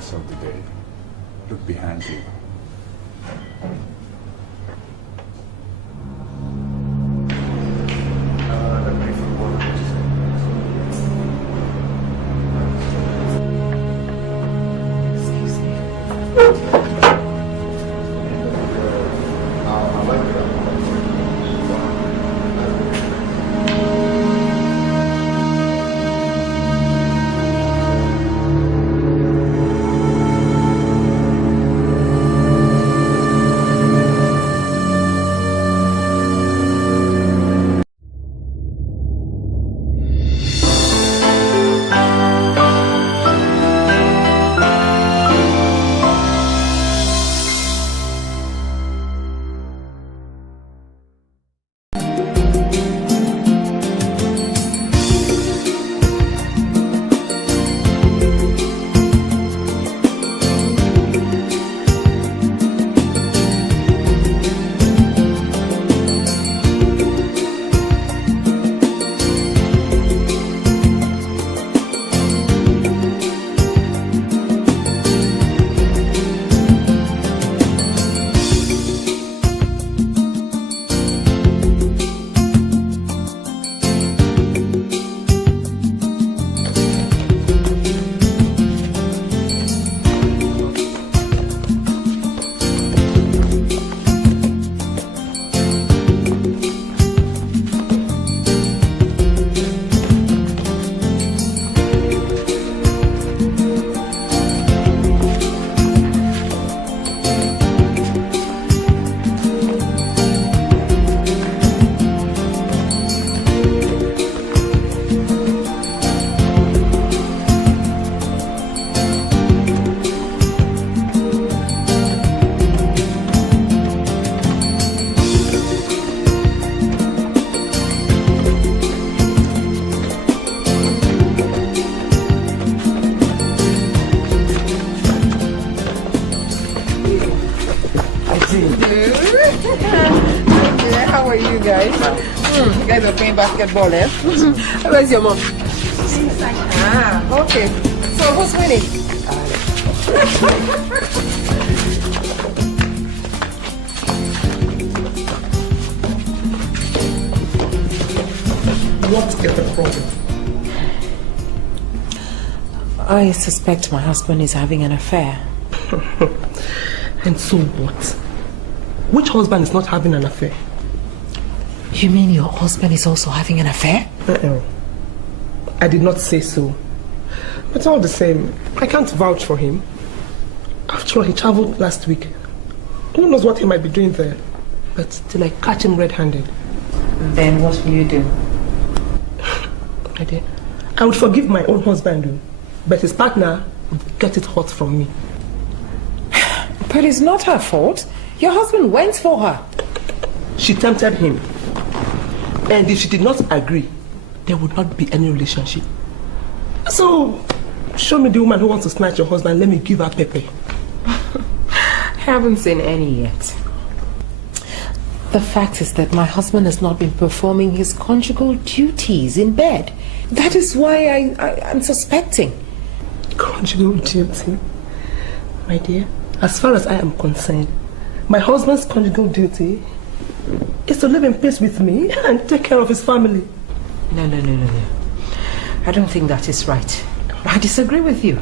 seriousness of the day, look behind you. Basketball, eh? Where's your mom? Inside. Ah, okay. So who's winning? What is the problem? I suspect my husband is having an affair. And so what? Which husband is not having an affair? You mean your husband is also having an affair? I did not say so. But all the same, I can't vouch for him. After all, he traveled last week. Who knows what he might be doing there? But till I catch him red-handed. Then what will you do? I would forgive my own husband, but his partner would get it hot from me. But it's not her fault. Your husband went for her. She tempted him. And if she did not agree, there would not be any relationship. So, show me the woman who wants to snatch your husband. Let me give her pepper. I haven't seen any yet. The fact is that my husband has not been performing his conjugal duties in bed. That is why I'm suspecting. Conjugal duty? My dear, as far as I am concerned, my husband's conjugal duty is to live in peace with me and take care of his family. No. I don't think that is right. I disagree with you.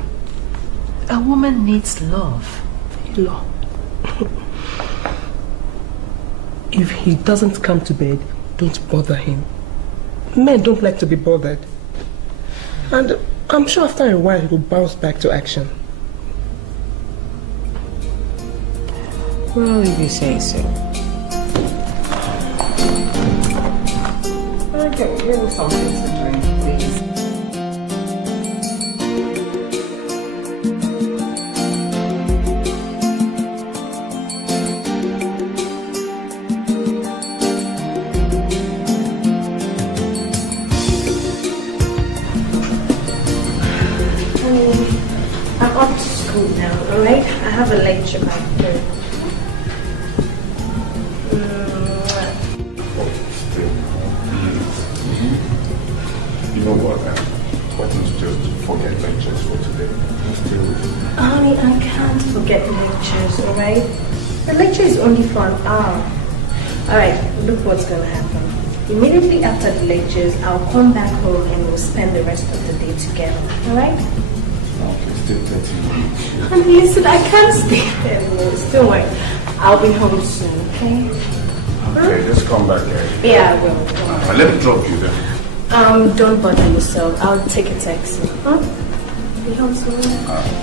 A woman needs love. Love. If he doesn't come to bed, don't bother him. Men don't like to be bothered. And I'm sure after a while he will bounce back to action. Well, if you say so. Okay, give me something to drink, please. I'm off to school now, alright? I have a lecture back there. You know what? Why don't you just forget lectures for today? get lectures, alright? The lecture is only for an hour. Alright, look what's gonna happen. Immediately after the lectures, I'll come back home and we'll spend the rest of the day together, alright? Okay, still 30 minutes. Honey, listen, I can't stay there. Don't worry. I'll be home soon, okay? Okay, just come back here. Yeah, I will. Let me drop you then. Don't bother yourself. I'll take a taxi. Huh? Be home soon.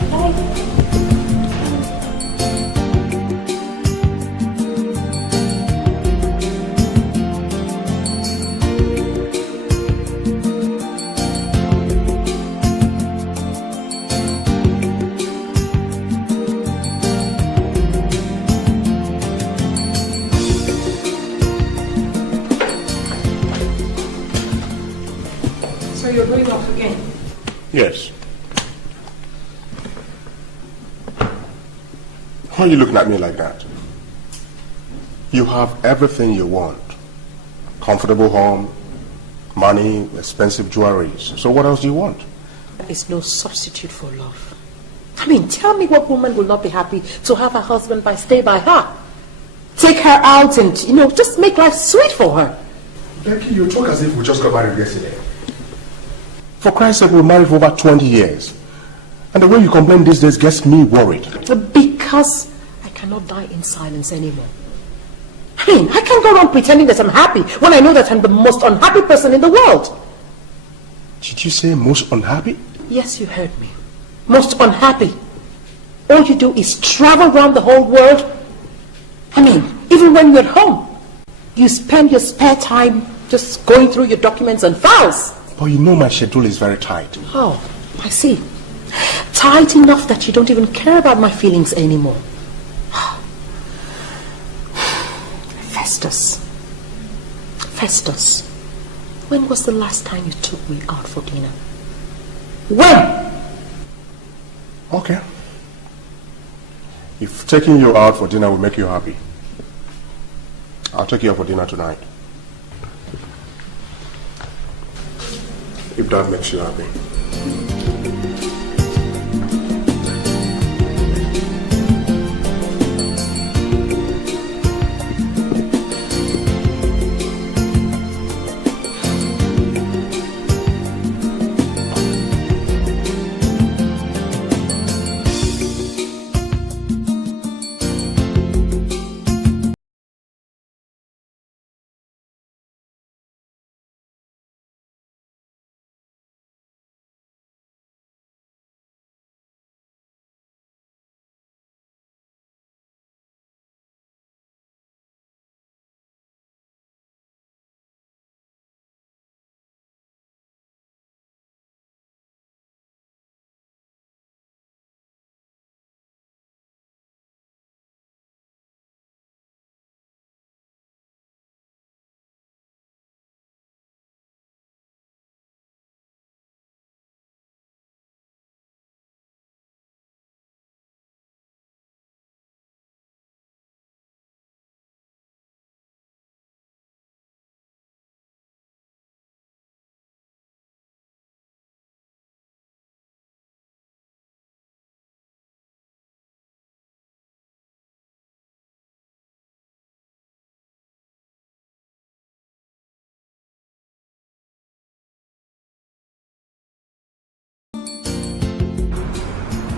Bye. You're going off again? Yes. Why are you looking at me like that? You have everything you want. Comfortable home, money, expensive jewelries. So what else do you want? There is no substitute for love. I mean, tell me what woman will not be happy to have her husband stay by her. Take her out and, just make life sweet for her. Becky, you talk as if we just got married yesterday. For Christ's sake, we're married for over 20 years. And the way you complain these days gets me worried. Because I cannot die in silence anymore. I mean, I can't go around pretending that I'm happy when I know that I'm the most unhappy person in the world. Did you say most unhappy? Yes, you heard me. Most unhappy. All you do is travel around the whole world. I mean, even when you're at home, you spend your spare time just going through your documents and files. But you know my schedule is very tight. Oh, I see. Tight enough that you don't even care about my feelings anymore. Festus. Festus, when was the last time you took me out for dinner? When? Okay. If taking you out for dinner will make you happy, I'll take you out for dinner tonight. If that makes you happy.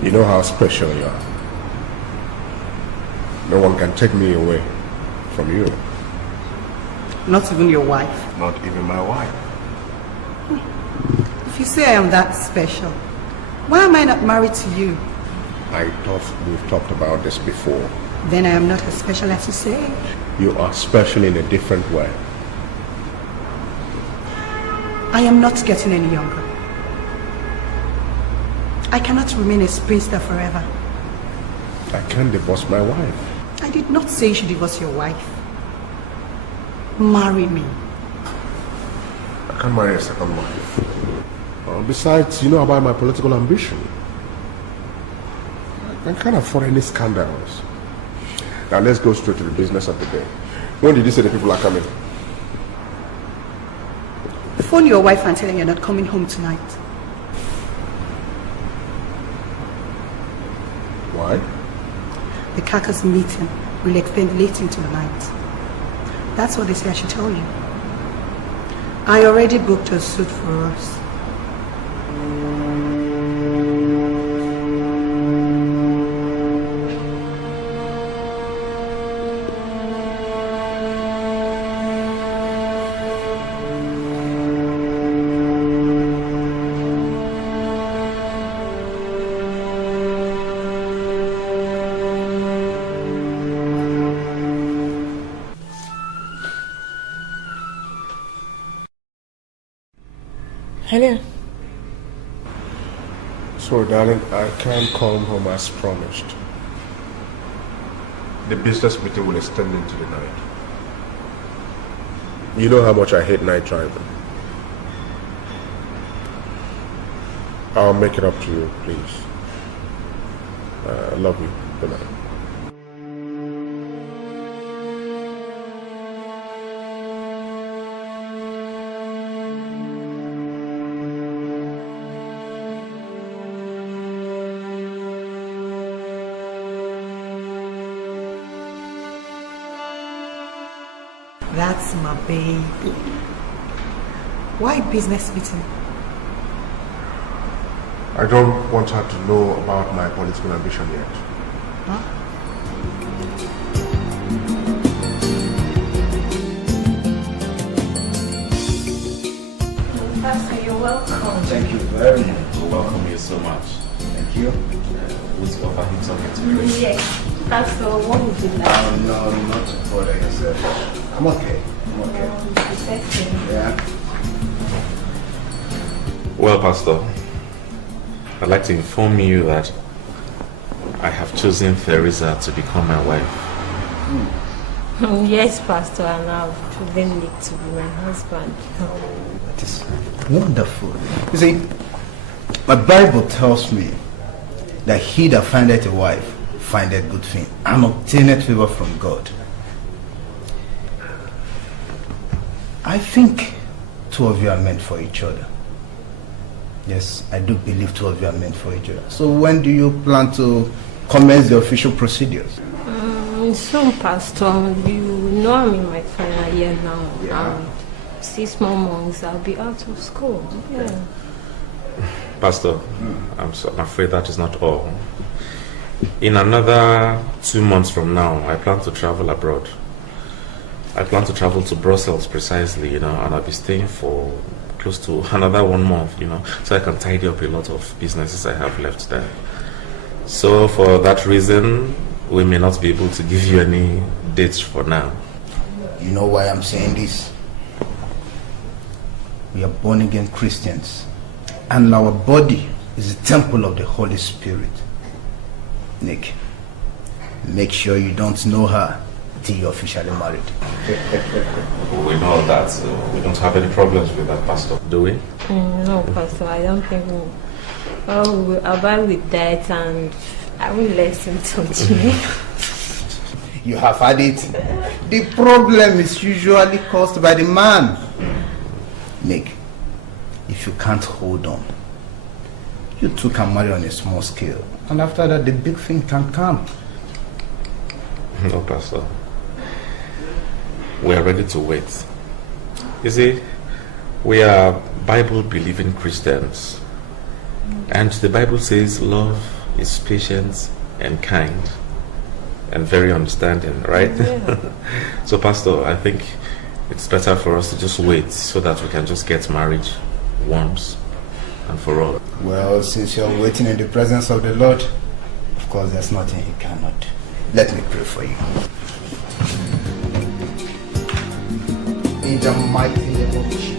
You know how special you are. No one can take me away from you. Not even your wife. Not even my wife. If you say I am that special, why am I not married to you? I thought we've talked about this before. Then I am not as special as you say. You are special in a different way. I am not getting any younger. I cannot remain a spinster forever. I can't divorce my wife. I did not say you should divorce your wife. Marry me. I can't marry a second wife. Besides, you know about my political ambition. I can't afford any scandals. Now let's go straight to the business of the day. When did you say the people are coming? Phone your wife and tell her you're not coming home tonight. Why? the caucus meeting will extend late into the night. That's what they say I should tell you. I already booked a suit for us. Hello. So, darling, I can't come home as promised. The business meeting will extend into the night. You know how much I hate night driving. I'll make it up to you, please. I love you. Good night. That's my baby. Why business meeting? I don't want her to know about my political ambition yet. Huh? Pastor, you're welcome. Thank you very much. We welcome you so much. Thank you. Would you offer him something to drink? Yes. Pastor, what would you like? No, not to bother yourself. I'm okay. I'm okay. Yeah. Well, Pastor, I'd like to inform you that I have chosen Theresa to become my wife. Yes, Pastor, and I've chosen Nick to be my husband. That is wonderful. You see, my Bible tells me that he that findeth a wife findeth good thing and obtaineth favor from God. I think two of you are meant for each other. Yes, I do believe two of you are meant for each other. So when do you plan to commence the official procedures? Soon, Pastor. You know I'm in my final year now. Yeah. 6 more months, I'll be out of school. Yeah. Pastor, I'm afraid that is not all. In another 2 months from now, I plan to travel abroad. I plan to travel to Brussels precisely, and I'll be staying for close to another 1 month, so I can tidy up a lot of businesses I have left there. So for that reason, we may not be able to give you any dates for now. You know why I'm saying this? We are born again Christians, and our body is the temple of the Holy Spirit. Nick, make sure you don't know her till you're officially married. We know that. We don't have any problems with that, Pastor, do we? No, Pastor, I don't think we'll abide with that, and I will let him touch me. You have had it. The problem is usually caused by the man. Nick, if you can't hold on, you two can marry on a small scale, and after that the big thing can come. No, Pastor. We are ready to wait. You see, we are Bible-believing Christians, and the Bible says love is patient and kind and very understanding, right? Yeah. So, Pastor, I think it's better for us to just wait so that we can just get married once and for all. Well, since you're waiting in the presence of the Lord, of course there's nothing he cannot. Let me pray for you. In the mighty name of Jesus.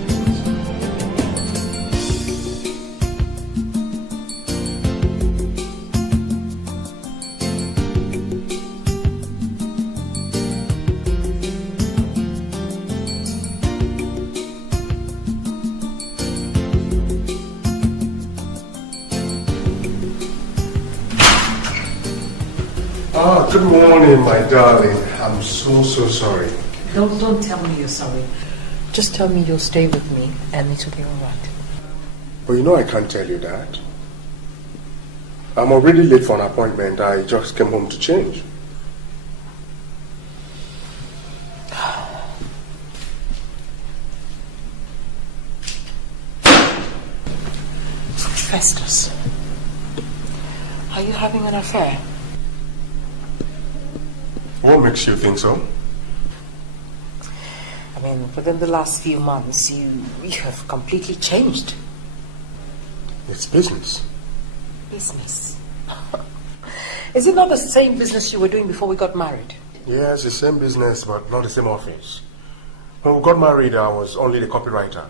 Good morning, my darling. I'm so sorry. Don't tell me you're sorry. Just tell me you'll stay with me and it'll be alright. But you know I can't tell you that. I'm already late for an appointment. I just came home to change. Festus, are you having an affair? What makes you think so? I mean, within the last few months, you have completely changed. It's business. Business? Is it not the same business you were doing before we got married? Yeah, it's the same business, but not the same office. When we got married, I was only the copywriter.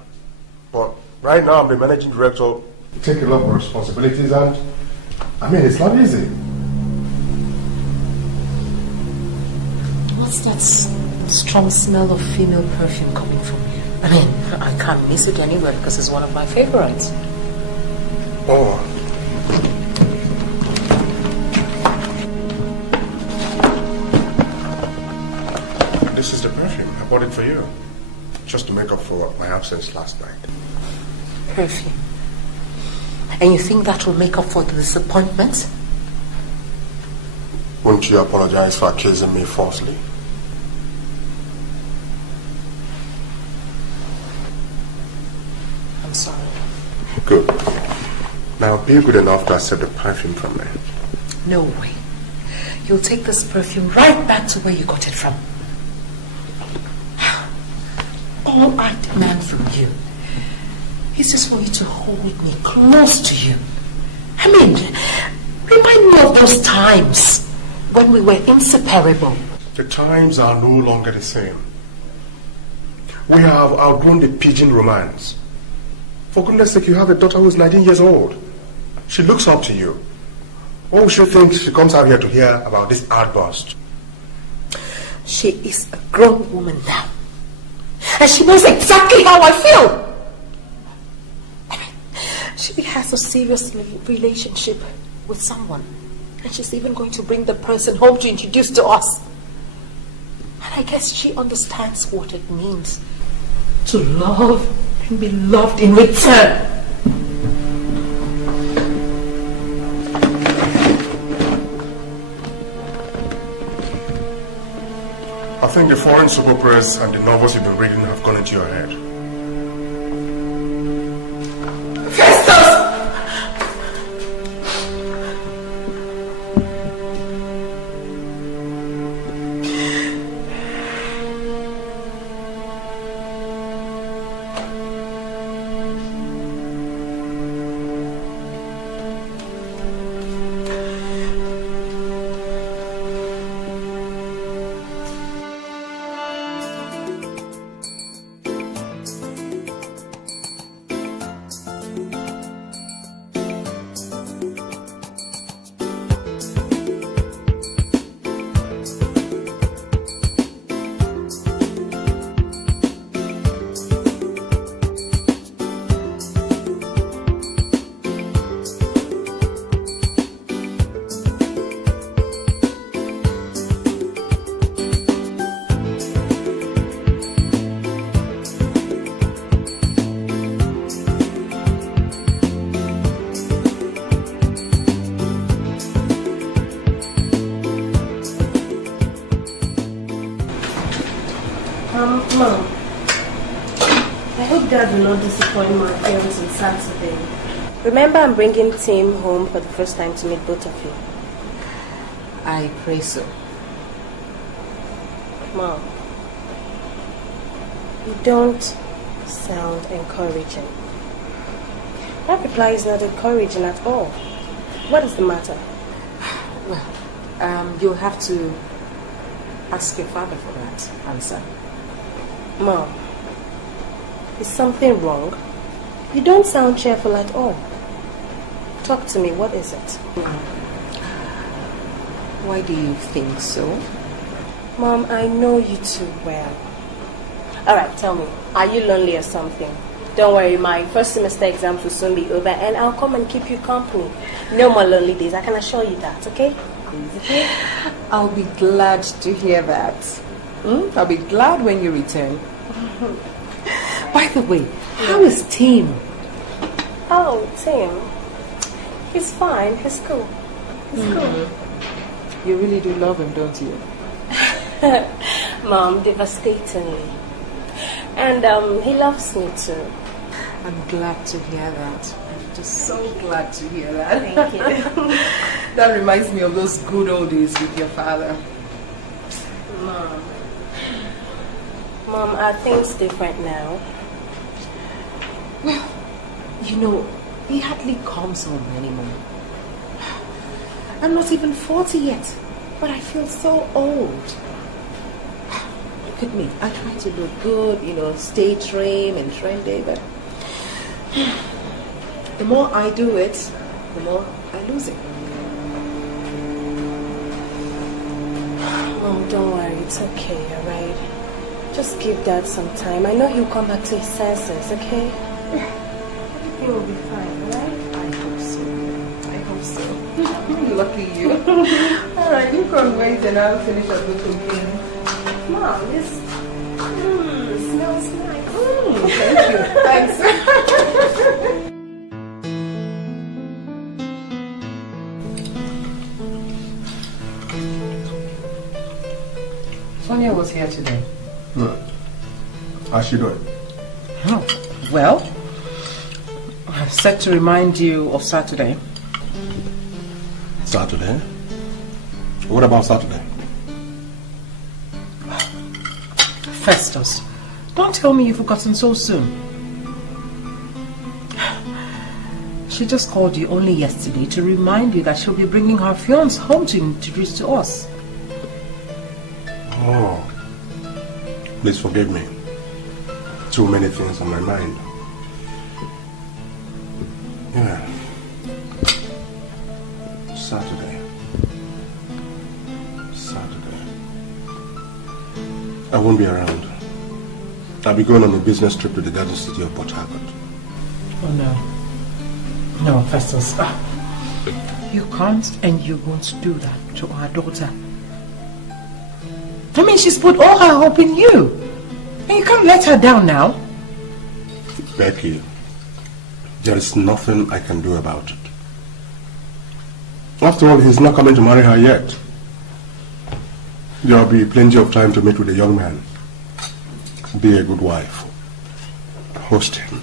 But right now, I'm the managing director. You take a lot of responsibilities, and I mean, it's not easy. What's that strong smell of female perfume coming from you? I mean, I can't miss it anywhere because it's one of my favorites. Oh. This is the perfume. I bought it for you. Just to make up for my absence last night. Perfume? And you think that will make up for the disappointment? Won't you apologize for accusing me falsely? I'm sorry. Good. Now be good enough to accept the perfume from me. No way. You'll take this perfume right back to where you got it from. All I demand from you is just for you to hold me close to you. I mean, remind me of those times when we were inseparable. The times are no longer the same. We have outgrown the pigeon romance. For goodness sake, you have a daughter who is 19 years old. She looks up to you. What would she think she comes out here to hear about this outburst? She is a grown woman now. And she knows exactly how I feel. I mean, she has a serious relationship with someone. And she's even going to bring the person home to introduce to us. And I guess she understands what it means to love and be loved in return. I think the foreign soap operas and the novels you've been reading have gone into your head. Mom, I hope Dad will not disappoint my parents on Saturday. Remember, I'm bringing Tim home for the first time to meet both of you. I pray so. Mom, you don't sound encouraging. That reply is not encouraging at all. What is the matter? Well, you'll have to ask your father for that answer. Mom, is something wrong? You don't sound cheerful at all. Talk to me, what is it? Why do you think so? Mom, I know you too well. Alright, tell me, are you lonely or something? Don't worry, my first semester exams will soon be over and I'll come and keep you company. No more lonely days, I can assure you that, okay? I'll be glad to hear that. I'll be glad when you return. By the way, how is Tim? Oh, Tim. He's fine, he's cool. He's cool. You really do love him, don't you? Mom, devastatingly. And he loves me too. I'm glad to hear that. just so glad to hear that. Thank you. That reminds me of those good old days with your father. Mom, are things different now? Well, you know, he hardly comes home anymore. I'm not even 40 yet, but I feel so old. Look at me. I try to look good, you know, stay trim and trendy, but the more I do it, the more I lose it. Mom, don't worry. It's okay, alright? Just give Dad some time. I know he'll come back to his senses, okay? Everything will be fine, alright? I hope so. I hope so. Lucky you. Alright, you can wait and I'll finish up the cooking. Mom, this smells nice. Thank you. Thanks. Sonia was here today. Good. How's she doing? Oh, well, I said to remind you of Saturday. Saturday? What about Saturday? Festus, don't tell me you've forgotten so soon. She just called you only yesterday to remind you that she'll be bringing her fiance home to introduce to us. Oh, please forgive me. Too many things on my mind. Yeah. Saturday. I won't be around. I'll be going on a business trip to the garden city of Port Harcourt. Oh no. No, Festus. You can't and you won't do that to our daughter. I mean, she's put all her hope in you. And you can't let her down now. Becky, there is nothing I can do about it. After all, he's not coming to marry her yet. There will be plenty of time to meet with the young man. Be a good wife. Host him.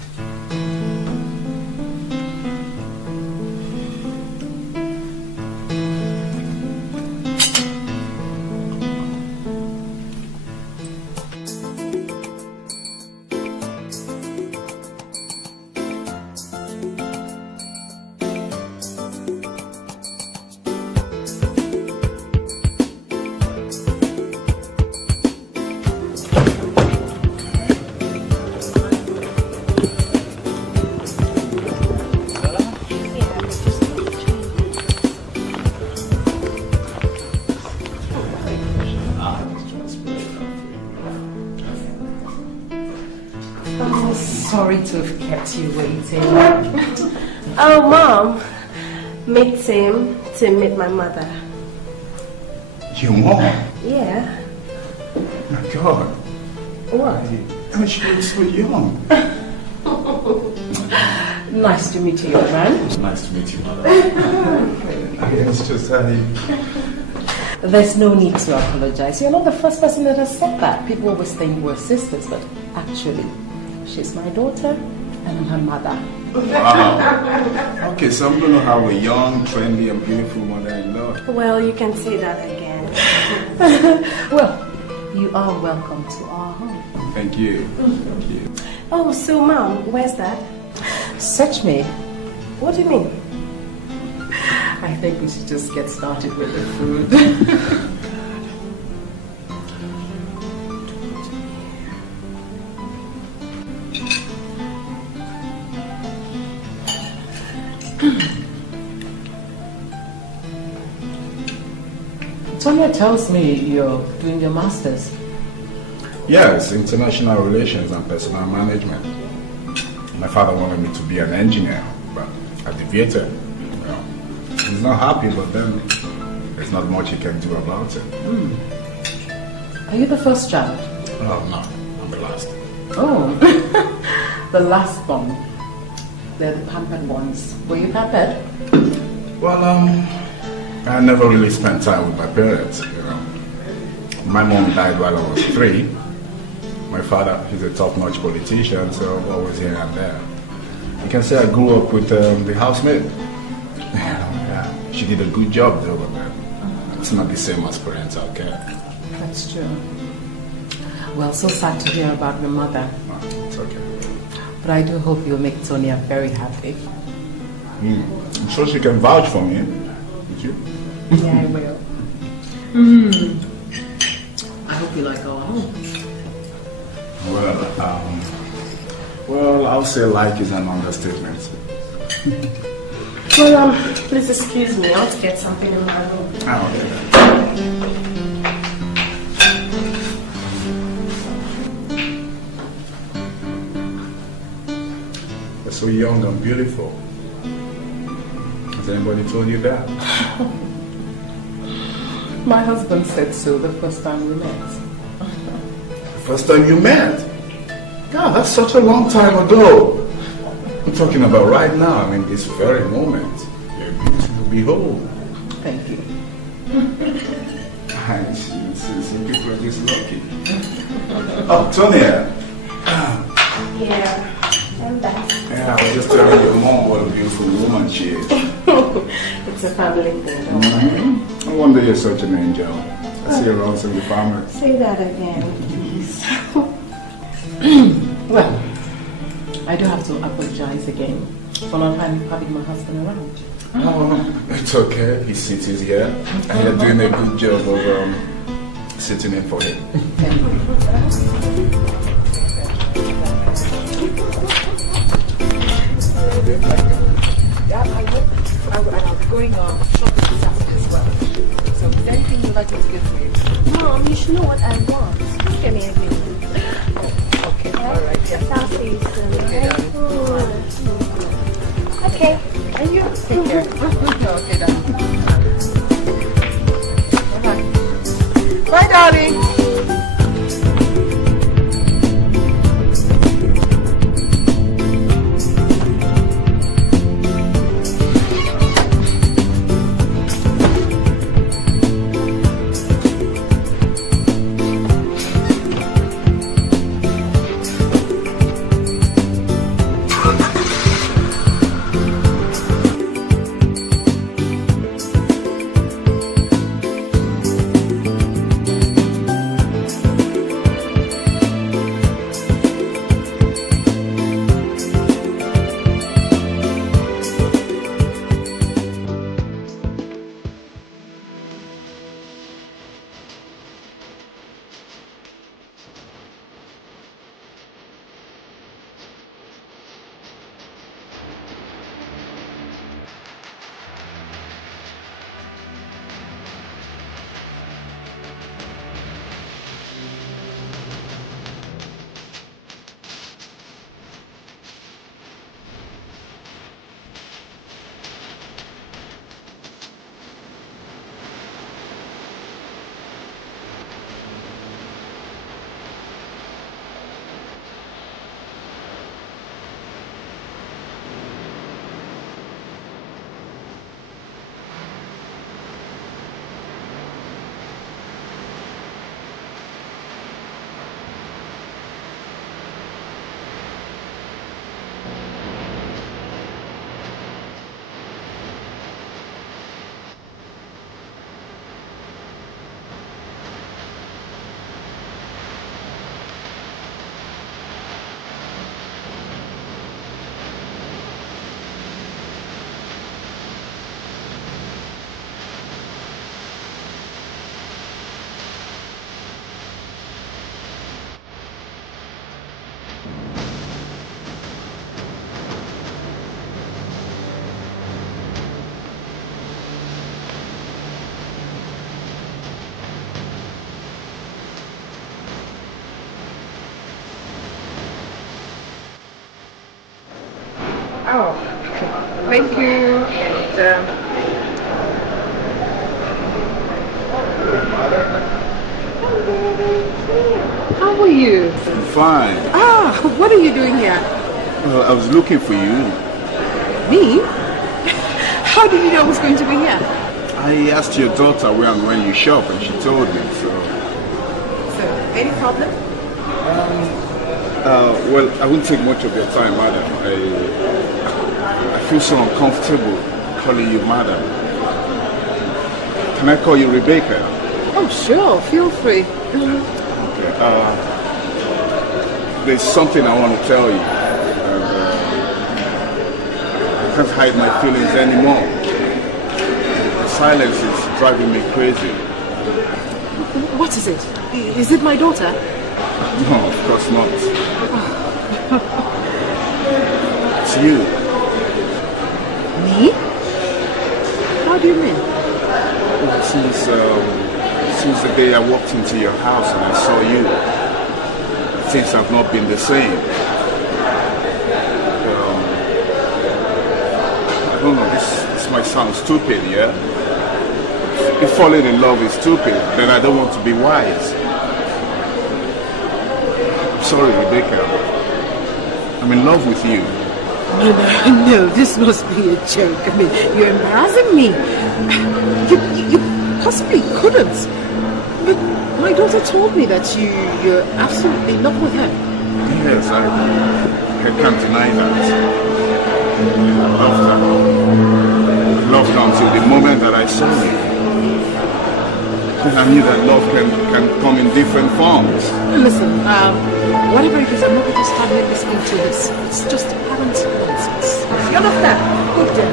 Sorry to have kept you waiting. Oh, Mom, meet him to meet my mother. Your mom? Yeah. My God. What? I mean, she looks so young. Nice to meet you, young man. It's nice to meet you, mother. It's just There's no need to apologize. You're not the first person that has said that. People always think we're sisters, but actually, she's my daughter and I'm her mother. Wow. Okay, so I'm going to have a young, trendy, and beautiful mother-in-law. Well, you can say that again. Well, you are welcome to our home. Thank you. Thank you. Oh, so Mom, where's that? Search me. What do you mean? I think we should just get started with the food. Sonia tells me you're doing your master's. Yes, international relations and personal management. My father wanted me to be an engineer, but I deviated. Well, he's not happy, but then there's not much he can do about it. Are you the first child? Oh, no, I'm the last. Oh, the last one. They're the pampered ones. Were you pampered? Well, I never really spent time with my parents, you know. My mom died while I was 3. My father, he's a top-notch politician, so always here and there. You can say I grew up with the housemaid. Yeah, she did a good job though, but it's not the same as parental care. That's true. Well, so sad to hear about your mother. No, it's okay. But I do hope you'll make Sonia very happy. I'm sure she can vouch for me. Would you? Yeah, I will. I hope you like our home. Well, I'll say like is an understatement. Well, please excuse me. I'll get something in my room. Oh, okay. You're so young and beautiful. Has anybody told you that? My husband said so the first time we met. The first time you met? God, that's such a long time ago. I'm talking about right now. I mean, this very moment. You're beautiful to behold. Thank you. Some people are just lucky. Oh, Tonya. Yeah, I'm back. Yeah, I was just telling your mom what a beautiful woman she is. It's a family thing, don't worry. No wonder you're such an angel. I see you around some of the farmers. Say that again, please. Well, I do have to apologize again for not having my husband around. Oh, it's okay. He sits here and you're doing a good job of sitting in for him. Thank you. I'm going shopping this afternoon as well. So is there anything you'd like me to get for you? Mom, you should know what I want. Give me everything. Okay, alright. Yeah. I'll see you soon. Okay, Right? darling. Okay. And you? Take care. Okay, darling. Bye-bye. Bye, darling. Oh, thank you. And, how are you? I'm fine. Ah, what are you doing here? Well, I was looking for you. Me? How did you know I was going to be here? I asked your daughter where and when you shop and she told me, so... So, any problem? Well, I won't take much of your time, madam. I feel so uncomfortable calling you madam. Can I call you Rebecca? Oh, sure. Feel free. Okay. There's something I want to tell you. I can't hide my feelings anymore. The silence is driving me crazy. What is it? Is it my daughter? No, of course not. It's you. Me? How do you mean? Since the day I walked into your house and I saw you, things have not been the same. I don't know, this might sound stupid, yeah? If falling in love is stupid, then I don't want to be wise. I'm sorry, Rebecca. I'm in love with you. No, this must be a joke. I mean, you're embarrassing me. You possibly couldn't. But my daughter told me that you're absolutely in love with her. Yes, I can't deny that. I loved her. I loved her until the moment that I saw you. And I knew that love can come in different forms. Listen, whatever it is, I'm not going to stand here listening to this. It's just apparent nonsense. You understand? Good day.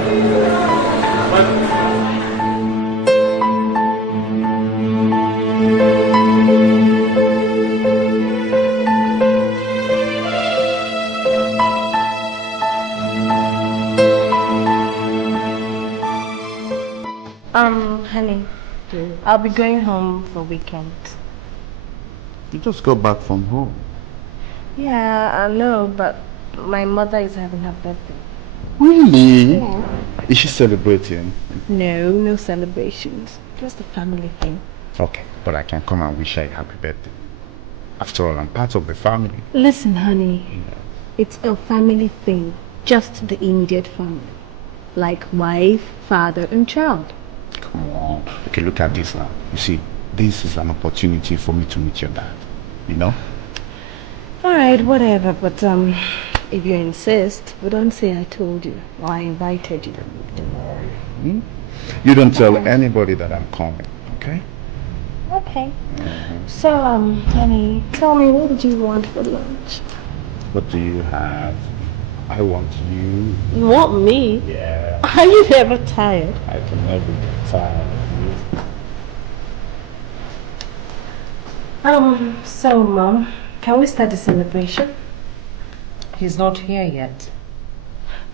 Honey, I'll be going home for weekend. You just got back from home. Yeah, I know, but my mother is having her birthday. Really? Yeah. Is she celebrating? No celebrations. Just a family thing. Okay, but I can come and wish her a happy birthday. After all, I'm part of the family. Listen, honey, it's a family thing. Just the immediate family. Like wife, father, and child. Come on. Okay, look at this now. You see, this is an opportunity for me to meet your dad. You know? Alright, whatever, but if you insist, but don't say I told you or I invited you. You don't tell anybody that I'm coming, okay? Okay. So, honey, tell me, what did you want for lunch? What do you have? I want you. You want me? Yeah. Are you never tired? I can never get tired of you. So, Mom, can we start the celebration? He's not here yet.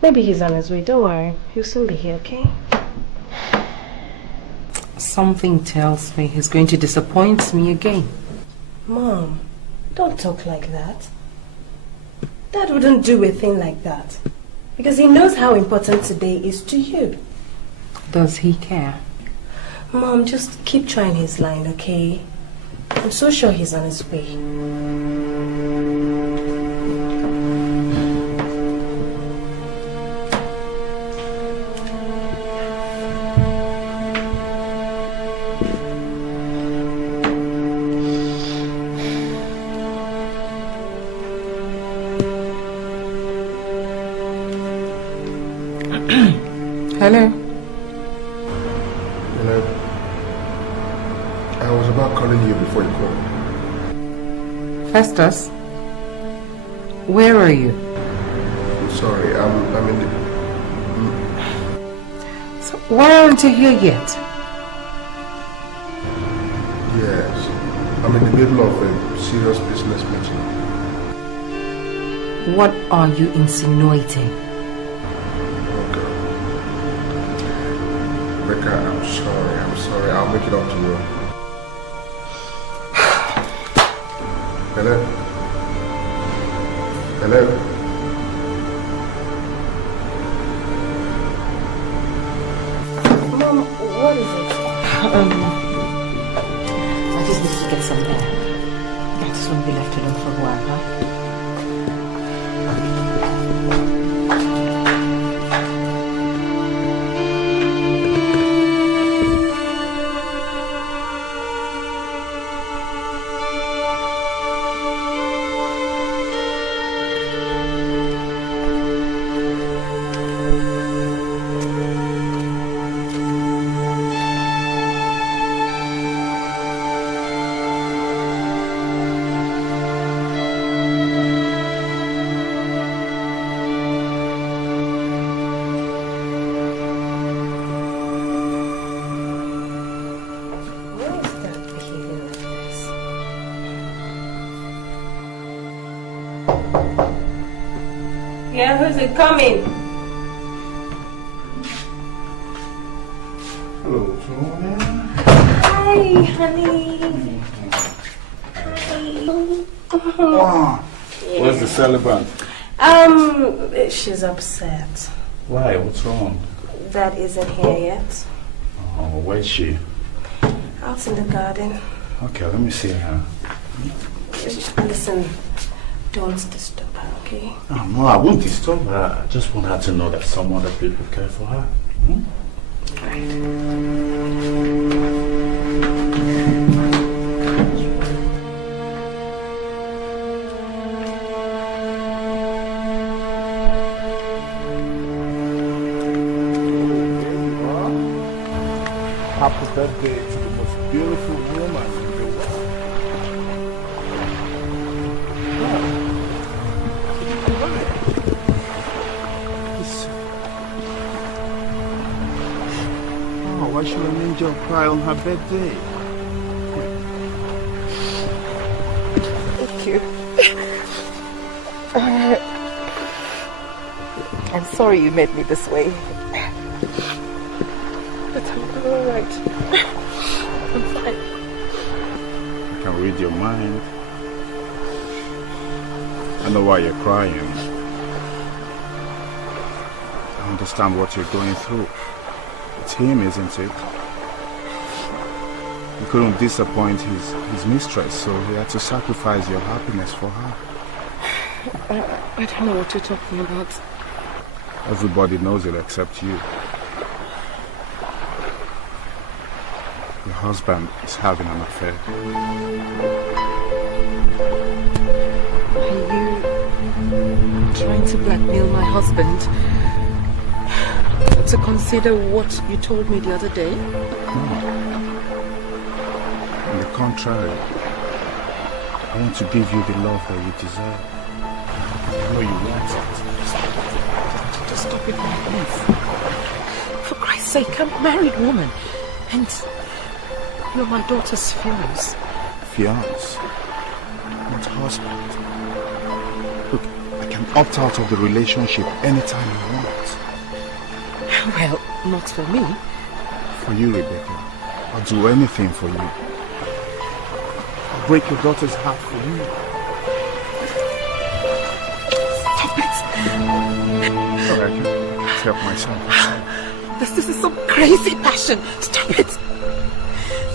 Maybe he's on his way. Don't worry. He'll soon be here, okay? Something tells me he's going to disappoint me again. Mom, don't talk like that. Dad wouldn't do a thing like that. Because he knows how important today is to you. Does he care? Mom, just keep trying his line, okay? I'm so sure he's on his way. Hello? Hello. I was about calling you before you called. Festus? Where are you? Sorry, I'm in the... So why aren't you here yet? Yes. I'm in the middle of a serious business meeting. What are you insinuating? Rebecca, I'm sorry. I'll make it up to you. Hello? Hello? Mom, what is it? I just need to get some air. I just want to be left alone for a while, huh? Yeah, who's it coming? Hello, Tony. Hi, honey. Oh, where's the celebrant? She's upset. Why? What's wrong? Dad isn't here yet. Oh, where's she? Out in the garden. Okay, let me see her. Listen, don't disturb her, okay? Oh, no, I won't disturb her. I just want her to know that some other people care for her. Happy birthday to the most beautiful woman in the world. Oh, why should an angel cry on her birthday? Thank you. I'm sorry you made me this way. But I'm alright. I'm fine. I can read your mind. I know why you're crying. I understand what you're going through. It's him, isn't it? He couldn't disappoint his mistress, so he had to sacrifice your happiness for her. I don't know what you're talking about. Everybody knows it except you. Your husband is having an affair. Are you trying to blackmail my husband to consider what you told me the other day? No. On the contrary, I want to give you the love that you deserve. I know you want it. Just stop it, please. For Christ's sake, I'm a married woman. And you're my daughter's fiance. Fiance, not husband. Look, I can opt out of the relationship anytime I want. Well, not for me. For you, Rebecca, I'll do anything for you. I'll break your daughter's heart for you. Stop it! Sorry, I can't help myself. This is some crazy passion. Stop it!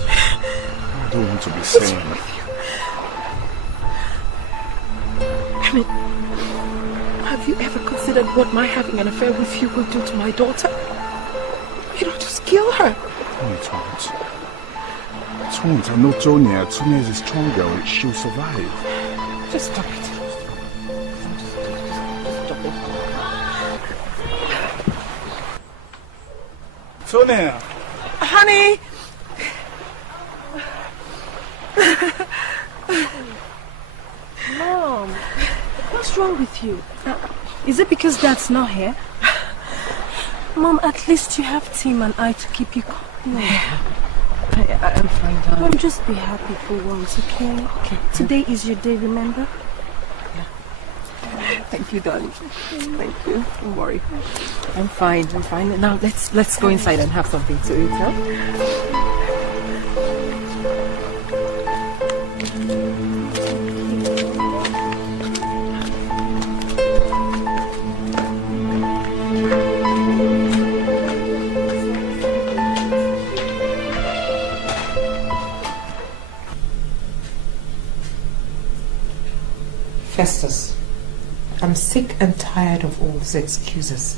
I don't want to be sane. I mean, have you ever considered what my having an affair with you will do to my daughter? It'll just kill her. No, it won't. It won't. I know Tonya. Tonya is a strong girl. She'll survive. Just stop it. Just stop it. Tonya! Honey! Mom, what's wrong with you? Is it because Dad's not here? Mom, at least you have Tim and I to keep you company. I'm fine, darling. Mom, just be happy for once, okay? Okay. Today is your day, remember? Thank you, darling. Thank you. Don't worry. I'm fine. I'm fine. Now let's go inside and have something to eat, huh? Festus, I'm sick and tired of all these excuses.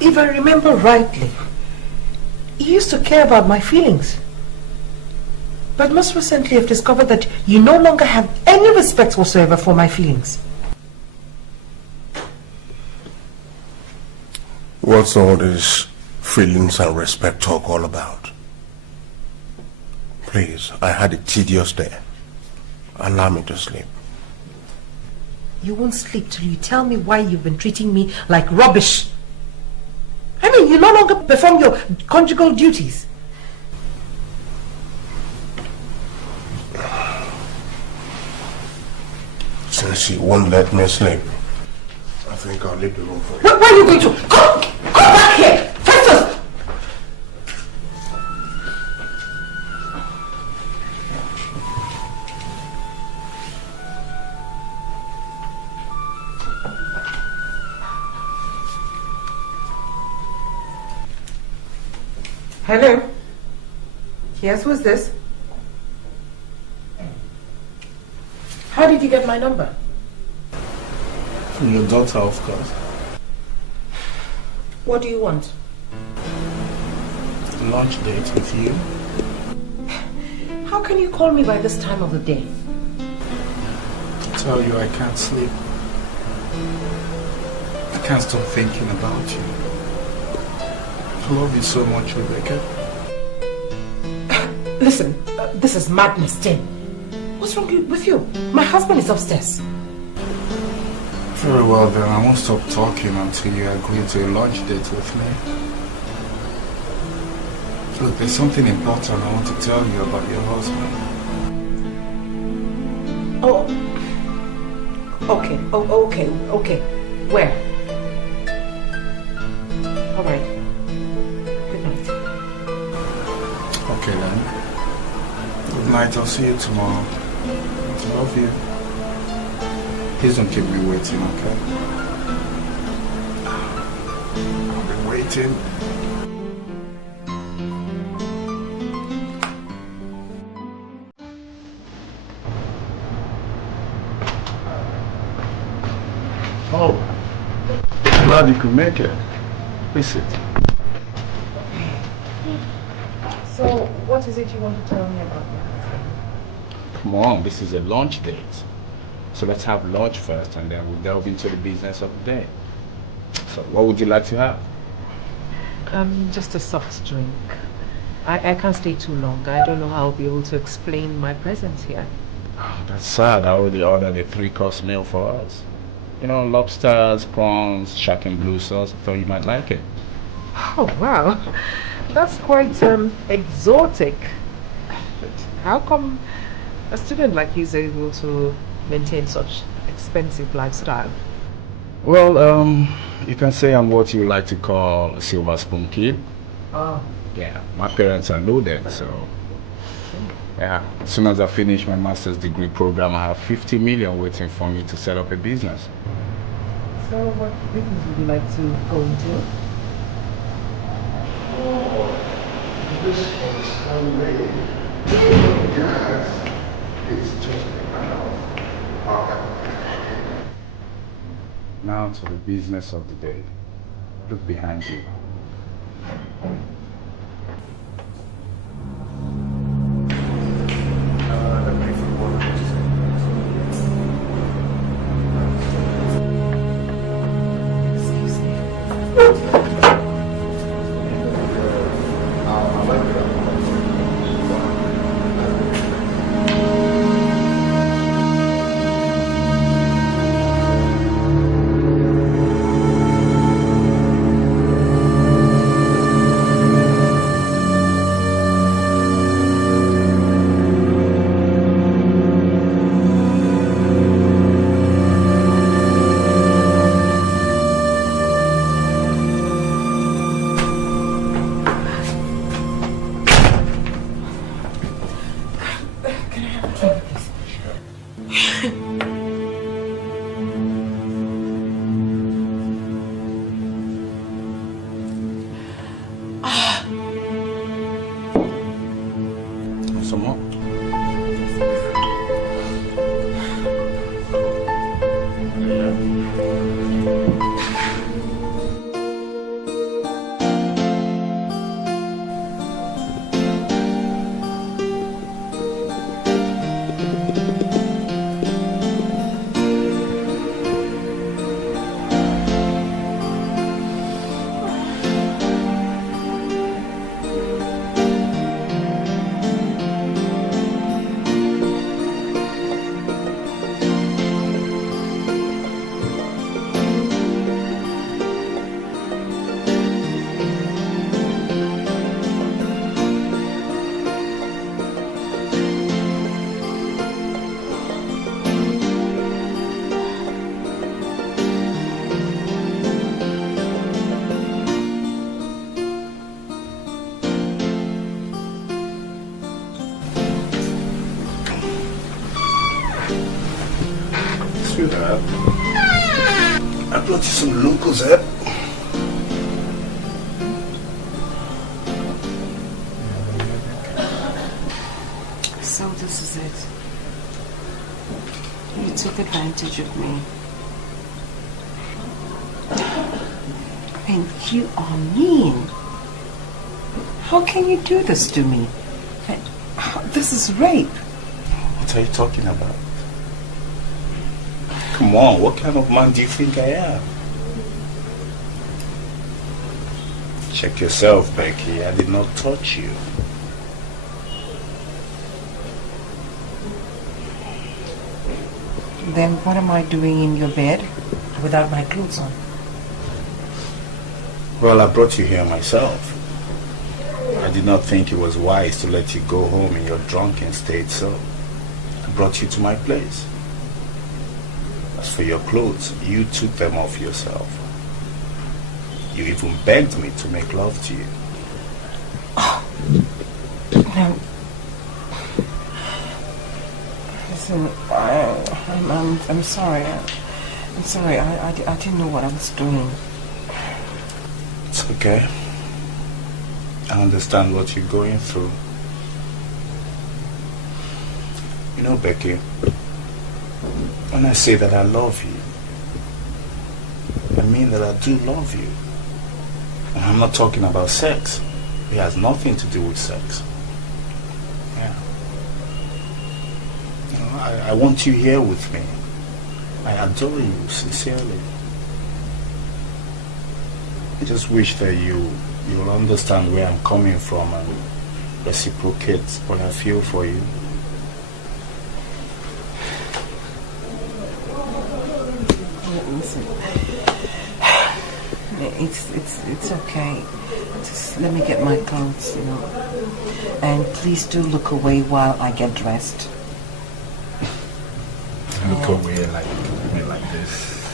If I remember rightly, you used to care about my feelings. But most recently I've discovered that you no longer have any respect whatsoever for my feelings. What's all this feelings and respect talk all about? Please, I had a tedious day. Allow me to sleep. You won't sleep till you tell me why you've been treating me like rubbish. I mean, you no longer perform your conjugal duties. Since she won't let me sleep, I think I'll leave the room for you. Where are you going to? Come back here! Festus! Hello? Yes, who's this? How did you get my number? From your daughter, of course. What do you want? Lunch date with you. How can you call me by this time of the day? I tell you I can't sleep. I can't stop thinking about you. I love you so much, Rebecca. Listen, this is madness, Tim. What's wrong with you? My husband is upstairs. Very well then, I won't stop talking until you agree to a lunch date with me. Look, there's something important I want to tell you about your husband. Oh. Okay. Oh, okay. Where? All right. Good night. Okay then. Good night, I'll see you tomorrow. I love you. Please don't keep me waiting, okay? I've been waiting. Oh, glad you could make it. Please sit. So, what is it you want to tell me about my husband? Come on, this is a lunch date. So let's have lunch first and then we'll delve into the business of the day. So what would you like to have? Just a soft drink. I can't stay too long. I don't know how I'll be able to explain my presence here. Oh, that's sad. I already ordered a 3-course meal for us. You know, lobsters, prawns, shark and blue sauce. I thought you might like it. Oh, wow. That's quite exotic. But how come a student like you is able to maintain such expensive lifestyle? Well, you can say I'm what you like to call a silver spoon kid. Oh. Yeah, my parents are loaded, so yeah. As soon as I finish my master's degree program, I have 50 million waiting for me to set up a business. So what business would you like to go into? This is handmade. Yes, it's just Now to the business of the day. Look behind you. Some more. Sweetheart, I brought you some locals, eh? So this is it. You took advantage of me. I mean, you are mean. How can you do this to me? This is rape. What are you talking about? Come on, what kind of man do you think I am? Check yourself, Becky. I did not touch you. Then what am I doing in your bed without my clothes on? Well, I brought you here myself. I did not think it was wise to let you go home in your drunken state, so I brought you to my place. As for your clothes, you took them off yourself. You even begged me to make love to you. Oh. No. Listen, I'm sorry. I'm sorry. I didn't know what I was doing. It's okay. I understand what you're going through. You know, Becky, when I say that I love you, I mean that I do love you. And I'm not talking about sex. It has nothing to do with sex. Yeah. You know, I want you here with me. I adore you sincerely. I just wish that you'll understand where I'm coming from and reciprocate what I feel for you. Listen, it's okay. Just let me get my clothes, you know. And please do look away while I get dressed. Look away like this.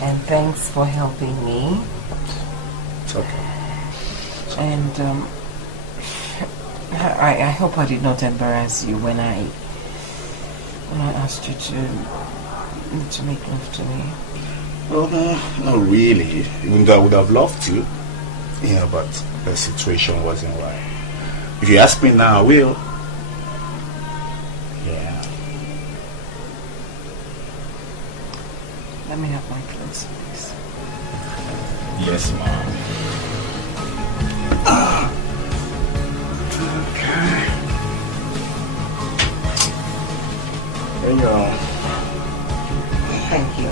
And thanks for helping me. It's okay. And I hope I did not embarrass you when I asked you to make love to me. Well, not really. Even though I would have loved to. Yeah, but the situation wasn't right. If you ask me now, I will. Yeah. Let me have my clothes, please. Yes, Mom. Okay. There you go. Thank you.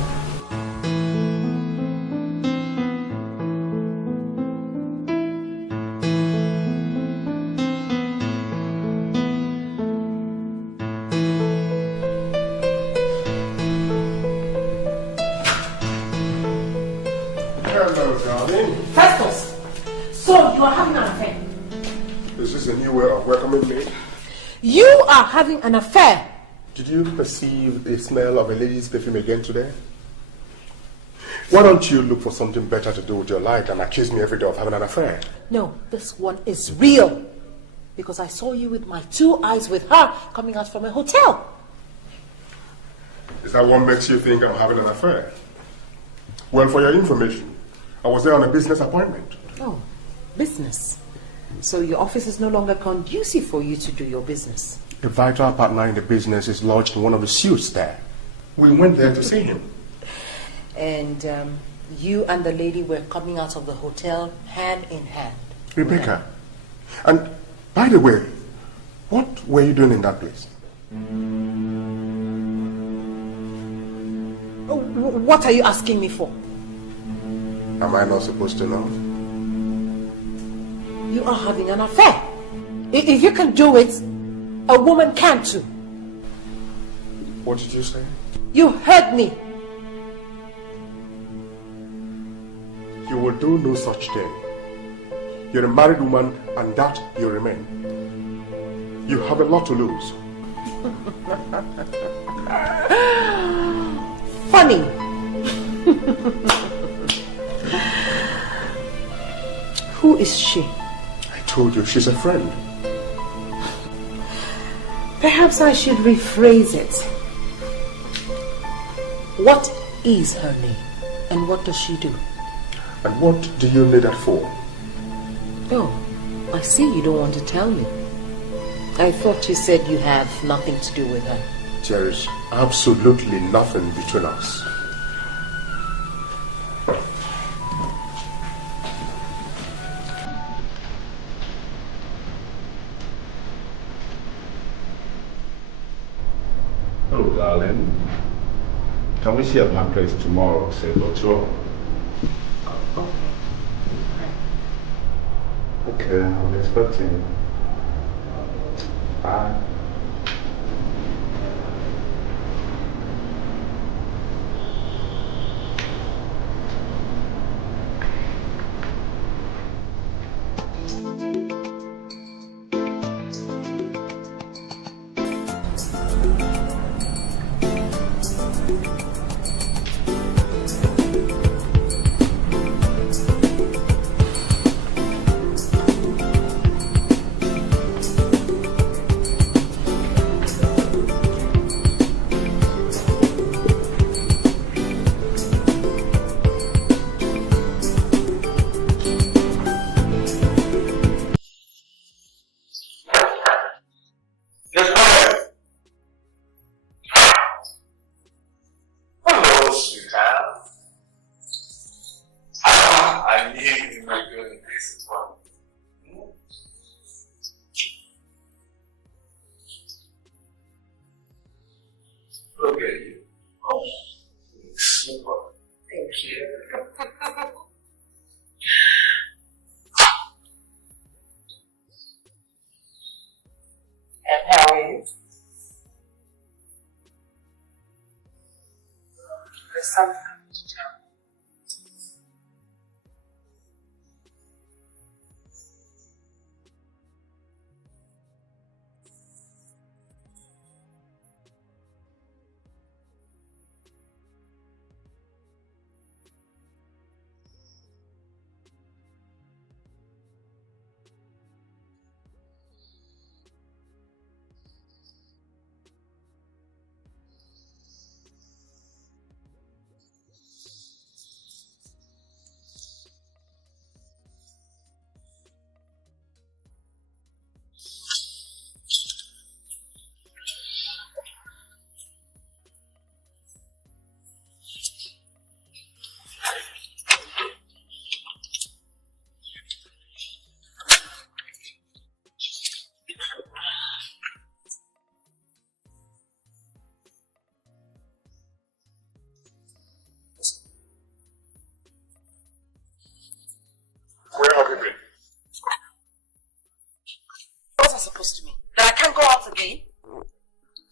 Hello, darling. Festus! So you are having an affair? Is this a new way of welcoming me? You are having an affair! Did you perceive the smell of a lady's perfume again today? Why don't you look for something better to do with your life and accuse me every day of having an affair? No, this one is real. Because I saw you with my 2 eyes with her coming out from a hotel. Is that what makes you think I'm having an affair? Well, for your information, I was there on a business appointment. Oh, business. So your office is no longer conducive for you to do your business. A vital partner in the business is lodged in one of the suites there. We went there to see him. And you and the lady were coming out of the hotel hand in hand. Rebecca. And by the way, what were you doing in that place? What are you asking me for? Am I not supposed to know? You are having an affair. If you can do it, a woman can too. What did you say? You heard me. You will do no such thing. You're a married woman, and that you remain. You have a lot to lose. Funny. Who is she? I told you, she's a friend. Perhaps I should rephrase it. What is her name? And what does she do? And what do you need that for? Oh, I see you don't want to tell me. I thought you said you have nothing to do with her. There is absolutely nothing between us. Hello, darling. Can we see at my place tomorrow, say for 12? Okay, I'm expecting you. Bye.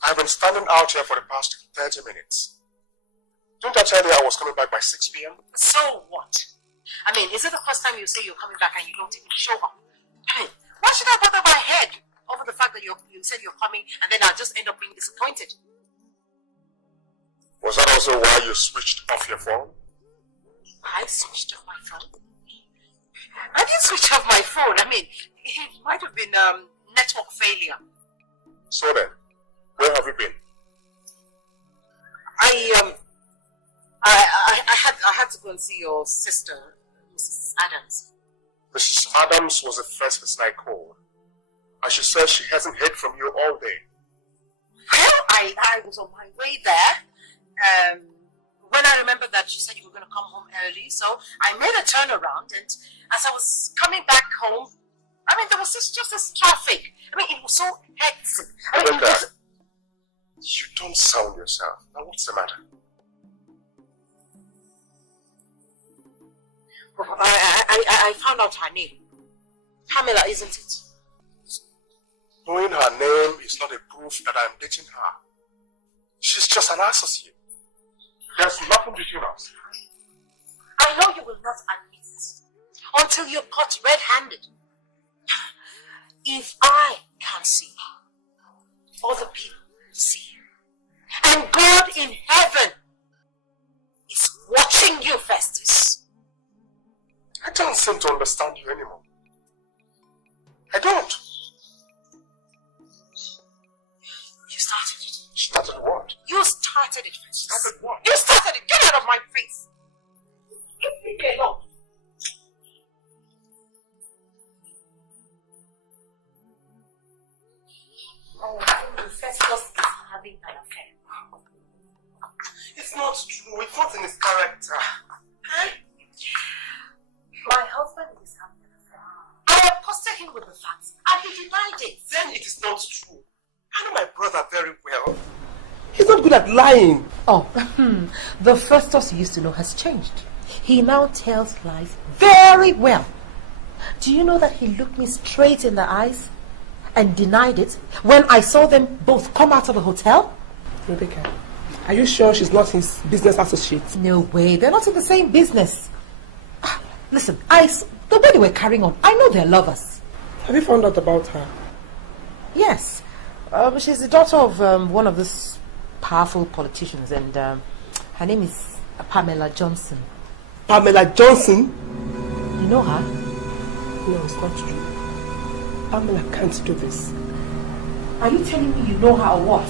I've been standing out here for the past 30 minutes. Didn't I tell you I was coming back by 6 p.m.? So what? I mean, is it the first time you say you're coming back and you don't even show up? I mean, why should I bother my head over the fact that you said you're coming and then I'll just end up being disappointed? Was that also why you switched off your phone? I switched off my phone? I didn't switch off my phone. I mean, it might have been network failure. So then, where have you been? I had to go and see your sister, Mrs. Adams. Mrs. Adams was the first person I called. And she said she hasn't heard from you all day. Well, I was on my way there. When I remembered that you said you were going to come home early, so I made a turnaround, and as I was coming back home, I mean, there was just this traffic. I mean, it was so hectic. I mean, you don't sound yourself. Now, what's the matter? I found out her name. Pamela, isn't it? Knowing her name is not a proof that I'm dating her. She's just an associate. There's nothing between us. I know you will not admit it until you're caught red-handed. If I can't see you, other people see you. And God in heaven is watching you, Festus. I don't seem to understand you anymore. I don't. You started it. Started what? You started it, Festus. Started what? You started it! Get out of my face! Leave me alone! Oh, I think Festus is having an affair. It's not true. It's not in his character. My husband is having an affair. I accosted him with the facts and he denied it. Then it is not true. I know my brother very well. He's not good at lying. Oh, the Festus you used to know has changed. He now tells lies very well. Do you know that he looked me straight in the eyes and denied it when I saw them both come out of the hotel? Rebecca, are you sure she's not his business associate? No way, they're not in the same business. Listen, the way they were carrying on, I know they're lovers. Have you found out about her? Yes. She's the daughter of one of these powerful politicians, and her name is Pamela Johnson. Pamela Johnson? You know her? No, it's not true. Pamela can't do this. Are you telling me you know her or what?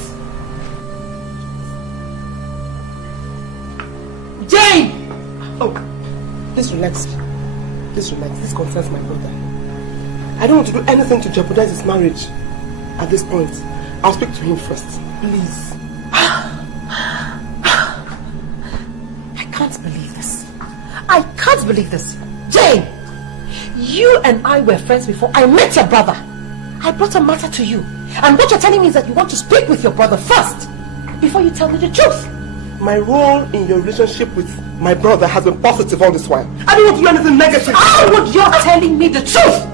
Jane! Oh, please relax. Please relax. This concerns my brother. I don't want to do anything to jeopardize his marriage at this point. I'll speak to him first. Please. I can't believe this. I can't believe this. Jane! You and I were friends before I met your brother. I brought a matter to you. And what you're telling me is that you want to speak with your brother first before you tell me the truth. My role in your relationship with my brother has been positive all this while. I don't want to do anything negative. How would your telling me the truth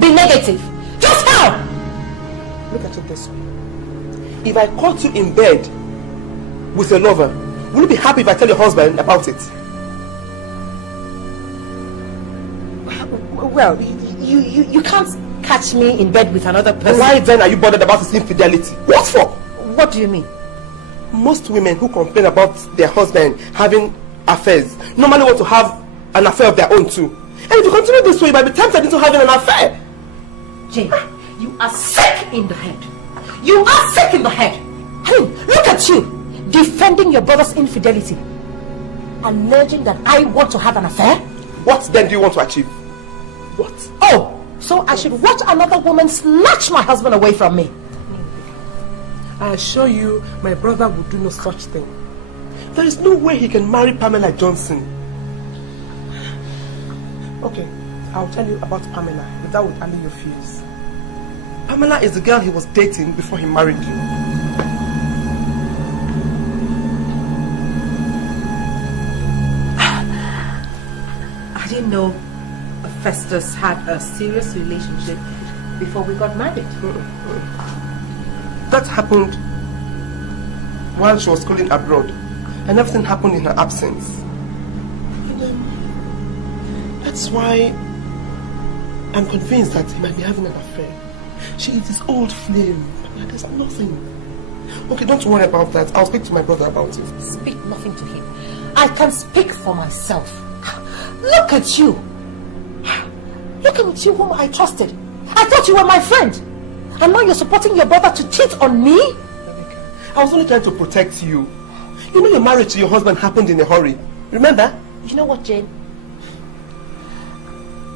be negative? Just how? Look at it this way. If I caught you in bed with your lover, will you be happy if I tell your husband about it? Well, you can't catch me in bed with another person. Why then are you bothered about his infidelity? What for? What do you mean? Most women who complain about their husband having affairs normally want to have an affair of their own too. And if you continue this way, you might be tempted into having an affair. Jane, you are sick in the head. You are sick in the head. I mean, look at you, defending your brother's infidelity, alleging that I want to have an affair. What then do you want to achieve? What? Oh, so I should watch another woman snatch my husband away from me. I assure you, my brother would do no such thing. There is no way he can marry Pamela Johnson. Okay, I'll tell you about Pamela, but that would allay your fears. Pamela is the girl he was dating before he married you. I didn't know Festus had a serious relationship before we got married. That happened while she was schooling abroad, and everything happened in her absence. And that's why I'm convinced that he might be having an affair. She is his old flame. There's nothing. Okay, don't worry about that. I'll speak to my brother about it. Speak nothing to him. I can speak for myself. Look at you. Look at you whom I trusted. I thought you were my friend. And now you're supporting your brother to cheat on me? I was only trying to protect you. You know your marriage to your husband happened in a hurry. Remember? You know what, Jane?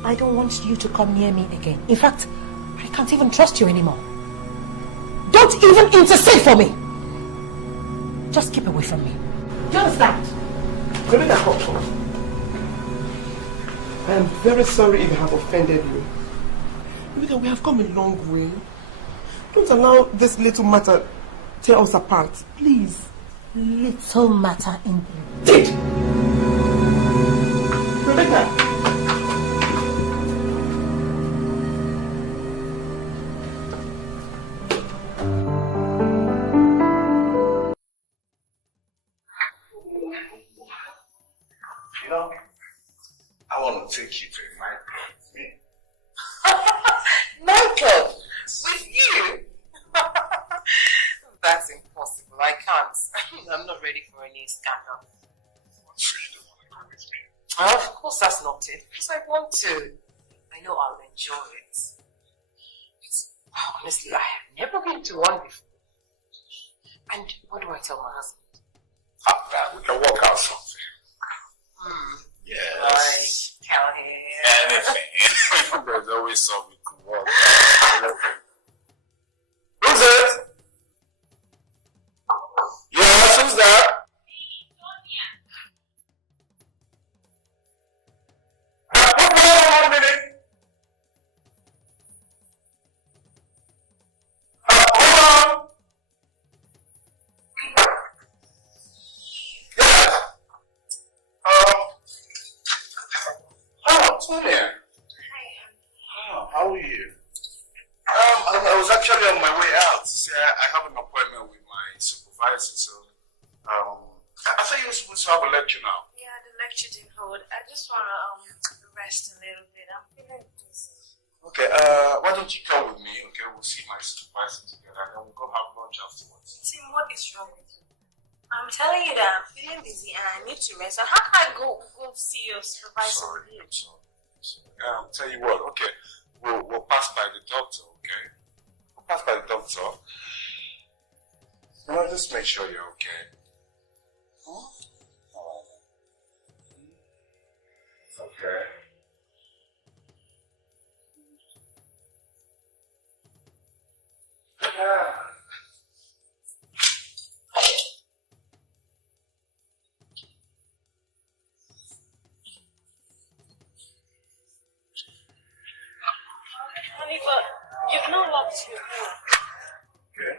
I don't want you to come near me again. In fact, I can't even trust you anymore. Don't even intercede for me. Just keep away from me. Do you understand? Rebecca, come. I am very sorry if I have offended you. Rebecca, we have come a long way. Don't allow this little matter tear us apart, please. Little matter indeed. Rebecca! You know, I want to take you to a nightclub with me. Nightclub? With you? That's impossible. I can't. I'm not ready for any scandal. So you don't want to go with me? Oh, of course that's not it. Because I want to. I know I'll enjoy it. Honestly, I have never been to one before. And what do I tell my husband? We can work out something. Yes. Anything. There's always something we can work out. Who's it? Yes, who's that? How are you? I was actually on my way out. See, I have an appointment with my supervisor, so I thought you were supposed to have a lecture now. Yeah, the lecture didn't hold. I just want to rest a little bit. I'm feeling busy. Okay, why don't you come with me? Okay, we'll see my supervisor together, and then we'll go have lunch afterwards. Tim, what is wrong with you? I'm telling you that I'm feeling busy and I need to rest. So how can I go see your supervisor? I'm sorry. I'll tell you what, okay, we'll pass by the doctor, okay? We'll pass by the doctor. I'll just make sure you're okay. Huh? Okay. Yeah. Honey, but you've not locked your door. Okay.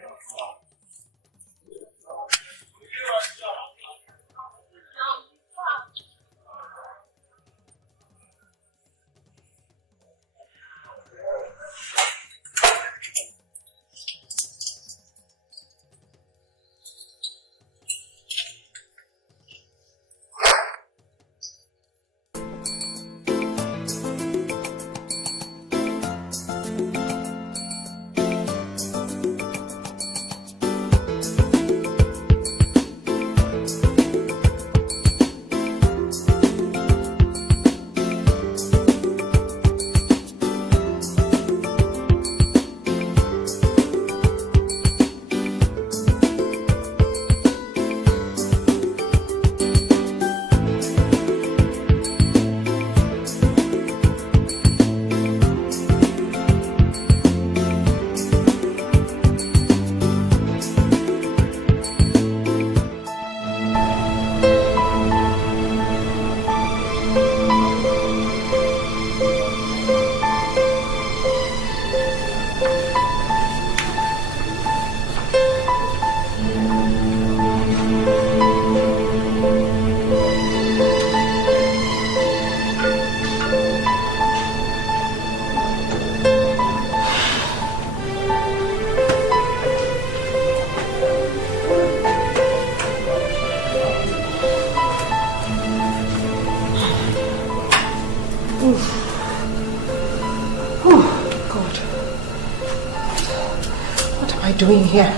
Doing here?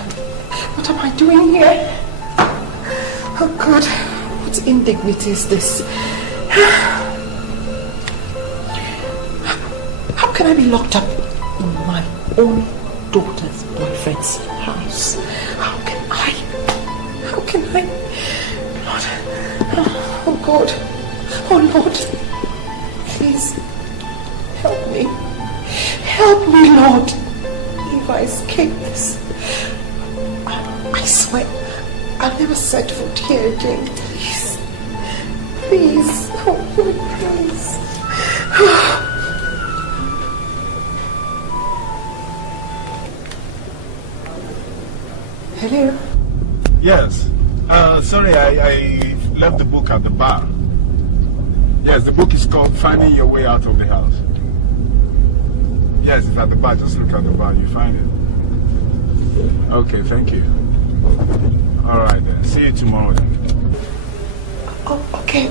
What am I doing here? Oh God, what indignity is this? How can I be locked up in my own daughter's boyfriend's house? How can I? Lord, oh God, oh Lord, please help me, Lord. If I escape this, I swear I'll never set foot here again. Please, oh please. Hello? Yes. Sorry, I left the book at the bar. Yes, the book is called Finding Your Way Out of the House. Yes, it's at the bar. Just look at the bar, you find it. Okay, thank you. All right then. See you tomorrow then. Oh, okay.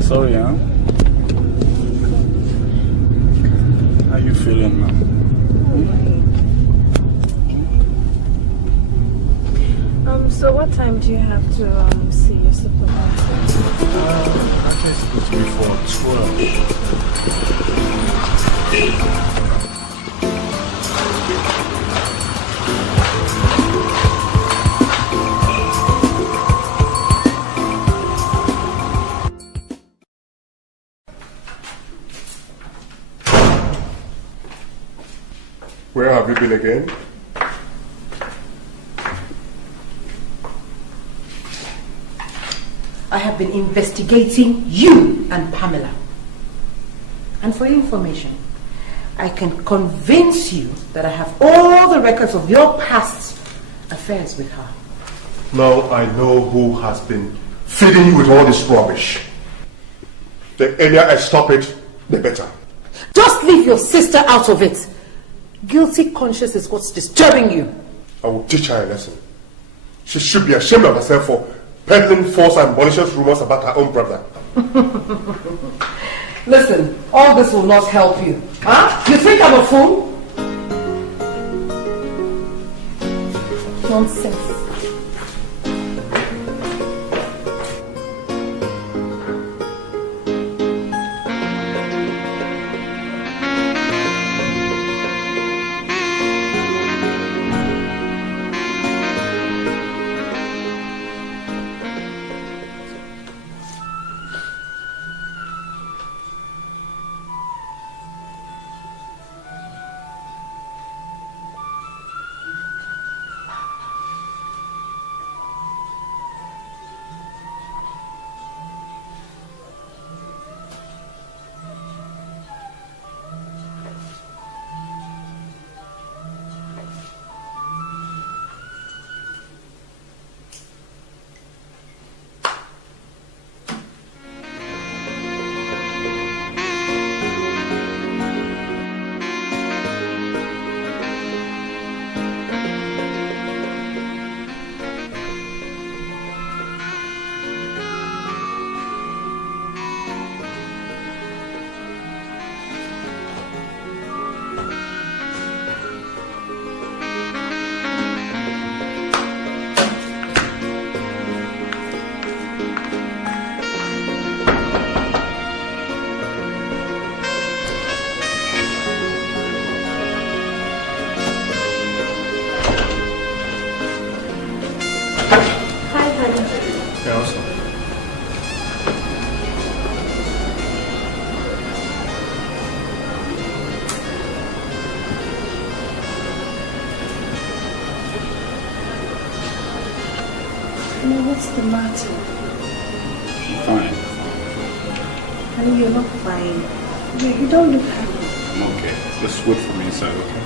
Sorry, huh? How you feeling now? time do you have to see your supervisor? Actually, it's supposed to be for 12. Where have you been again? I have been investigating you and Pamela. And for your information, I can convince you that I have all the records of your past affairs with her. Now I know who has been feeding you with all this rubbish. The earlier I stop it, the better. Just leave your sister out of it. Guilty conscience is what's disturbing you. I will teach her a lesson. She should be ashamed of herself for peddling false and malicious rumors about her own brother. Listen, all this will not help you. Huh? You think I'm a fool? Nonsense. What's the matter? I'm fine. Honey, you're not fine. You don't look happy. I'm okay. Just wait for me inside, okay?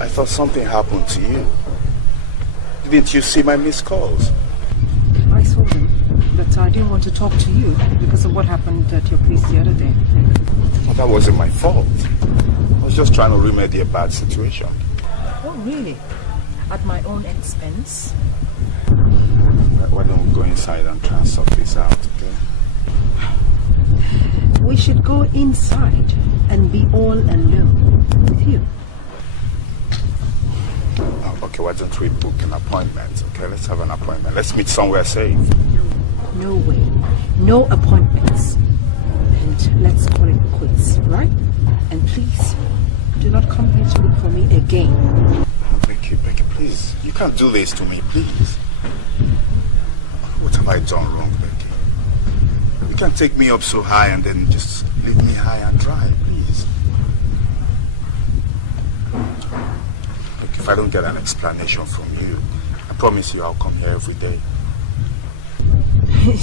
I thought something happened to you. Didn't you see my missed calls? I saw them, but I didn't want to talk to you because of what happened at your place the other day. Well, that wasn't my fault. I was just trying to remedy a bad situation. Oh, really? At my own expense? Why don't we go inside and try and sort this out, okay? We should go inside and be all alone with you. Okay, why don't we book an appointment? Okay, let's have an appointment. Let's meet somewhere safe. No way. No appointments. And let's call it quits, right? And please, do not come here to look for me again. Becky, please. You can't do this to me, please. What have I done wrong, Becky? You can't take me up so high and then just leave me high and dry, please. Look, if I don't get an explanation from you, promise you I'll come here every day.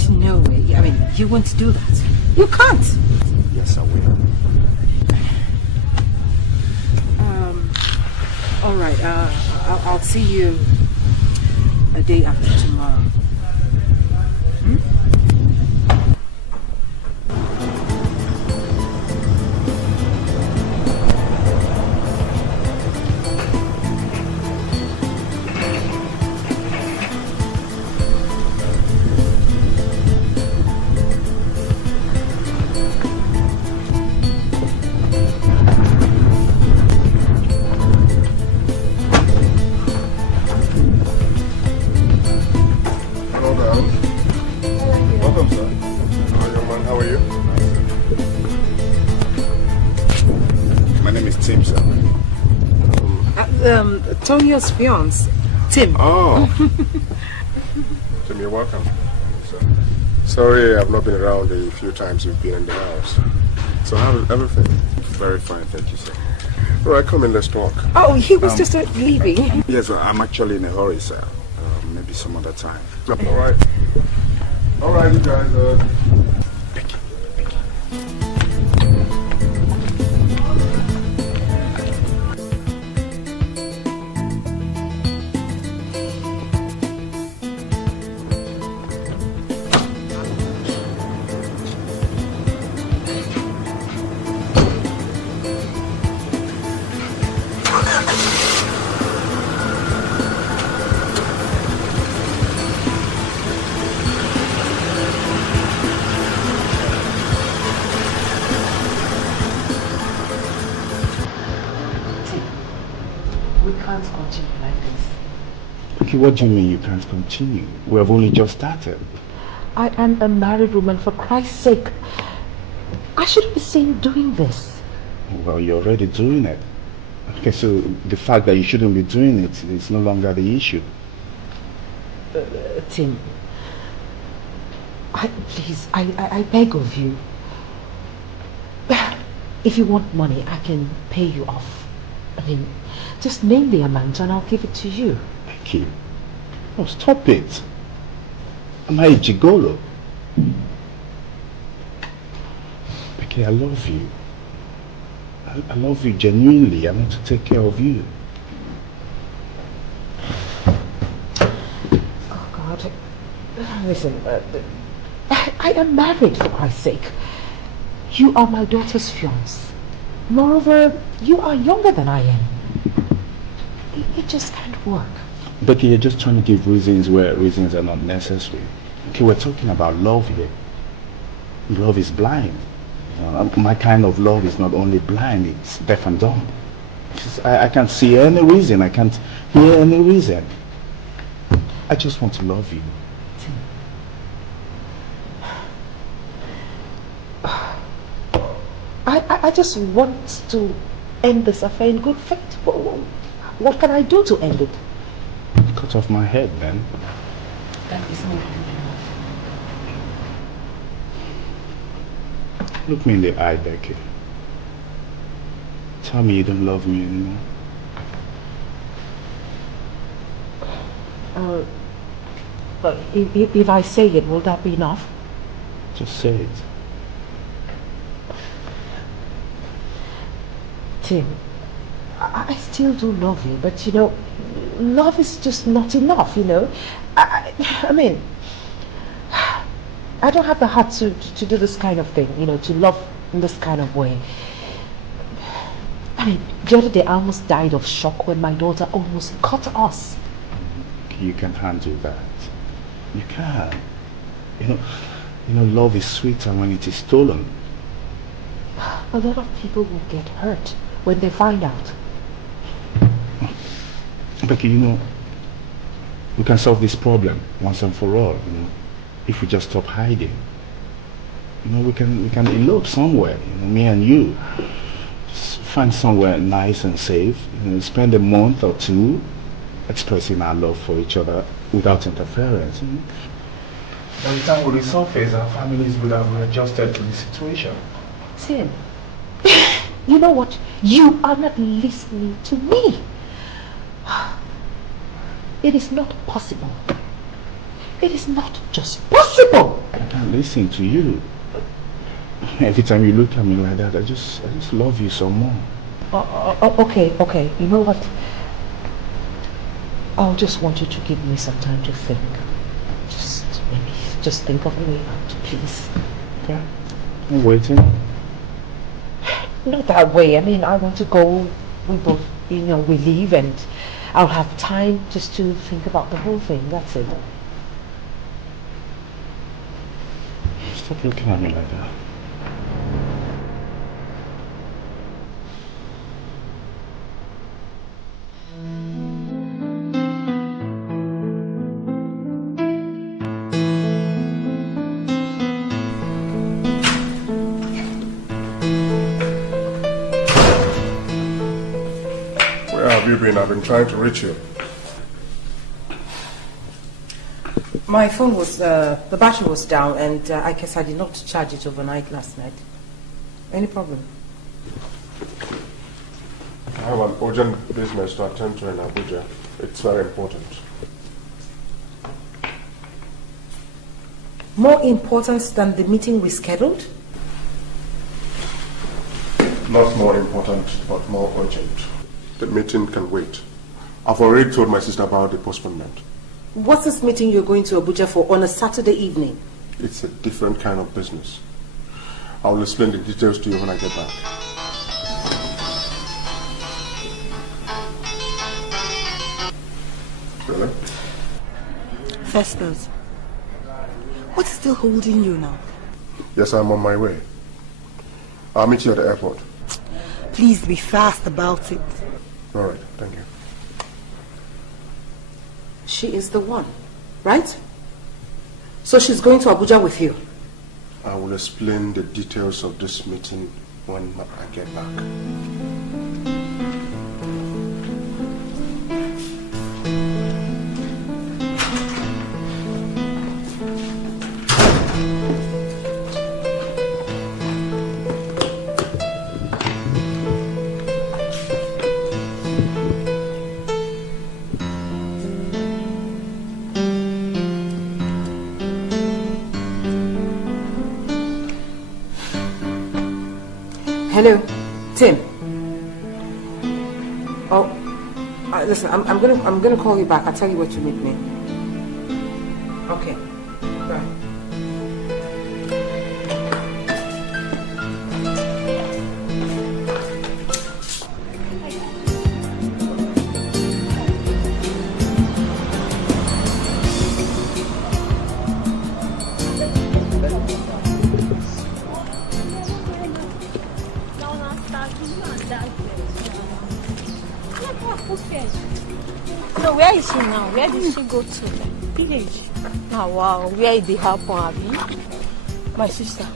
No way. I mean, you won't do that. You can't. Yes, I will. All right. I'll see you a day after tomorrow. Tonio's fiance, Tim. Oh. Tim, you're welcome. Sorry I've not been around the few times you've been in the house. So how's everything? Very fine, thank you, sir. All right, come in, let's talk. Oh, he was just leaving. Yes, I'm actually in a hurry, sir. Maybe some other time. All right. All right, you guys. What do you mean you can't continue? We have only just started. I am a married woman, for Christ's sake. I shouldn't be seen doing this. Well, you're already doing it. Okay, so the fact that you shouldn't be doing it is no longer the issue. Tim, please, I beg of you. If you want money, I can pay you off. I mean, just name the amount and I'll give it to you. Becky, oh, stop it. Am I a gigolo? Becky, I love you. I love you genuinely. I want to take care of you. Oh, God. Listen, I am married, for Christ's sake. You are my daughter's fiance. Moreover, you are younger than I am. It just can't work. Becky, you're just trying to give reasons where reasons are not necessary. Okay, we're talking about love here. Love is blind. My kind of love is not only blind, it's deaf and dumb. I can't see any reason. I can't hear any reason. I just want to love you. I just want to end this affair in good faith. What can I do to end it? Cut off my head, then. That is not good enough. Look me in the eye, Becky. Tell me you don't love me anymore. But if I say it, will that be enough? Just say it. Tim, I still do love you, but you know, love is just not enough, you know. I mean, I don't have the heart to do this kind of thing, you know, to love in this kind of way. I mean, the other day I almost died of shock when my daughter almost cut us. You can handle that. You can. You know, love is sweeter when it is stolen. A lot of people will get hurt when they find out. Becky, you know, we can solve this problem once and for all, you know, if we just stop hiding. You know, we can elope somewhere, you know, me and you. Just find somewhere nice and safe, you know, spend a month or two expressing our love for each other without interference. You know? By the time we resurface, our families will have readjusted to the situation. Tim, you know what? You are not listening to me. It is not possible. It is not just possible. I can't listen to you. Every time you look at me like that, I just love you so more. Okay. You know what? I'll just want you to give me some time to think. Just think of a way out, please. Yeah. I'm waiting. Not that way. I mean, I want to go. We both, we leave, and I'll have time just to think about the whole thing. That's it. Stop looking at me like that. I've been trying to reach you. My phone was, the battery was down, and I guess I did not charge it overnight last night. Any problem? I have an urgent business to attend to in Abuja. It's very important. More important than the meeting we scheduled? Not more important, but more urgent. The meeting can wait. I've already told my sister about the postponement. What's this meeting you're going to Abuja for on a Saturday evening? It's a different kind of business. I'll explain the details to you when I get back. Really? Festus, what's still holding you now? Yes, I'm on my way. I'll meet you at the airport. Please be fast about it. All right, thank you. She is the one, right? So she's going to Abuja with you? I will explain the details of this meeting when I get back. Hello, Tim. Oh, listen. I'm gonna call you back. I'll tell you where to meet me. Okay. Bye. So where is she now? Where did she go to? Village. Oh wow, where did it happen, Abby? My sister,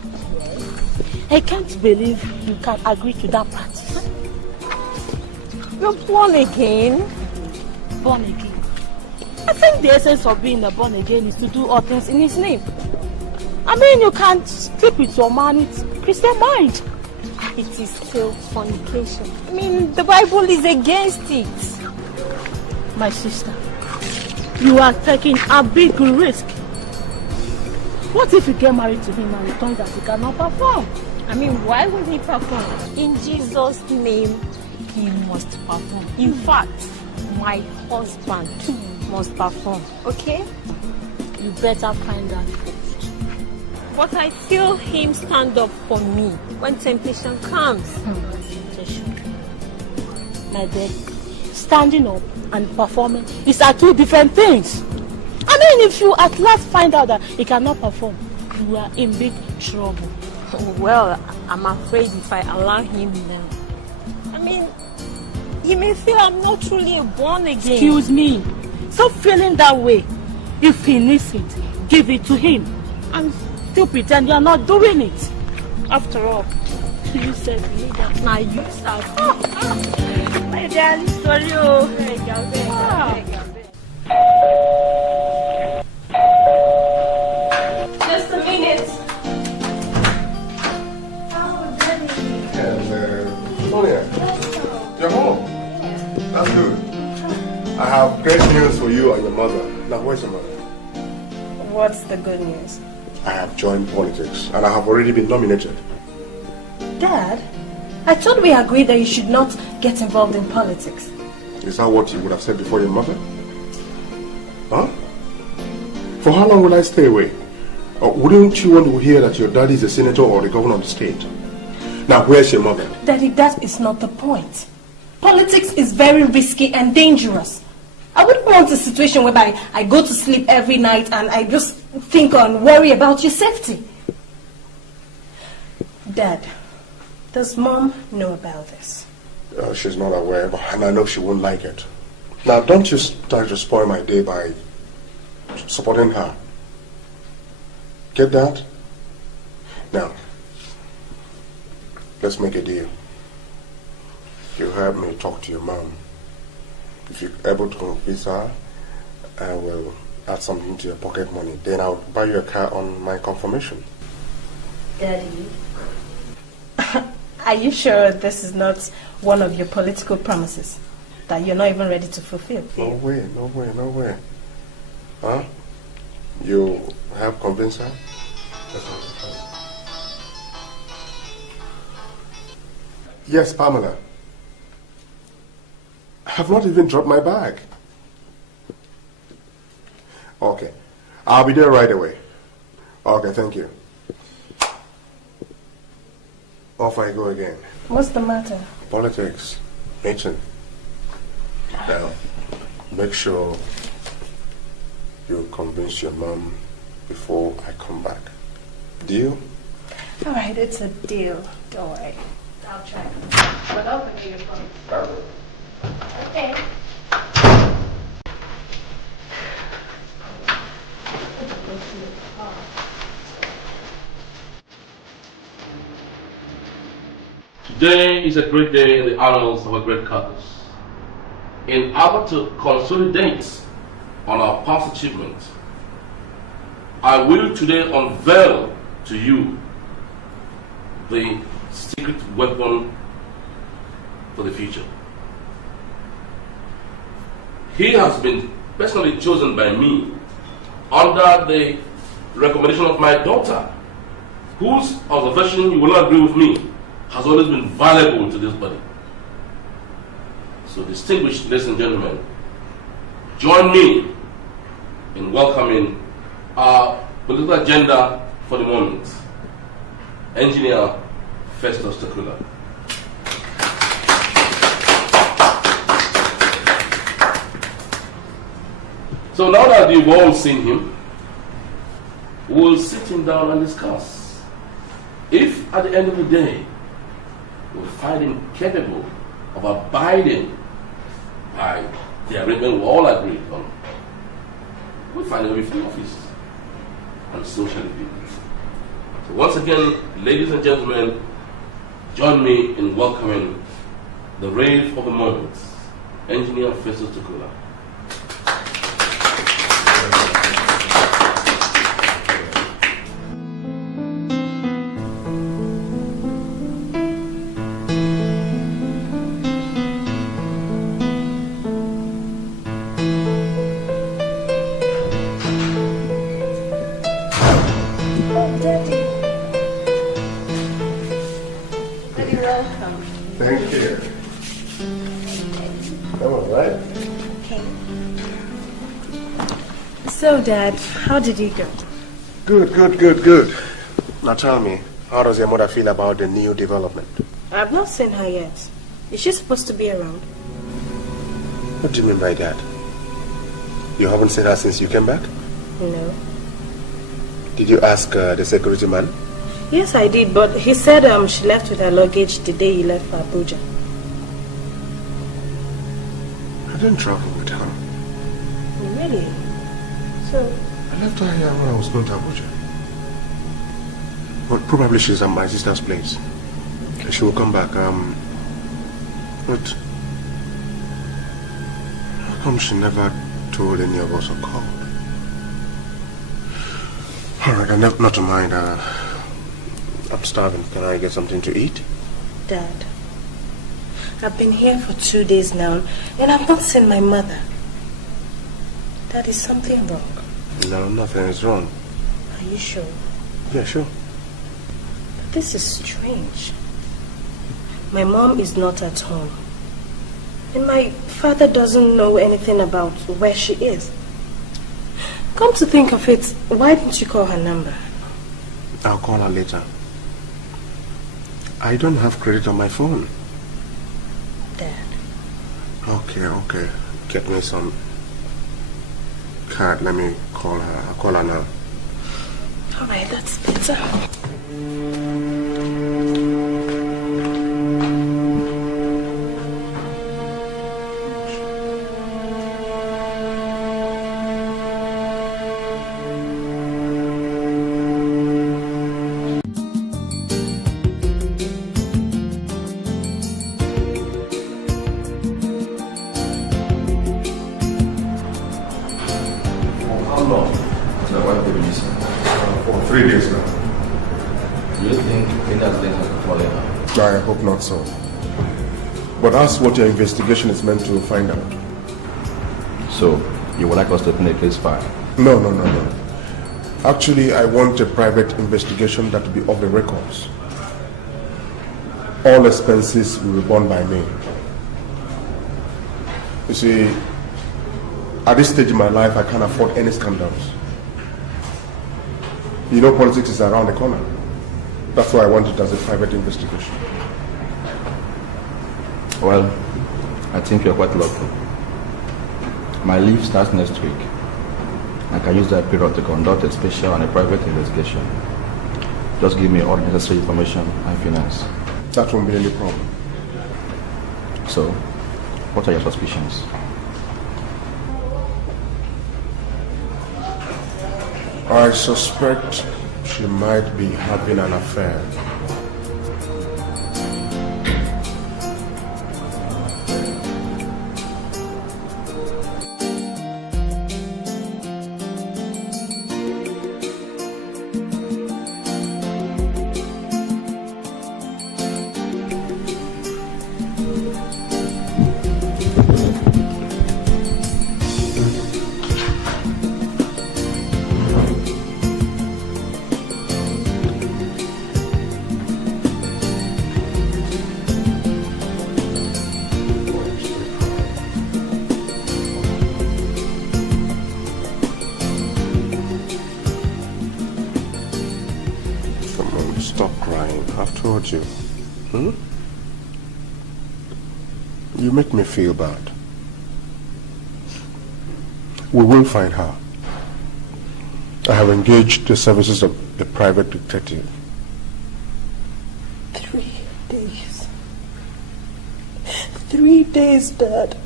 I can't believe you can agree to that party. You're born again. Born again. I think the essence of being a born again is to do all things in his name. I mean, you can't sleep with your man with Christian mind. It is still fornication. I mean, the Bible is against it. My sister, you are taking a big risk. What if you get married to him and it turns out he cannot perform? I mean, why would he perform? In Jesus' name, he must perform. In fact, my husband too must perform. Okay? You better find out first. But I feel him stand up for me when temptation comes. Temptation. My dear, standing up and performing is are two different things. I mean, if you at last find out that he cannot perform, you are in big trouble. Well, I'm afraid if I allow him now, I mean, he may feel I'm not truly born again. Excuse me. Stop feeling that way. If he needs it, give it to him. And still pretend you are not doing it. After all, you said me that now you start. My darling, sorry. Just a minute. And, Sonia, you're home. That's good. I have great news for you and your mother. Now, where's your mother? What's the good news? I have joined politics and I have already been nominated. Dad, I thought we agreed that you should not get involved in politics. Is that what you would have said before your mother? Huh? For how long will I stay away? Or wouldn't you want to hear that your daddy is a senator or the governor of the state? Now, where's your mother? Daddy, that is not the point. Politics is very risky and dangerous. I wouldn't want a situation whereby I go to sleep every night and I just think and worry about your safety. Dad, does Mom know about this? She's not aware, and I know she won't like it. Now, don't you try to spoil my day by supporting her. Get that? Now, let's make a deal. You help me talk to your mom. If you're able to convince her, I will add something to your pocket money. Then I'll buy you a car on my confirmation. Daddy, are you sure this is not one of your political promises that you're not even ready to fulfill? No way, no way, no way. Huh? You have convinced her? That's what I'm saying. Yes, Pamela. I have not even dropped my bag. Okay. I'll be there right away. Okay, thank you. Off I go again. What's the matter? Politics. Meeting. Now, make sure you convince your mom before I come back. Deal? All right, it's a deal. Don't worry. I'll try. But I'll bring you your phone. Okay. Today is a great day in the annals of a great cause. In order to consolidate on our past achievements, I will today unveil to you the secret weapon for the future. He has been personally chosen by me under the recommendation of my daughter, whose observation, you will not agree with me, has always been valuable to this body. So, distinguished ladies and gentlemen, join me in welcoming our political agenda for the moment, Engineer Festus Takula. So now that you've all seen him, we'll sit him down and discuss. If at the end of the day, we find him capable of abiding by the arrangement we all agreed on, we'll find him with the office, and so shall it be. So once again, ladies and gentlemen, join me in welcoming the rave of the moment, Engineer Festus Takula. Thank you. All right. Okay. So, Dad, how did you go? Good. Now tell me, how does your mother feel about the new development? I've not seen her yet. Is she supposed to be around? What do you mean by that? You haven't seen her since you came back? No. Did you ask the security man? Yes, I did, but he said she left with her luggage the day he left for Abuja. I didn't travel with her. Really? So? I left her here when I was going to Abuja. But probably she's at my sister's place. She will come back. But how come she never told any of us or called? Alright, not to mind. I'm starving. Can I get something to eat? Dad, I've been here for 2 days now, and I've not seen my mother. Dad, is something wrong? No, nothing is wrong. Are you sure? Yeah, sure. But this is strange. My mom is not at home. And my father doesn't know anything about where she is. Come to think of it, why didn't you call her number? I'll call her later. I don't have credit on my phone. Dad. Okay. Get me some card. Let me call her. I'll call her now. Alright, that's better. I hope not so. But that's what your investigation is meant to find out. So, you would like us to open a case file? No. Actually, I want a private investigation that will be off the records. All expenses will be borne by me. You see, at this stage in my life, I can't afford any scandals. You know, politics is around the corner. That's why I want it as a private investigation. Well, I think you're quite lucky. My leave starts next week. I can use that period to conduct a special and a private investigation. Just give me all the necessary information and finance. That won't be any problem. So, what are your suspicions? I suspect she might be having an affair. You make me feel bad. We will find her. I have engaged the services of a private detective. 3 days. 3 days, Dad.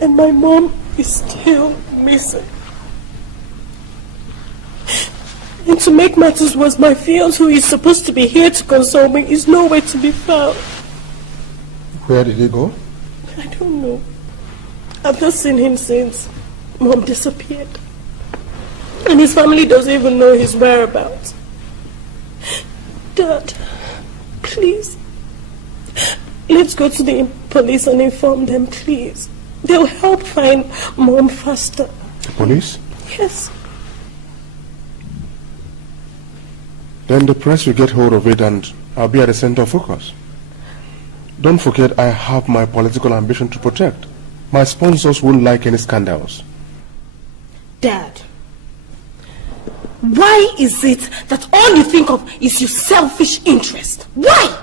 And my mom is still missing. And to make matters worse, my fiance, who is supposed to be here to console me, is nowhere to be found. Where did he go? I don't know. I've not seen him since Mom disappeared. And his family doesn't even know his whereabouts. Dad, please. Let's go to the police and inform them, please. They'll help find Mom faster. The police? Yes. Then the press will get hold of it and I'll be at the center of focus. Don't forget, I have my political ambition to protect. My sponsors won't like any scandals. Dad, why is it that all you think of is your selfish interest? Why?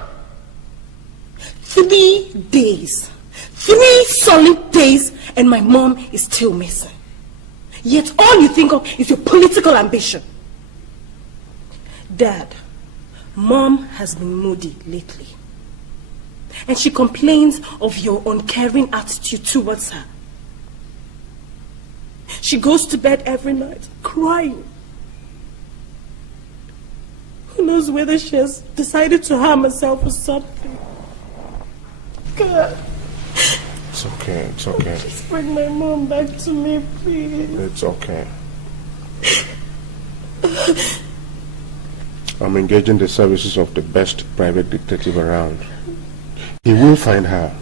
3 days. 3 solid days and my mom is still missing. Yet all you think of is your political ambition. Dad, Mom has been moody lately. And she complains of your uncaring attitude towards her. She goes to bed every night crying. Who knows whether she has decided to harm herself or something. God. It's okay, it's okay. Just bring my mom back to me, please. It's okay. I'm engaging the services of the best private detective around. He will find her.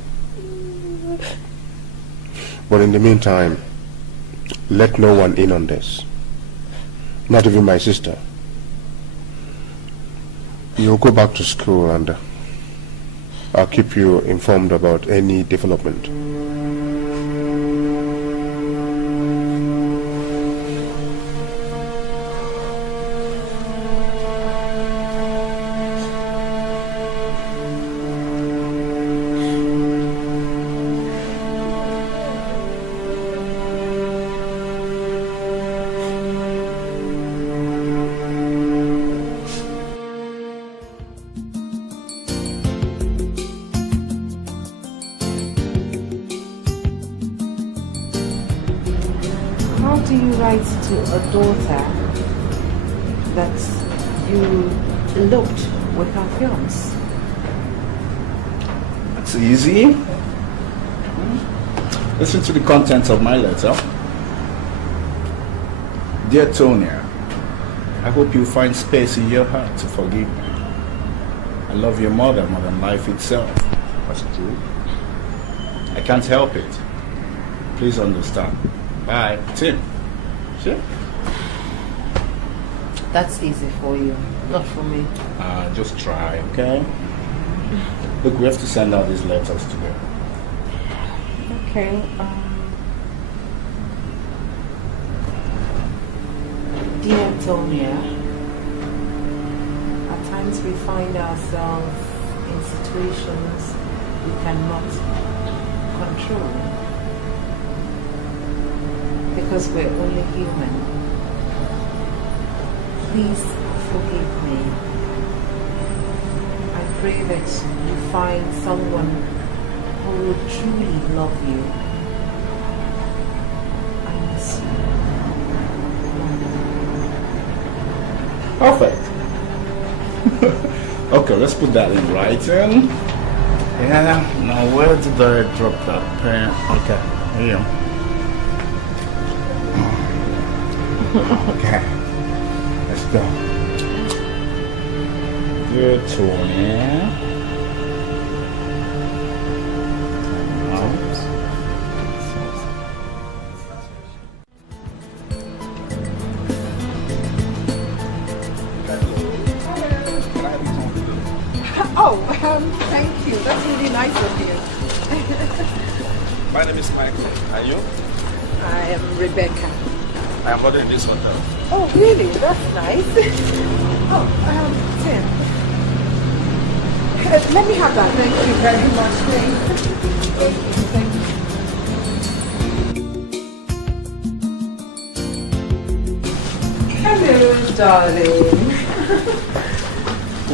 But in the meantime, let no one in on this. Not even my sister. You'll go back to school and I'll keep you informed about any development. To a daughter that you eloped with her fiance? That's easy. Listen to the contents of my letter. Dear Tonya, I hope you find space in your heart to forgive me. I love your mother more than life itself. That's true. I can't help it. Please understand. Bye. Tim. Sure. That's easy for you, not for me. Just try, okay? Look, we have to send out these letters today. Okay. Dear Tonya, at times we find ourselves in situations we cannot control. Because we're only human. Please forgive me. I pray that you find someone who will truly love you. I miss you. Perfect. Okay, let's put that in writing. Yeah, now where did I drop that pen? Okay, here you go. Okay, let's go. Dear Tonya, thank you. That's really nice of you. My name is Michael. And you? I am Rebecca. I am ordering this hotel. Oh, really? That's nice. Tim. Let me have that. Thank you very much. Thank you. Hello, darling.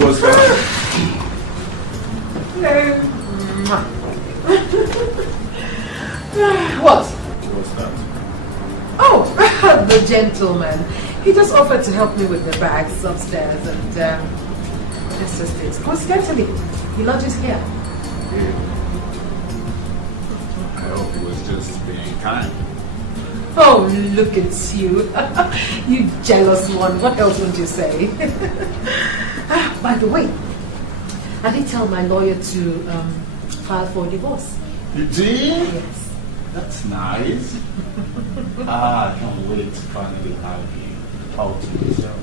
What's that? Hello. What? What's that? Oh, the gentleman. He just offered to help me with the bags upstairs and this is it. Coincidentally, he lodges here. I hope he was just being kind. Oh, look at you. You jealous one. What else would you say? By the way, I did tell my lawyer to file for divorce. You did? Yes. That's nice. I can't wait to finally have you all to yourself.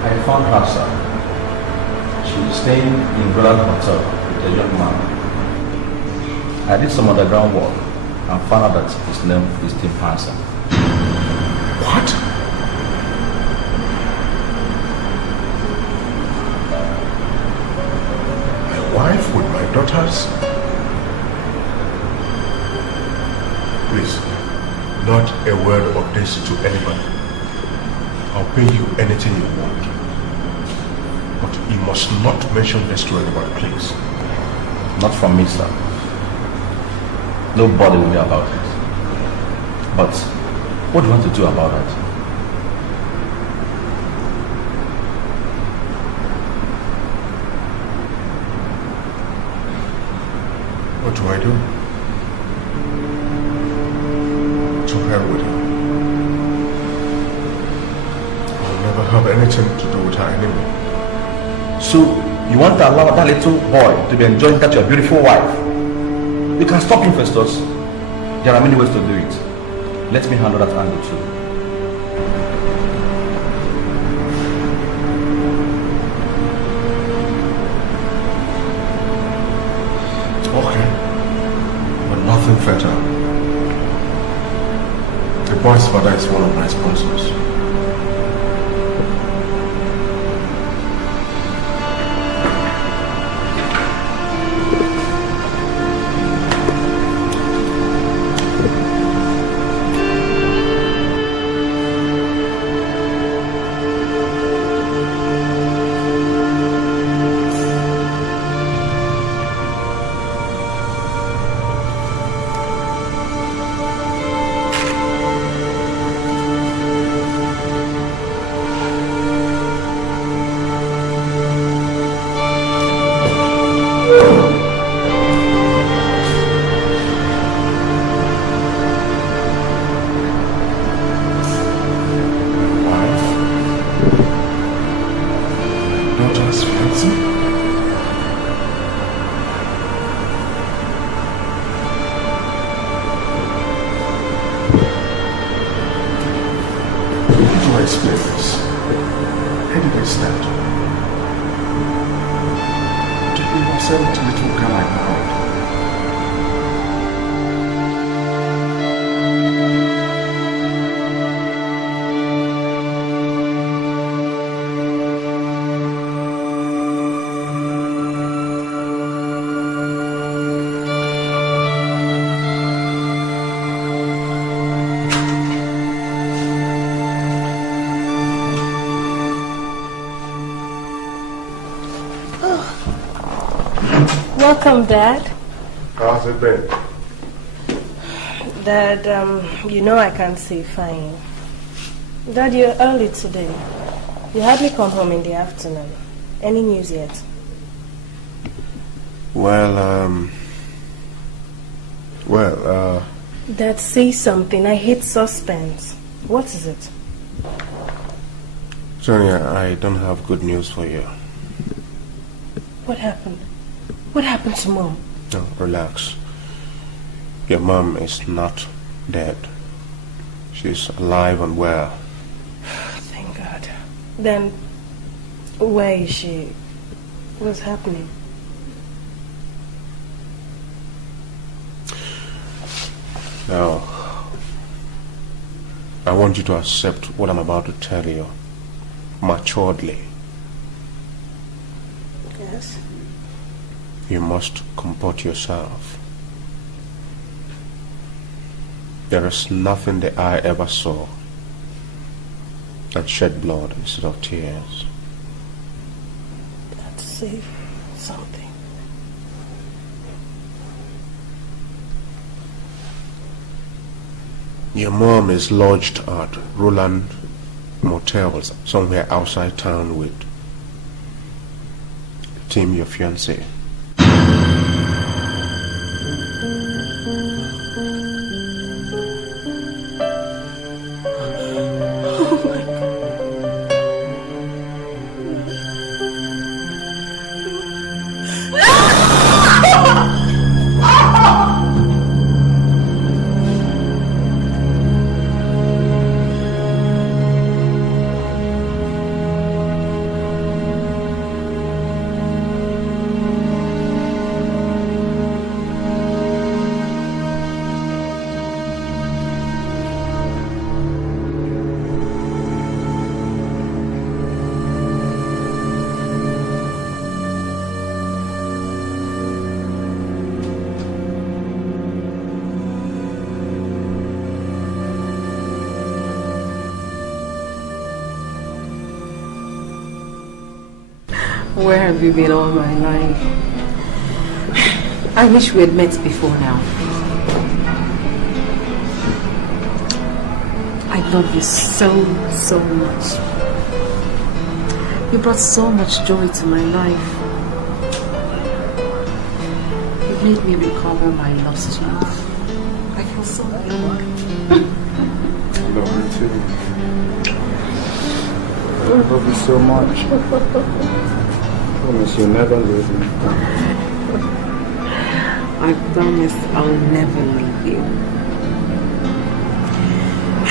I found her, sir. She was staying in Grand Hotel with a young man. I did some underground work and found out that his name is Tim Hansen. What? My wife with my daughters? Please, not a word of this to anybody. I'll pay you anything you want. But you must not mention this to anyone, please. Not from me, sir. Nobody will know about it. But what do you want to do about it? What do I do? To hell with her. I'll never have anything to do with her anymore. So you want to allow that little boy to be enjoying that your beautiful wife? You can stop him, Festus. There are many ways to do it. Let me handle that angle too. Okay. But nothing further. The boy's father is one of my sponsors. Welcome, Dad. How's it been? Dad, you know I can't say fine. Dad, you're early today. You hardly come home in the afternoon. Any news yet? Well, Dad, say something. I hate suspense. What is it? Sonia, I don't have good news for you. What happened? What happened to Mom? No, relax. Your mom is not dead. She's alive and well. Thank God. Then, where is she? What's happening? Now, I want you to accept what I'm about to tell you maturedly. Yes. You must comport yourself. There is nothing the eye ever saw that shed blood instead of tears. Let's say something. Your mom is lodged at Roland Motels somewhere outside town with Tim, your fiance. Where have you been all my life? I wish we had met before now. I love you so, so much. You brought so much joy to my life. You made me recover my lost youth. I feel so young. I love you too. I love you so much. promise you'll never leave me. I promise I'll never leave you.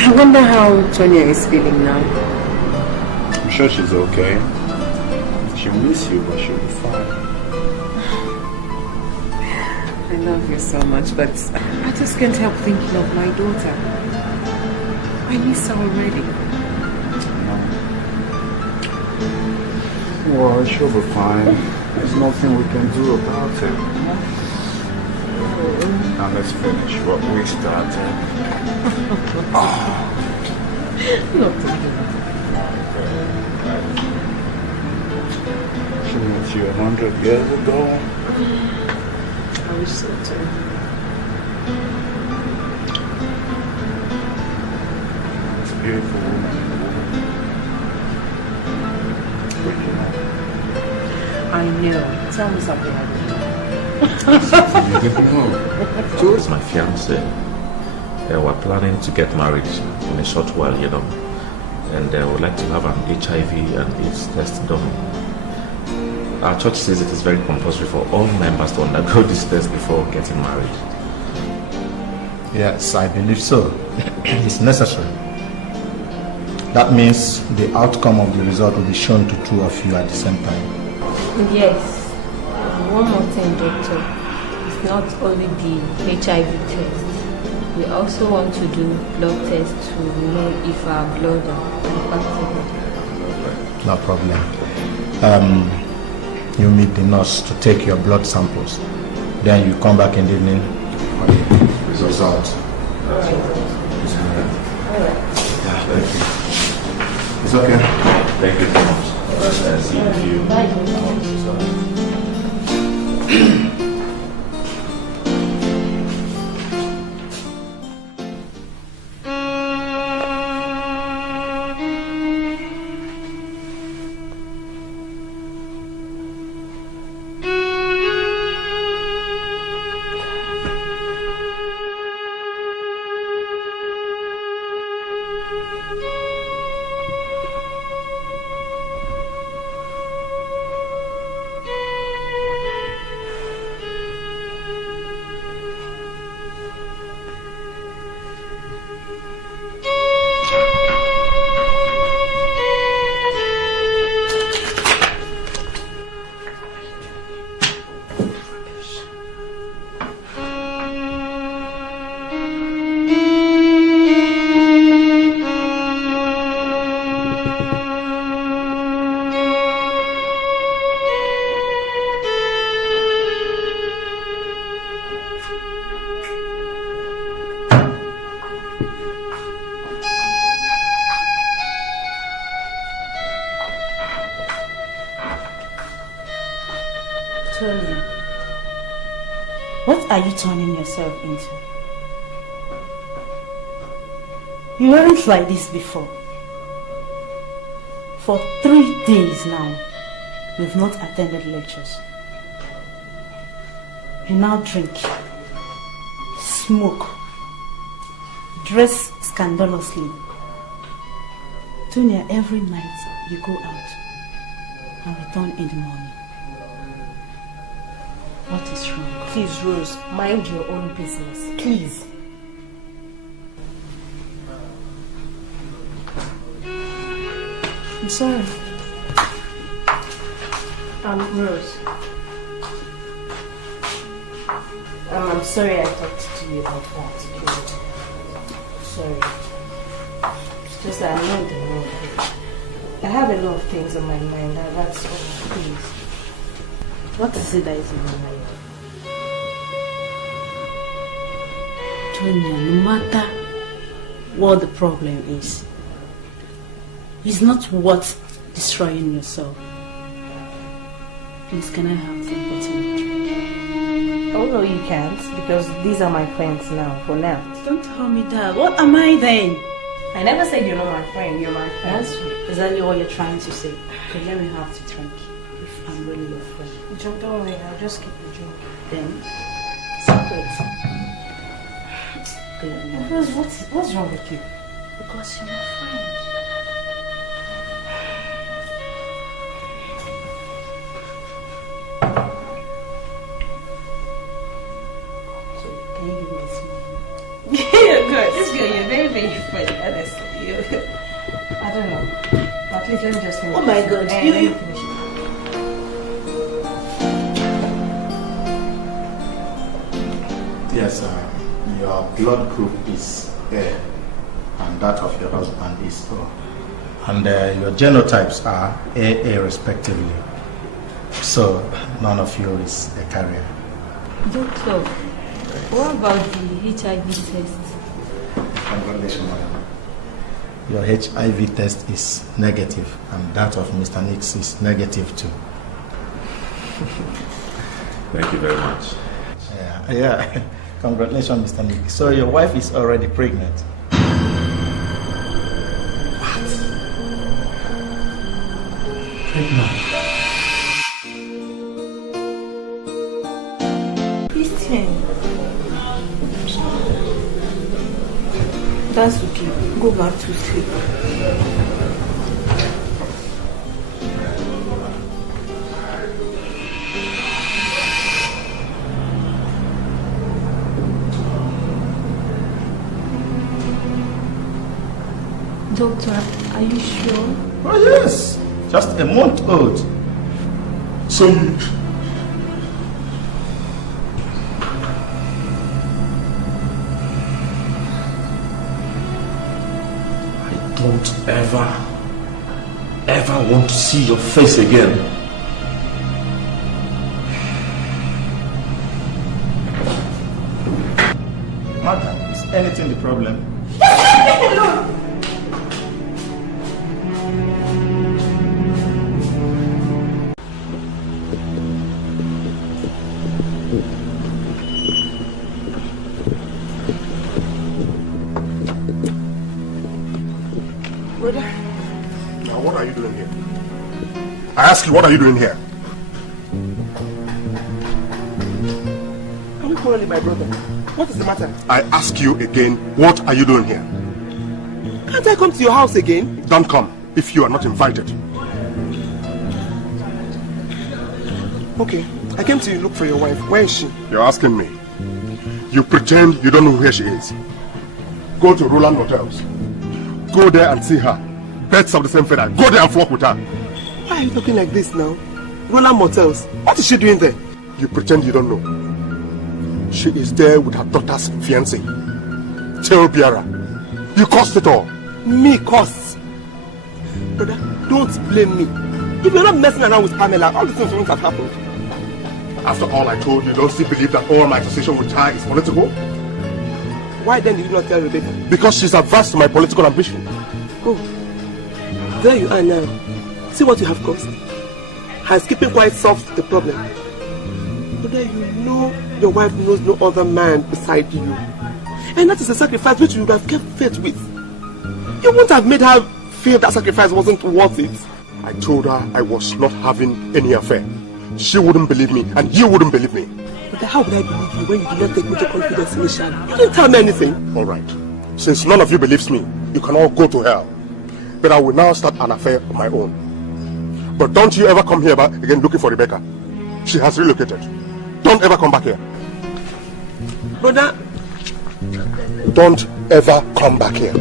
I wonder how Tonya is feeling now. I'm sure she's okay. She'll miss you, but she'll be fine. I love you so much, but I just can't help thinking of my daughter. I miss her already. Well, she'll be fine. There's nothing we can do about it. Now let's finish what we started. Not She met you 100 years ago. I wish so too. It's a beautiful woman. I know. Tell me something. You didn't know. Joe is my fiance. We're planning to get married in a short while, you know. And we'd like to have an HIV and AIDS test done. Our church says it is very compulsory for all members to undergo this test before getting married. Yes, I believe so. It's necessary. That means the outcome of the result will be shown to two of you at the same time. Yes. One more thing, doctor. It's not only the HIV test. We also want to do blood tests to know if our blood are compatible. No problem. You meet the nurse to take your blood samples. Then you come back in the evening for the results. Alright. Yeah, thank you. It's okay. Thank you very much. See you. Bye. What are you turning yourself into? You weren't like this before. For 3 days now, you've not attended lectures. You now drink, smoke, dress scandalously. Tonya, every night you go out and return in the morning. What is wrong? Please, Rose, mind your own business. Please. I'm sorry. Rose. I'm sorry I talked to you about that. Sorry. It's just that I'm not in the mood. I have a lot of things on my mind. That's all. Please. What is it that is in your mind? Tonya, no matter what the problem is, it's not worth destroying yourself. Please, can I have the bottle of drink? Oh no, you can't, because these are my friends now, for now. Don't tell me that. What am I then? I never said you're not my friend, you're my friend. That's exactly what you're trying to say. Okay, let me have the drink, if I'm really your friend. John, don't worry, I'll just keep the drink. Then, separate. Rose, what's wrong with you? Because you're my friend. funny, honestly. I don't know. But please, let me just finish. Oh my God. Let me finish it. Yes, your blood group is A, and that of your husband is O. And your genotypes are AA respectively. So none of you is a carrier. Doctor, what about the HIV test? Congratulations, madam. Your HIV test is negative, and that of Mr. Nix is negative too. Thank you very much. Yeah. Congratulations, Mr. Nick. So your wife is already pregnant. What? Pregnant? Christian. That's okay. Go back to sleep. Doctor, are you sure? Oh yes, just a month old. So you... Don't ever want to see your face again. Madam, is anything the problem? Now, what are you doing here? I ask you, what are you doing here? Are we quarreling, my brother? What is the matter? I ask you again, what are you doing here? Can't I come to your house again? Don't come if you are not invited. Okay, I came to look for your wife. Where is she? You're asking me. You pretend you don't know where she is. Go to Roland Hotels. Go there and see her. Birds of the same feather. Go there and flock with her. Why are you talking like this now? Roland Motels. What is she doing there? You pretend you don't know. She is there with her daughter's fiance, Tail Biara. You caused it all. Me caused? Brother, don't blame me. If you're not messing around with Pamela, all these things wouldn't have happened. After all I told you, don't still believe that all my association with her is political? Why then did you not tell Rebecca? Because she's adverse to my political ambition. Oh, there you are now. See what you have caused. Has keeping quiet solved the problem? Brother, you know your wife knows no other man beside you. And that is a sacrifice which you would have kept faith with. You wouldn't have made her feel that sacrifice wasn't worth it. I told her I was not having any affair. She wouldn't believe me, and you wouldn't believe me. But how would I believe you when you did not take me to confidence initially? You didn't tell me anything. All right. Since none of you believes me, you can all go to hell. But I will now start an affair of my own. But don't you ever come here again looking for Rebecca. She has relocated. Don't ever come back here. Brother, don't ever come back here.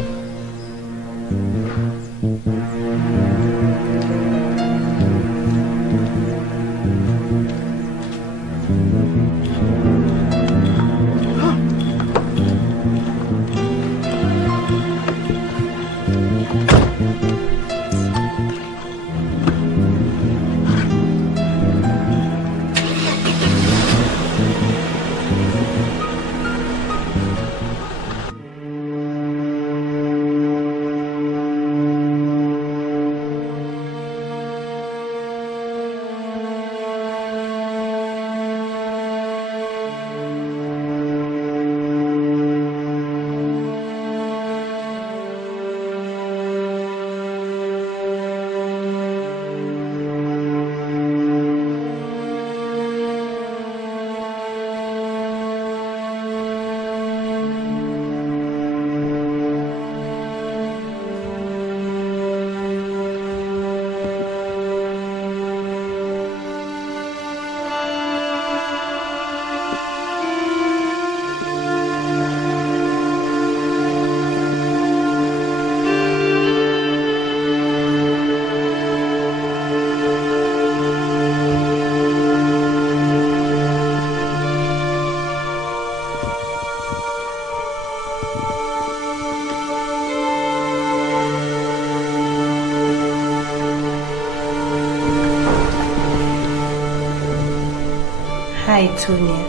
Hi, Tonya.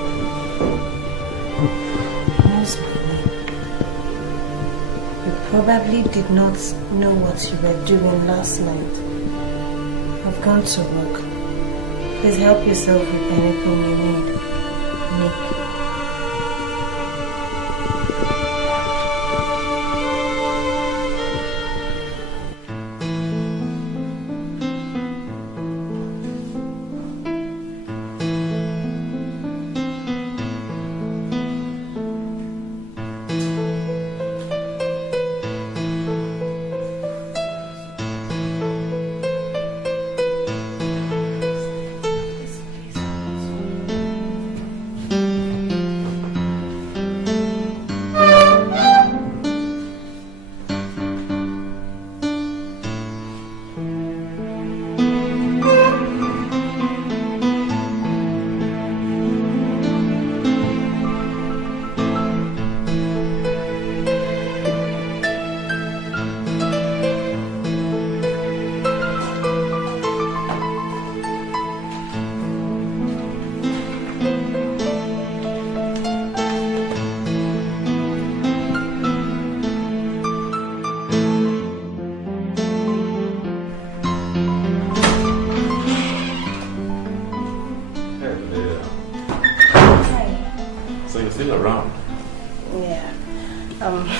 What's my name? You probably did not know what you were doing last night. I've gone to work. Please help yourself with anything you need. Nick.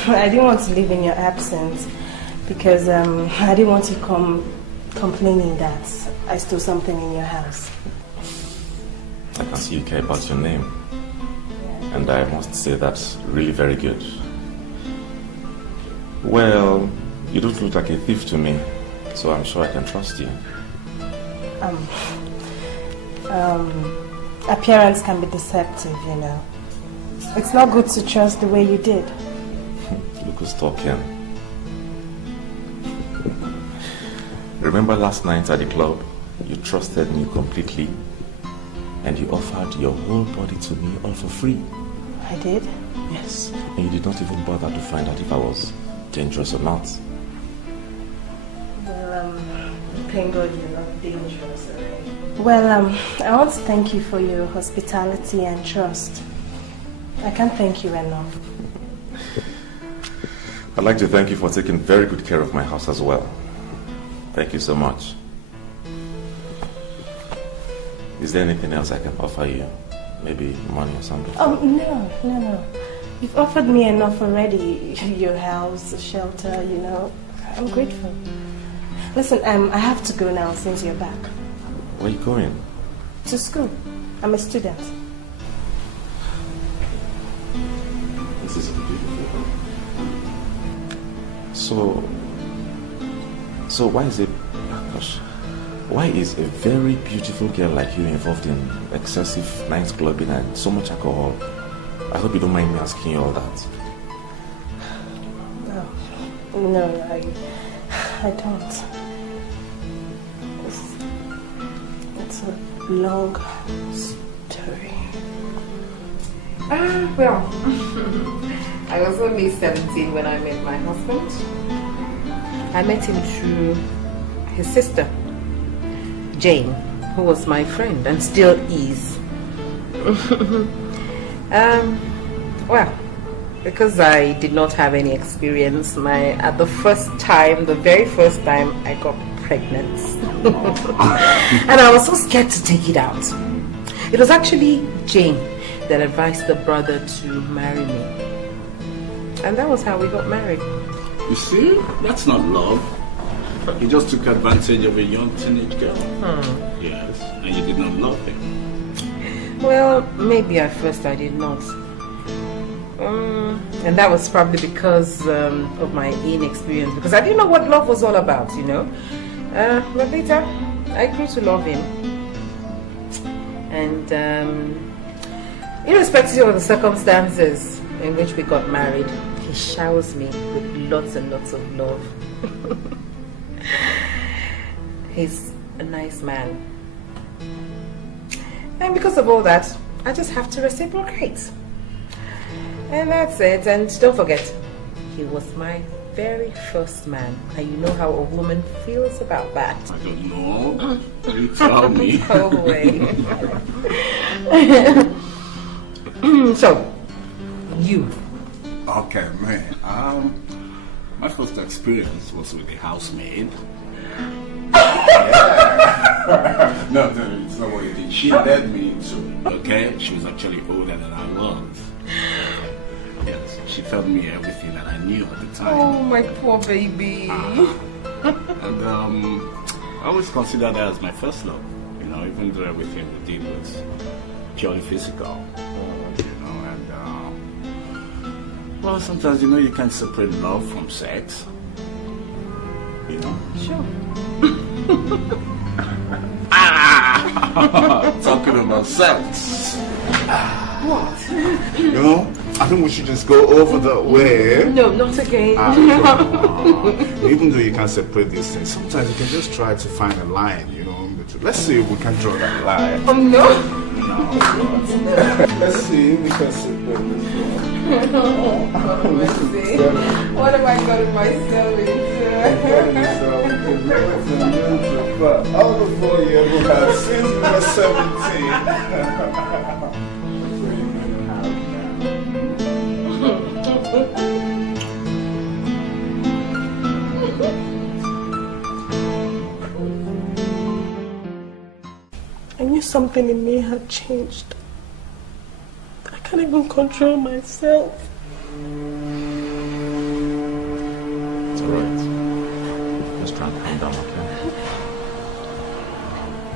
I didn't want to leave in your absence because I didn't want to come complaining that I stole something in your house. I can see you care about your name. Yeah. And I must say that's really very good. Well, you don't look like a thief to me, so I'm sure I can trust you. Appearance can be deceptive, you know. It's not good to trust the way you did. Look who's talking. Remember last night at the club? You trusted me completely and you offered your whole body to me all for free. I did? Yes. And you did not even bother to find out if I was dangerous or not. Well, thank God you're not dangerous, alright? Well, I want to thank you for your hospitality and trust. I can't thank you enough. I'd like to thank you for taking very good care of my house as well. Thank you so much. Is there anything else I can offer you? Maybe money or something? Oh, no. You've offered me enough already. Your house, shelter, you know. I'm grateful. Listen, I have to go now since you're back. Where are you going? To school. I'm a student. This is beautiful. So why is a very beautiful girl like you involved in excessive night clubbing and so much alcohol? I hope you don't mind me asking you all that. No, I don't. It's a long story. Well, I was only 17 when I met my husband. I met him through his sister, Jane, who was my friend and still is. Well, because I did not have any experience, at the very first time I got pregnant. And I was so scared to take it out. It was actually Jane that advised the brother to marry me. And that was how we got married. You see, that's not love. You just took advantage of a young teenage girl. Yes, and you did not love him. Well, maybe at first I did not. And that was probably because of my inexperience, because I didn't know what love was all about, you know. But later, I grew to love him. And irrespective of the circumstances in which we got married, he showers me with lots and lots of love. He's a nice man. And because of all that, I just have to reciprocate. And that's it. And don't forget, he was my very first man. And you know how a woman feels about that. I don't know. You tell me. Go away. So, you. Okay, man. My first experience was with a housemaid. Yeah. No, it's not what it did. She led me into. Okay, she was actually older than I was. Yes, she told me everything that I knew at the time. Oh, my poor baby. And I always consider that as my first love. You know, even though everything we did was purely physical. Well, sometimes, you know, you can't separate love from sex. You know? Sure. Talking about sex. What? You know, I think we should just go over that way. No, not again. Even though you can't separate these things, sometimes you can just try to find a line, you know. Let's see if we can draw that line. Oh, no. Let's see if we can separate this one. What have I gotten myself into? All the 4 years we had since we were 17. I knew something in me had changed. I can't even control myself. It's alright. Just try and calm down, okay?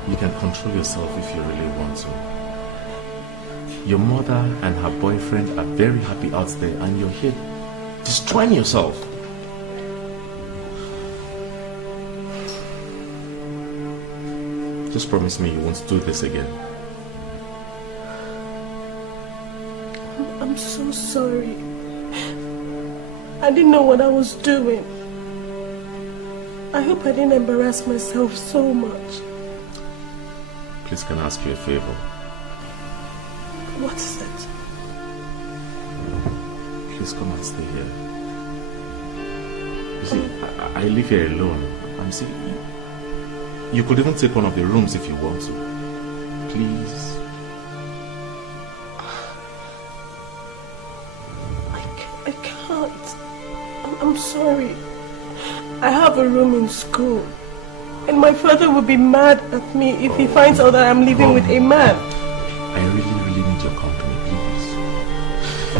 You can control yourself if you really want to. Your mother and her boyfriend are very happy out there and you're here destroying yourself. Just promise me you won't do this again. I'm so sorry. I didn't know what I was doing. I hope I didn't embarrass myself so much. Please, can I ask you a favor? What is it? Please come and stay here. You see, I live here alone. I'm see. You could even take one of the rooms if you want to. Please. I can't. I'm sorry. I have a room in school. And my father will be mad at me if he finds out that I'm living with a man. I really need your company, please.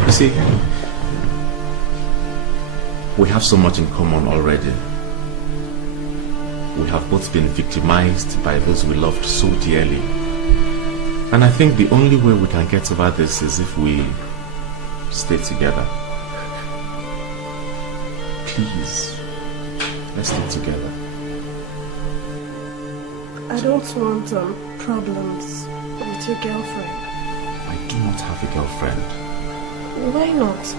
You see, we have so much in common already. We have both been victimized by those we loved so dearly. And I think the only way we can get over this is if we stay together. Please, let's stay together. I don't want problems with your girlfriend. I do not have a girlfriend. Why not?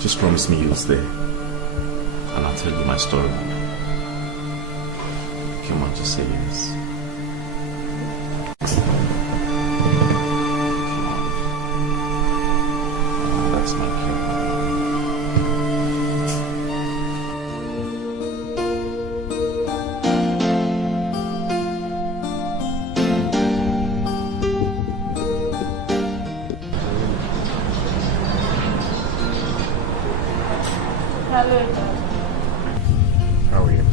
Just promise me you'll stay, and I'll tell you my story. Come on, just say yes. That's my kid. How are you?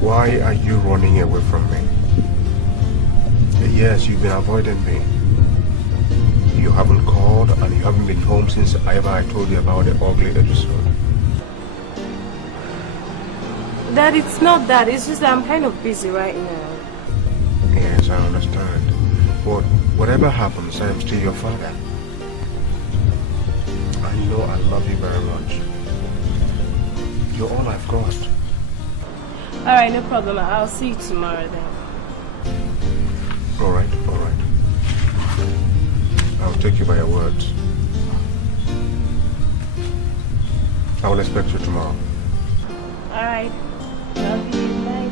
Why are you running away from me? Yes, you've been avoiding me. You haven't called and you haven't been home since I told you about the ugly episode. Dad, it's not that. It's just that I'm kind of busy right now. Yes, I understand. But whatever happens, I am still your father. I know I love you very much. You're all I've got. Alright, no problem. I'll see you tomorrow then. Alright, alright. I'll take you by your words. I will expect you tomorrow. Alright. Love you. Bye.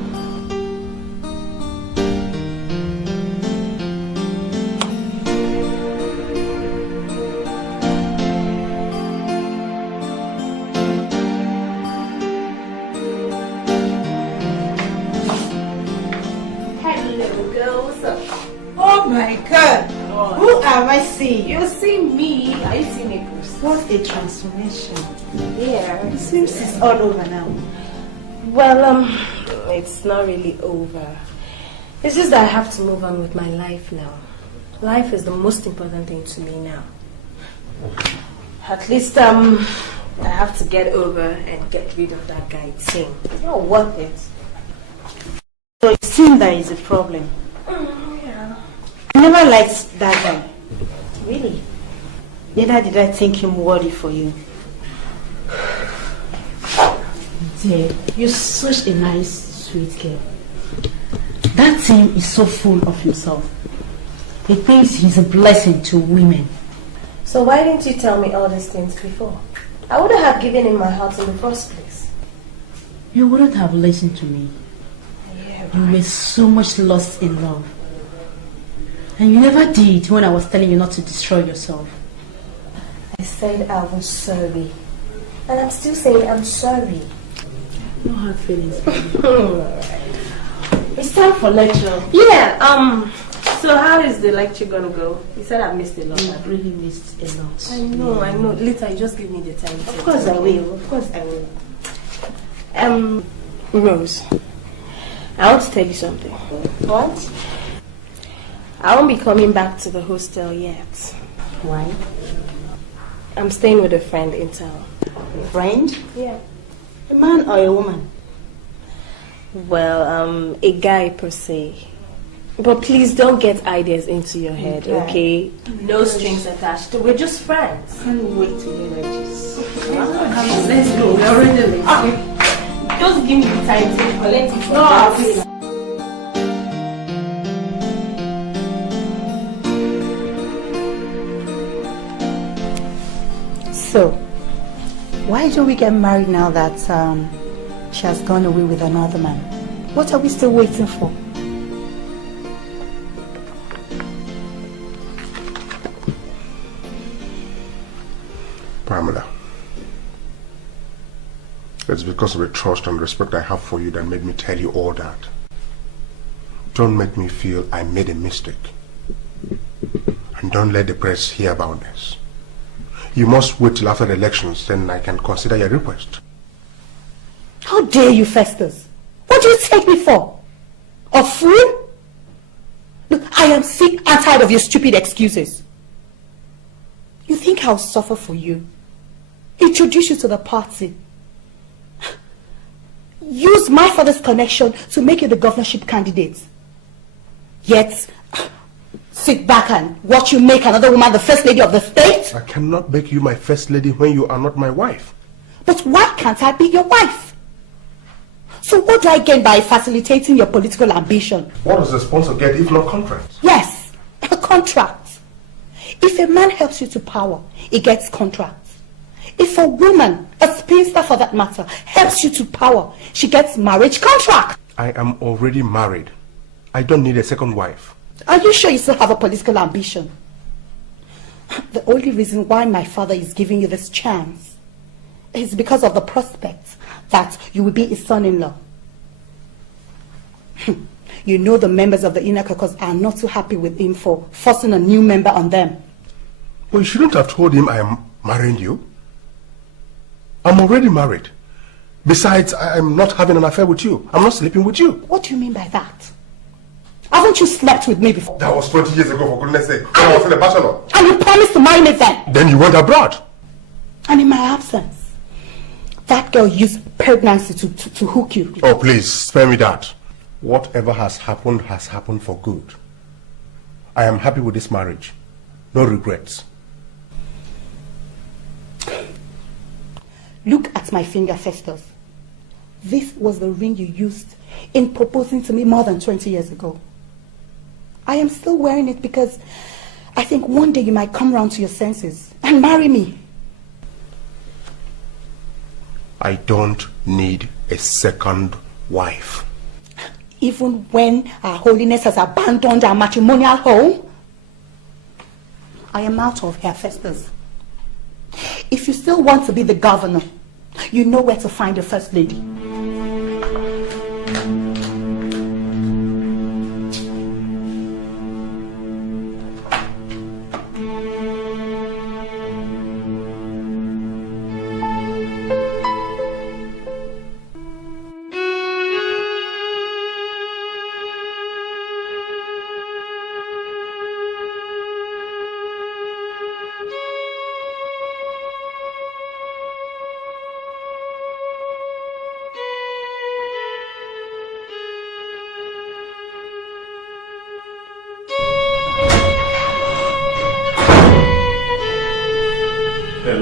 on. Who am I seeing? You're seeing me. Are you seeing a ghost? What a transformation. Yeah. It seems it's all over now. Well, it's not really over. It's just that I have to move on with my life now. Life is the most important thing to me now. At least, I have to get over and get rid of that guy, Tim. It's not worth it. So it seems there is a problem. Yeah. I never liked that guy. Really? Neither did I think him worthy for you. Dear, you're such a nice, sweet girl. That Tim is so full of himself. He thinks he's a blessing to women. So why didn't you tell me all these things before? I wouldn't have given him my heart in the first place. You wouldn't have listened to me. Yeah, right. You were so much lost in love. And you never did when I was telling you not to destroy yourself. I said I was sorry. And I'm still saying I'm sorry. No hard feelings. Alright. It's time for lecture. Yeah, so how is the lecture gonna go? You said I've missed a lot. I've really missed a lot. I know. Later, you just give me the time. Of course I will. Of course I will. Rose, I want to tell you something. What? I won't be coming back to the hostel yet. Why? I'm staying with a friend in town. A friend? Yeah. A man or a woman? Well, a guy per se. But please don't get ideas into your head, okay? No strings attached. We're just friends. I can't wait to hear this. Let's go. We're already late. Just give me the time to collect it. No, So, why don't we get married now that she has gone away with another man? What are we still waiting for? Pamela, it's because of the trust and respect I have for you that made me tell you all that. Don't make me feel I made a mistake. And don't let the press hear about this. You must wait till after the elections, then I can consider your request. How dare you, Festus? What do you take me for? A fool? Look, I am sick and tired of your stupid excuses. You think I'll suffer for you? Introduce you to the party. Use my father's connection to make you the governorship candidate. Yet, sit back and watch you make another woman the first lady of the state? I cannot make you my first lady when you are not my wife. But why can't I be your wife? So what do I gain by facilitating your political ambition? What does the sponsor get if not contract? Yes, a contract. If a man helps you to power, he gets contracts. If a woman, a spinster for that matter, helps you to power, she gets marriage contract. I am already married. I don't need a second wife. Are you sure you still have a political ambition? The only reason why my father is giving you this chance is because of the prospect that you will be his son-in-law. You know the members of the inner caucus are not too happy with him for forcing a new member on them. Well, you shouldn't have told him I am marrying you. I'm already married. Besides, I'm not having an affair with you. I'm not sleeping with you. What do you mean by that? Haven't you slept with me before? That was 20 years ago, for goodness sake, when I was in a bachelor. And you promised to marry me then? Then you went abroad. And in my absence, that girl used pregnancy to hook you. Oh, please, spare me that. Whatever has happened for good. I am happy with this marriage. No regrets. Look at my finger, Festus. This was the ring you used in proposing to me more than 20 years ago. I am still wearing it because I think one day you might come round to your senses and marry me. I don't need a second wife. Even when Our Holiness has abandoned our matrimonial home? I am out of here, Festus. If you still want to be the governor, you know where to find the first lady.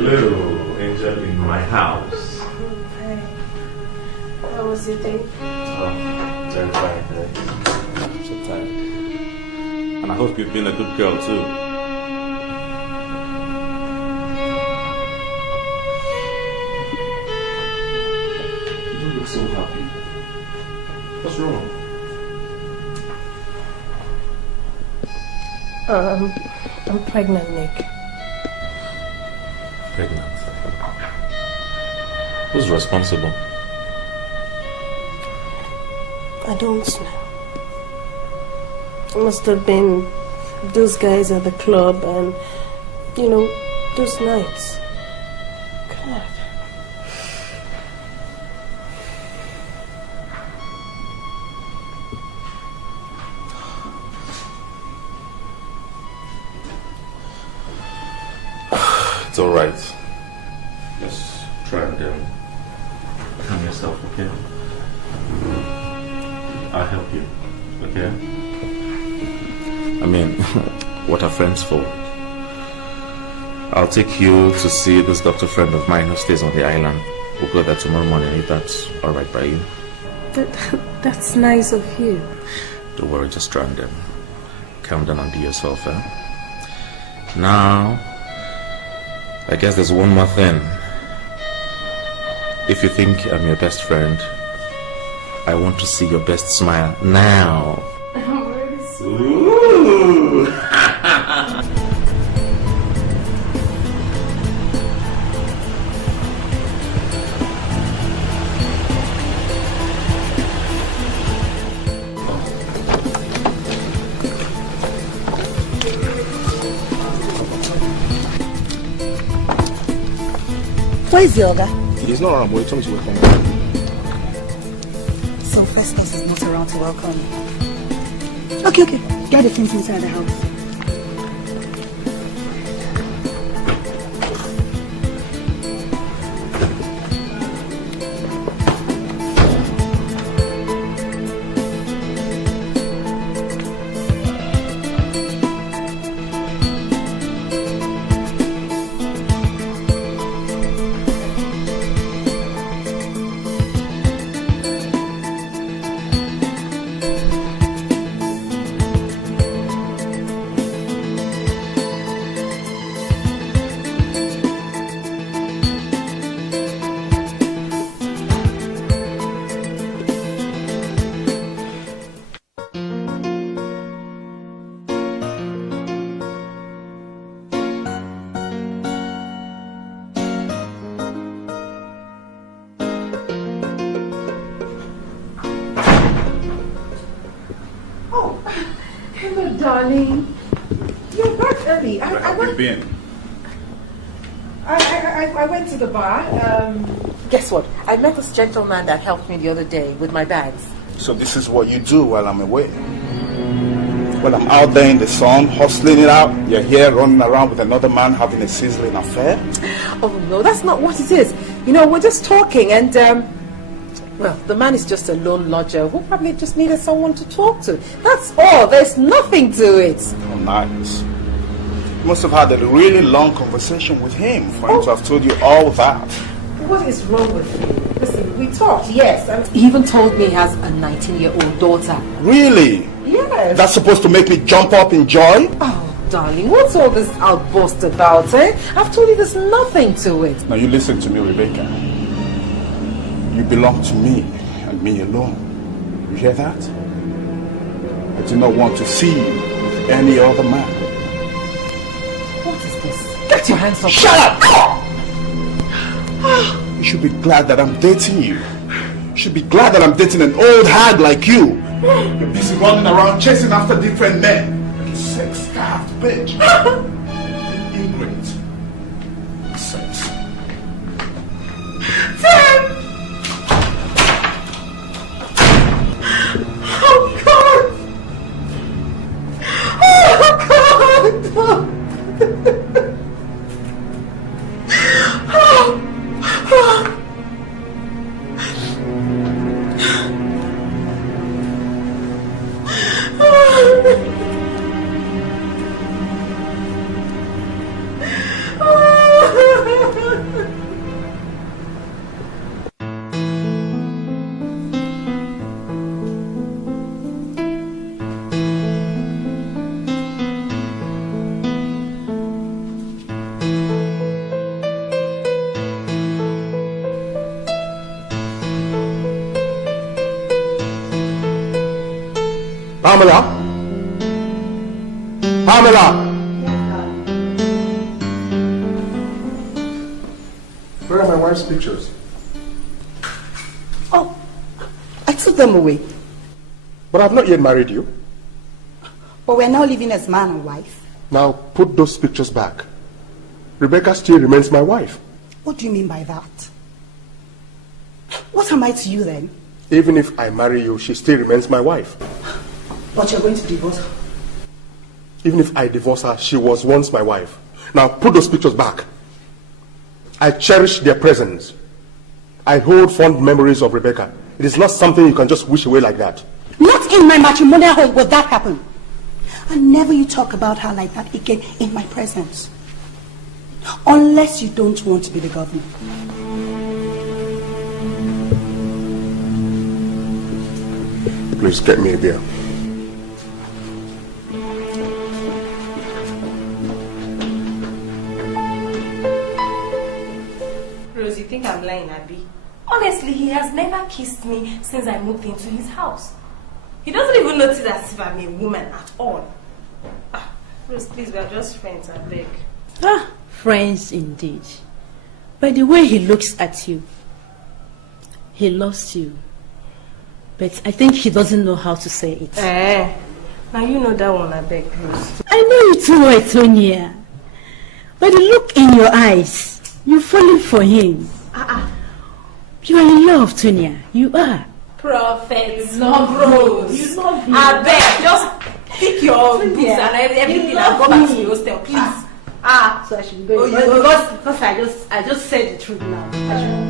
Hello, angel in my house. Hi. How was your day? Oh, very tired. I'm so tired. And I hope you've been a good girl too. You look so happy. What's wrong? I'm pregnant, Nick. Pregnant? Who's responsible? I don't know. It must have been those guys at the club and, those nights. God. It's alright. Just try and calm yourself, okay? I'll help you, okay? I mean, what are friends for? I'll take you to see this doctor friend of mine who stays on the island. We'll go there tomorrow morning if that's alright by you. That's nice of you. Don't worry, just try and calm down and be yourself, eh? Now, I guess there's one more thing. If you think I'm your best friend, I want to see your best smile now. Ooh. Where is the other? He's not around, but he told me to welcome him. So Festus is not around to welcome you. Okay. Get the things inside the house. Darling, you're back early. Where have you been? I went to the bar. Guess what? I met this gentleman that helped me the other day with my bags. So this is what you do while I'm away? Well, I'm out there in the sun, hustling it out. You're here running around with another man having a sizzling affair? Oh, no, that's not what it is. We're just talking and, well, the man is just a lone lodger who probably just needed someone to talk to. That's all. There's nothing to it. Oh, nice. You must have had a really long conversation with him for him to have told you all that. What is wrong with you? Listen, we talked, yes. And he even told me he has a 19-year-old daughter. Really? Yes. That's supposed to make me jump up in joy? Oh, darling, what's all this outburst about, eh? I've told you there's nothing to it. Now you listen to me, Rebecca. You belong to me and me alone. You hear that? I do not want to see you with any other man. What is this? Get your hands off. Shut up! You should be glad that I'm dating you. You should be glad that I'm dating an old hag like you. You're busy running around chasing after different men. Like a sex-starved bitch. Ignorant. Sex. Oh, God! Oh, God! Pamela? Pamela! Where are my wife's pictures? Oh, I took them away. But I've not yet married you. But we're now living as man and wife. Now put those pictures back. Rebecca still remains my wife. What do you mean by that? What am I to you then? Even if I marry you, she still remains my wife. But you're going to divorce her. Even if I divorce her, she was once my wife. Now put those pictures back. I cherish their presence. I hold fond memories of Rebecca. It is not something you can just wish away like that. Not in my matrimonial home will that happen. And never you talk about her like that again in my presence. Unless you don't want to be the governor. Please get me a beer. Rose, you think I'm lying, Abby? Honestly, he has never kissed me since I moved into his house. He doesn't even notice as if I'm a woman at all. Rose, please, we are just friends, I beg. Friends indeed. By the way he looks at you, he loves you. But I think he doesn't know how to say it. Now you know that one, I beg, Rose. I know it too well, Tonya. By the look in your eyes, you're falling for him. You are in love, Tonya. You are. Prophet, love Rose. You love him. I beg, just pick your books and everything and go back to the hostel, please. So I should go. Because I just said the truth now.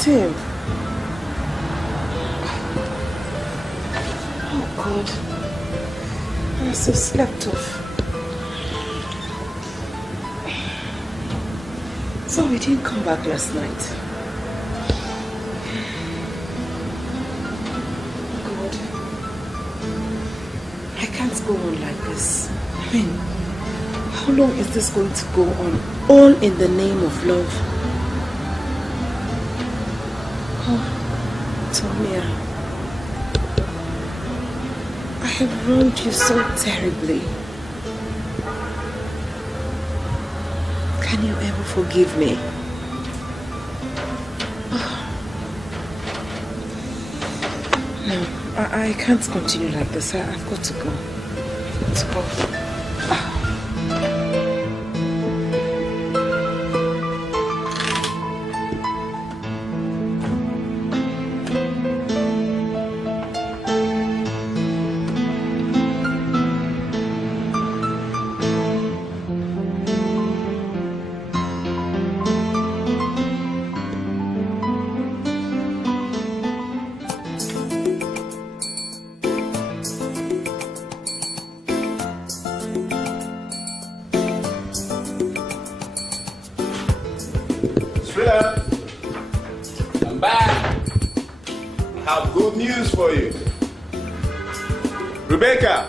Tim. Oh God. I must have slept off. So we didn't come back last night. God. I can't go on like this. I mean, how long is this going to go on? All in the name of love. Oh, Tomia, I have wronged you so terribly. Can you ever forgive me? No, I can't continue like this. I've got to go. I've got to go. I'm back. I have good news for you. Rebecca.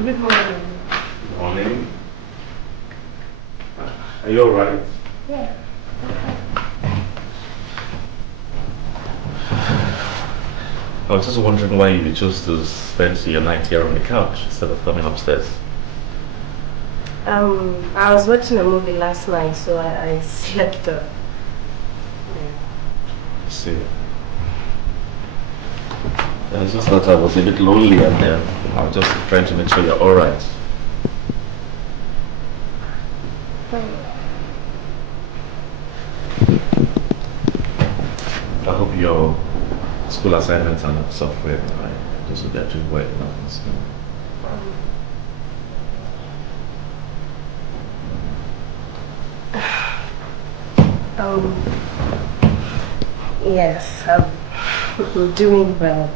Good morning. Good morning. Are you alright? Yeah. I was just wondering why you chose to spend your night here on the couch instead of coming upstairs. I was watching a movie last night, so I slept. Yeah. I see. I just thought I was a bit lonely out there. I was just trying to make sure you're alright. I hope your school assignments are not suffering. Just so they're doing well enough. Yes, I'm doing well.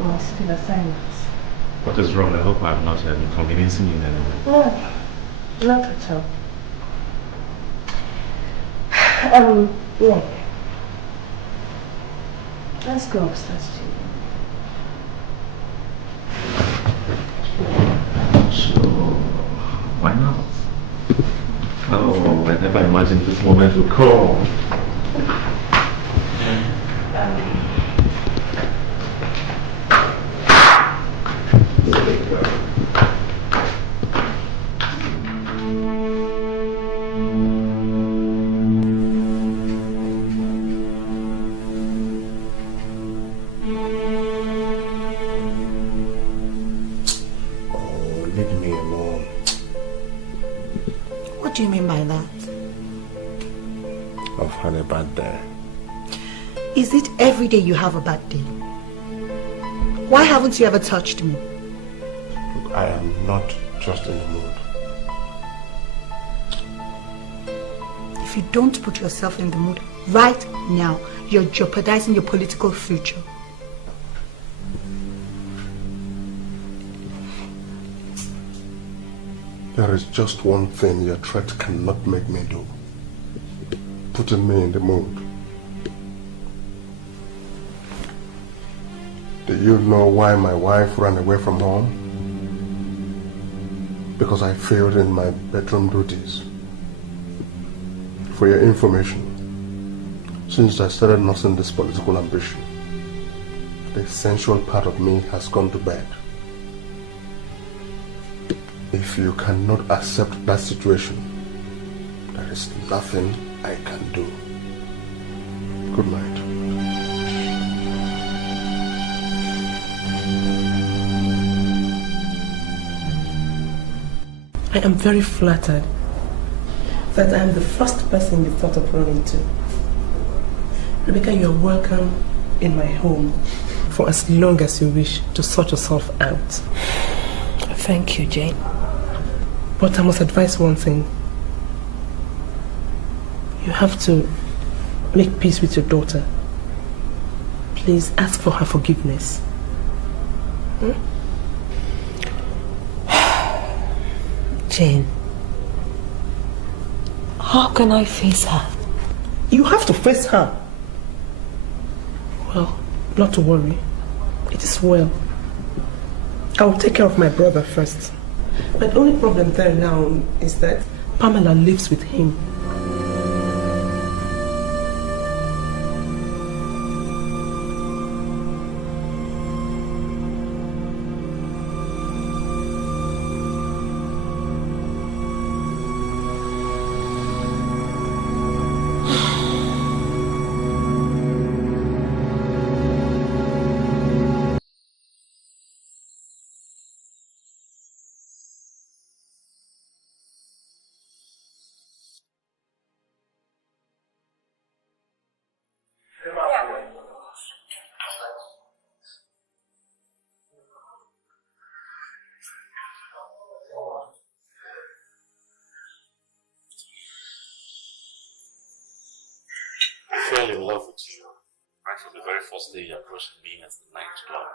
My school assignments. What is wrong? I hope I'm not inconveniencing you in any way. No, not at all. Nick, let's go upstairs to you. Sure. Why not? Oh, I never imagined this moment would come. Leave me alone. What do you mean by that? I've had a bad day. Is it every day you have a bad day? Why haven't you ever touched me? Look, I am not just in the mood. If you don't put yourself in the mood right now, you're jeopardizing your political future. There is just one thing your threat cannot make me do. Putting me in the mood. Do you know why my wife ran away from home? Because I failed in my bedroom duties. For your information, since I started nursing this political ambition, the essential part of me has gone to bed. If you cannot accept that situation, there is nothing I can do. Good night. I am very flattered that I am the first person you thought of running to. Rebecca, you are welcome in my home for as long as you wish to sort yourself out. Thank you, Jane. But I must advise one thing. You have to make peace with your daughter. Please ask for her forgiveness. Jane, how can I face her? You have to face her. Well, not to worry. It is well. I will take care of my brother first. But the only problem there now is that Pamela lives with him. I fell in love with you right from the very first day you approached me as the night club.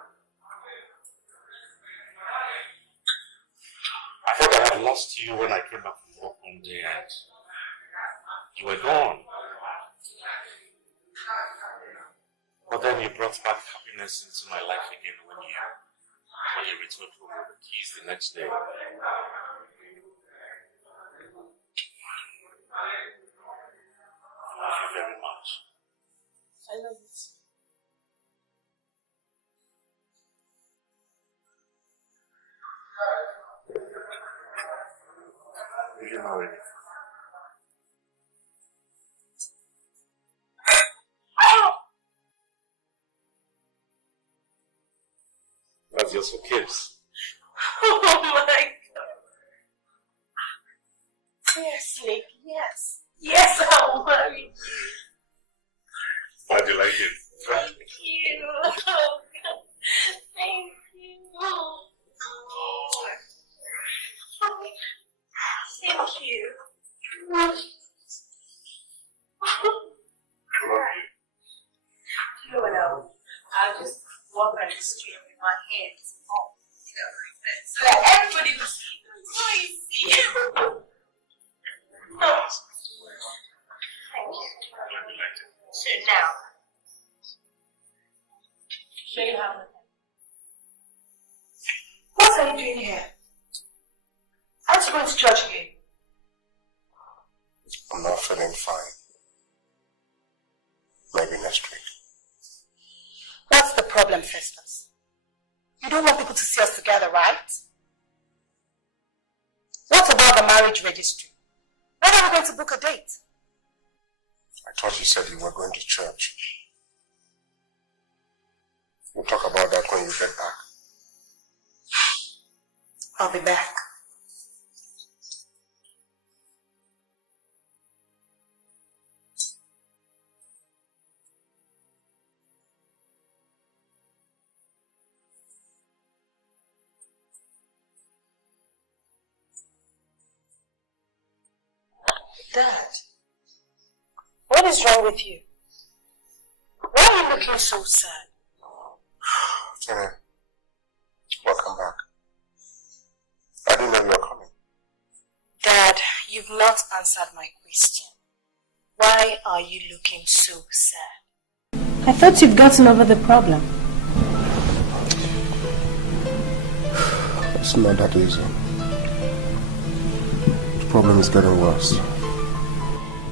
I thought I had lost you when I came back from work one day and you were gone. But then you brought back happiness into my life again when you he returned home with the keys the next day. Thank you very much. I love it. Did you know anything? That's just for kids. Oh my God. Yes, Nick, yes. Yes, I'll marry you. How do you like it? Thank you. Oh, God. Thank you. Thank you. You know what, I'll just walk on the street with my hands off, so that everybody will see. Thank you. So now, show you how. What are you doing here? Aren't you going to church again? I'm not feeling fine. Maybe next week. What's the problem, Festus? You don't want people to see us together, right? What about the marriage registry? When are we going to book a date? I thought you said you were going to church. We'll talk about that when you get back. I'll be back. Dad, what is wrong with you? Why are you looking so sad? Jenny, welcome back. I didn't know you were coming. Dad, you've not answered my question. Why are you looking so sad? I thought you've gotten over the problem. It's not that easy. The problem is getting worse.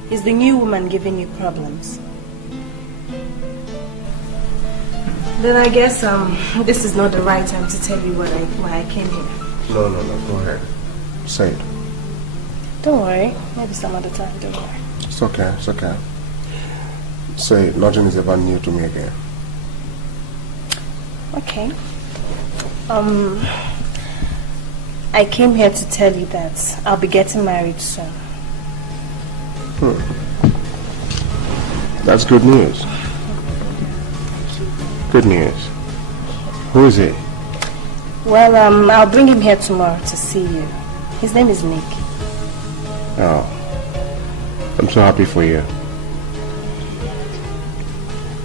Is the new woman giving you problems? Then I guess this is not the right time to tell you why I came here. No, go ahead. Say it. Don't worry, maybe some other time, don't worry. It's okay. Say it, nothing is ever new to me again. Okay. I came here to tell you that I'll be getting married soon. That's good news. Good news. Who is he? Well, I'll bring him here tomorrow to see you. His name is Nick. Oh, I'm so happy for you.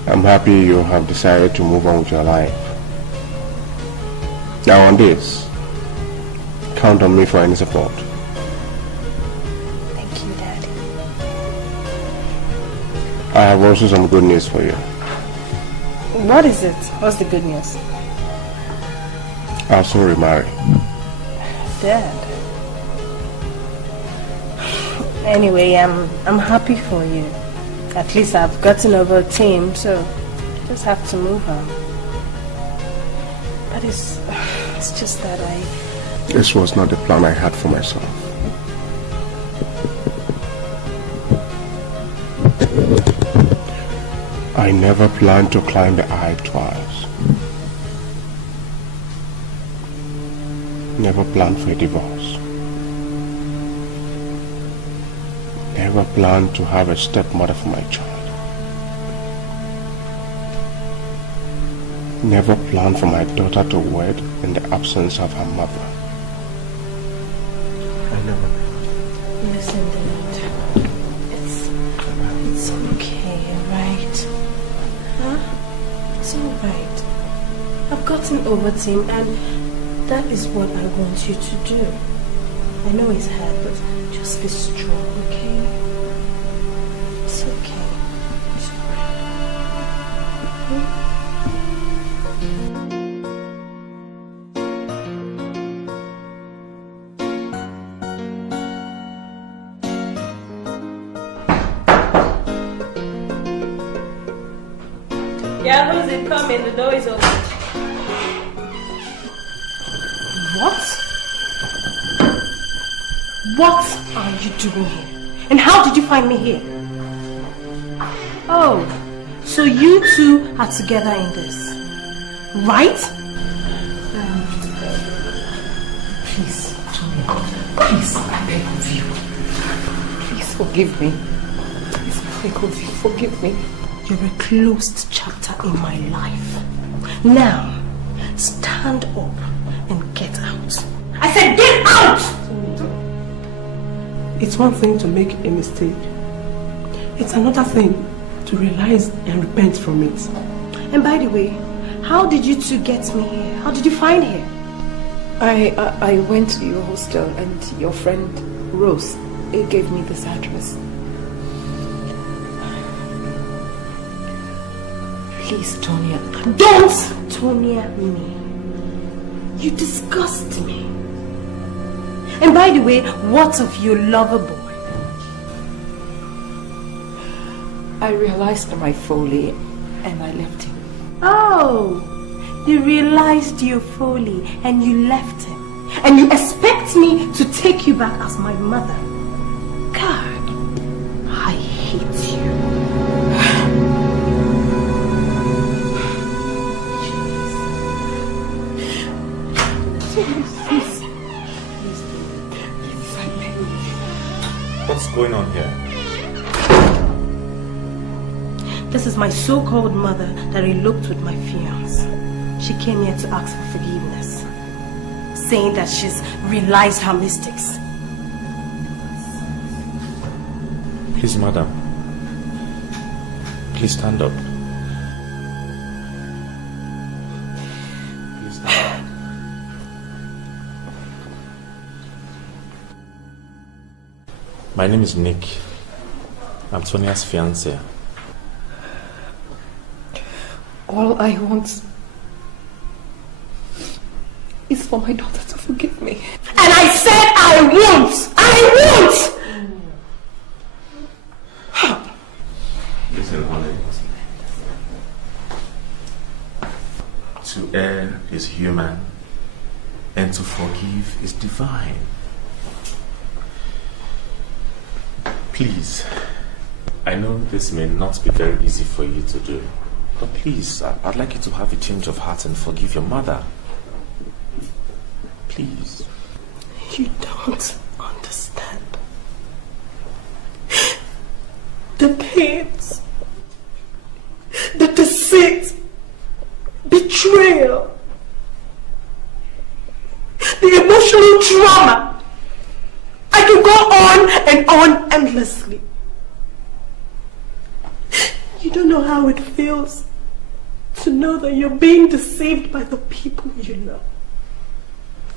I'm happy you have decided to move on with your life. Now on this, count on me for any support. Thank you, Daddy. I have also some good news for you. What is it? What's the good news? I'll soon remarry. Dad. Anyway, I'm happy for you. At least I've gotten over Tim, so I just have to move on. But it's just that This was not the plan I had for myself. I never planned to climb the eye twice. Never planned for a divorce. Never planned to have a stepmother for my child. Never planned for my daughter to wed in the absence of her mother. I never. Listen, Dad. It's okay, right? Huh? It's alright. I've gotten over Tim, and that is what I want you to do. I know it's hard, but just be strong, okay? It's okay. It's alright. Yeah, who's it coming? The door is open. What? What are you doing here? And how did you find me here? Oh, so you two are together in this, right? Please, Tony, please, I beg of you. Please forgive me. Please, I beg of you, forgive me. You're a closed chapter in my life. Now, stand up and get out. I said get out! It's one thing to make a mistake. It's another thing to realize and repent from it. And by the way, how did you two get me here? How did you find here? I went to your hostel and your friend Rose gave me this address. Please, Tonya. Don't Tonya me. You disgust me. And by the way, what of your lover boy? I realized my folly and I left him. Oh, you realized your folly and you left him. And you expect me to take you back as my mother. God, I hate you. What's going on here? This is my so-called mother that eloped with my fiance. She came here to ask for forgiveness, saying that she's realized her mistakes. Please, madam. Please stand up. Please stand up. My name is Nick. I'm Tonia's fiance. All I want is for my daughter to forgive me. And I said I won't! I won't! Listen, honey. To err is human, and to forgive is divine. Please, I know this may not be very easy for you to do, but please, I'd like you to have a change of heart and forgive your mother. Please. You don't understand. The pains, the deceit, betrayal, the emotional trauma. I could go on and on endlessly. You don't know how it feels to know that you're being deceived by the people you love.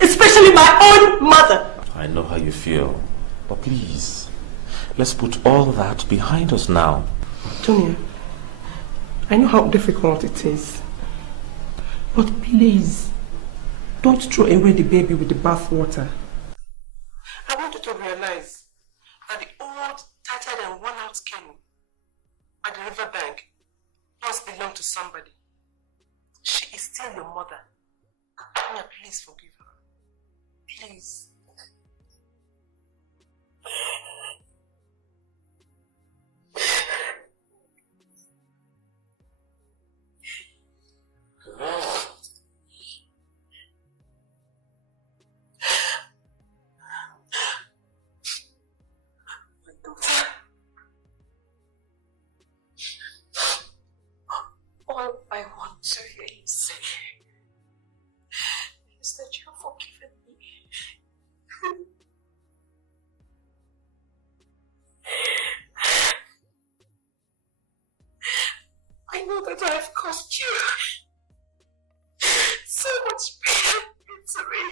Especially my own mother. I know how you feel, but please, let's put all that behind us now. Tonya, I know how difficult it is. But please, don't throw away the baby with the bathwater. I want you to realize that the old, tattered and worn-out canoe at the riverbank must belong to somebody. She is still your mother. Tonya, please forgive her. Please. All I want to hear you say is that you're forgiven me. I know that I have caused you so much pain and misery.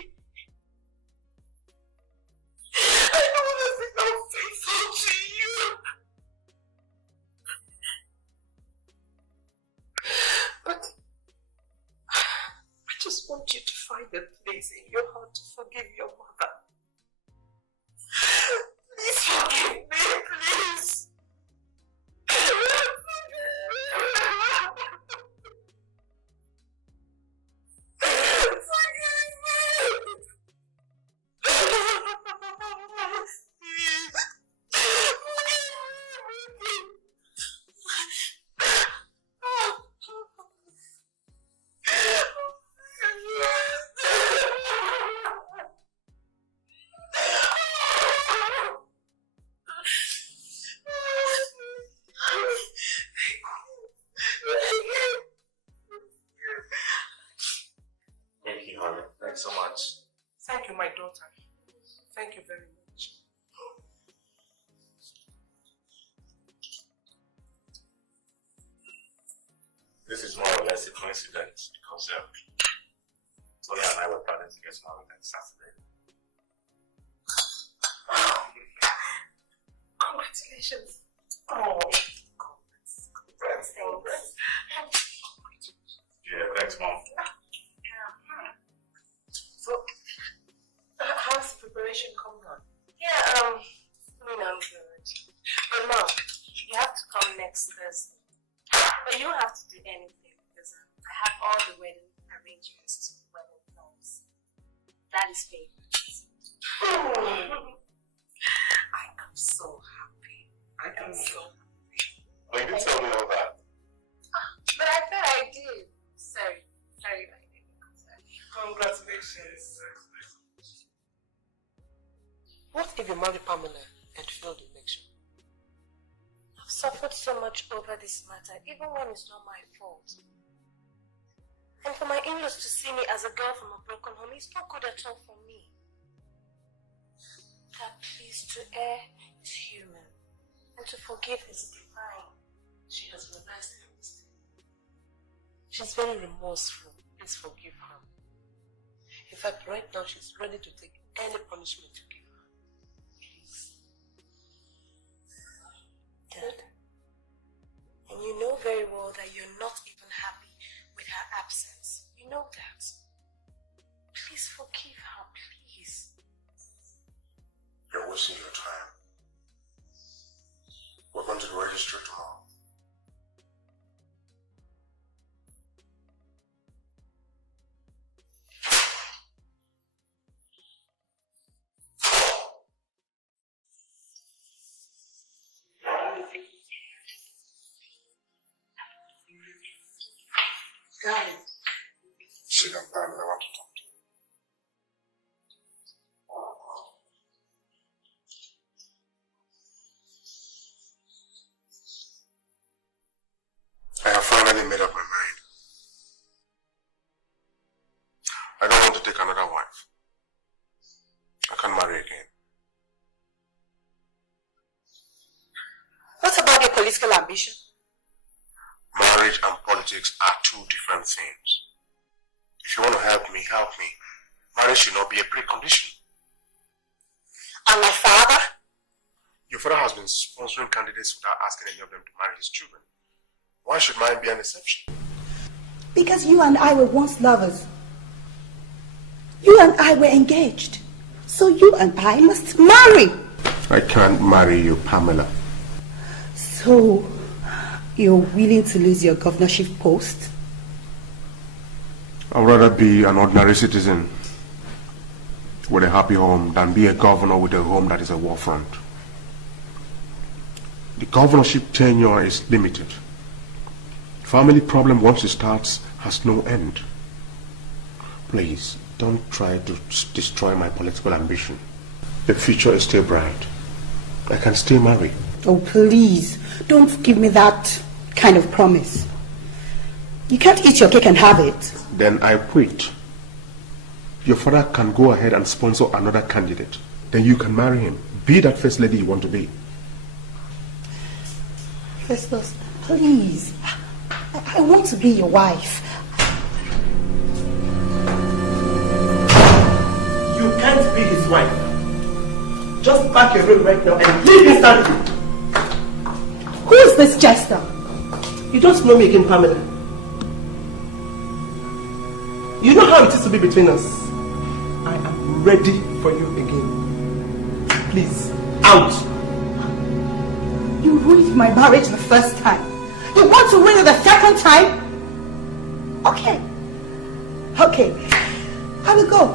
I know that I've been unfaithful to you. But I just want you to find a place in your heart to forgive your mother. Please forgive me, please. daughter. Thank you very much. This is more or less a coincidence because Tony and I were planning to get married on Saturday. Congratulations. Oh, congrats. Yeah, thanks, Mom. So, how's the preparation coming on? Yeah, I'm good. But Mom, you have to come next Thursday. But you don't have to do anything because I have all the wedding arrangements to the wedding clothes. That is favorite. I am so happy. Well, you didn't tell me all that. But I thought I did. Sorry, I didn't. Congratulations. What if you marry Pamela and fail the election? I've suffered so much over this matter, even when it's not my fault. And for my in-laws to see me as a girl from a broken home is not good at all for me. That please, to err is human, and to forgive is divine. She has realized her mistake. She's very remorseful. Please forgive her. In fact, right now she's ready to take any punishment you give her. Please. Dad, and you know very well that you're not even happy with her absence. You know that. Please forgive her, please. You're wasting your time. We're going to the registry tomorrow. Sit down, Pamela. I want to talk to you. I have finally made up my mind. I don't want to take another wife. I can't marry again. What about your political ambition? Marriage and politics are two different things. If you want to help me, help me. Marriage should not be a precondition. And my father? Your father has been sponsoring candidates without asking any of them to marry his children. Why should mine be an exception? Because you and I were once lovers. You and I were engaged. So you and I must marry. I can't marry you, Pamela. So, you're willing to lose your governorship post? I'd rather be an ordinary citizen with a happy home than be a governor with a home that is a war front. The governorship tenure is limited. Family problem once it starts has no end. Please, don't try to destroy my political ambition. The future is still bright. I can still marry. Oh, please, don't give me that kind of promise. You can't eat your cake and have it. Then I quit. Your father can go ahead and sponsor another candidate. Then you can marry him. Be that first lady you want to be. Festus, please. I want to be your wife. You can't be his wife. Just pack your room right now and leave instantly. Who is this jester? You don't know me again, Pamela. You know how it is to be between us. I am ready for you again. Please, out. You ruined my marriage the first time. You want to ruin it the second time? Okay. I will go.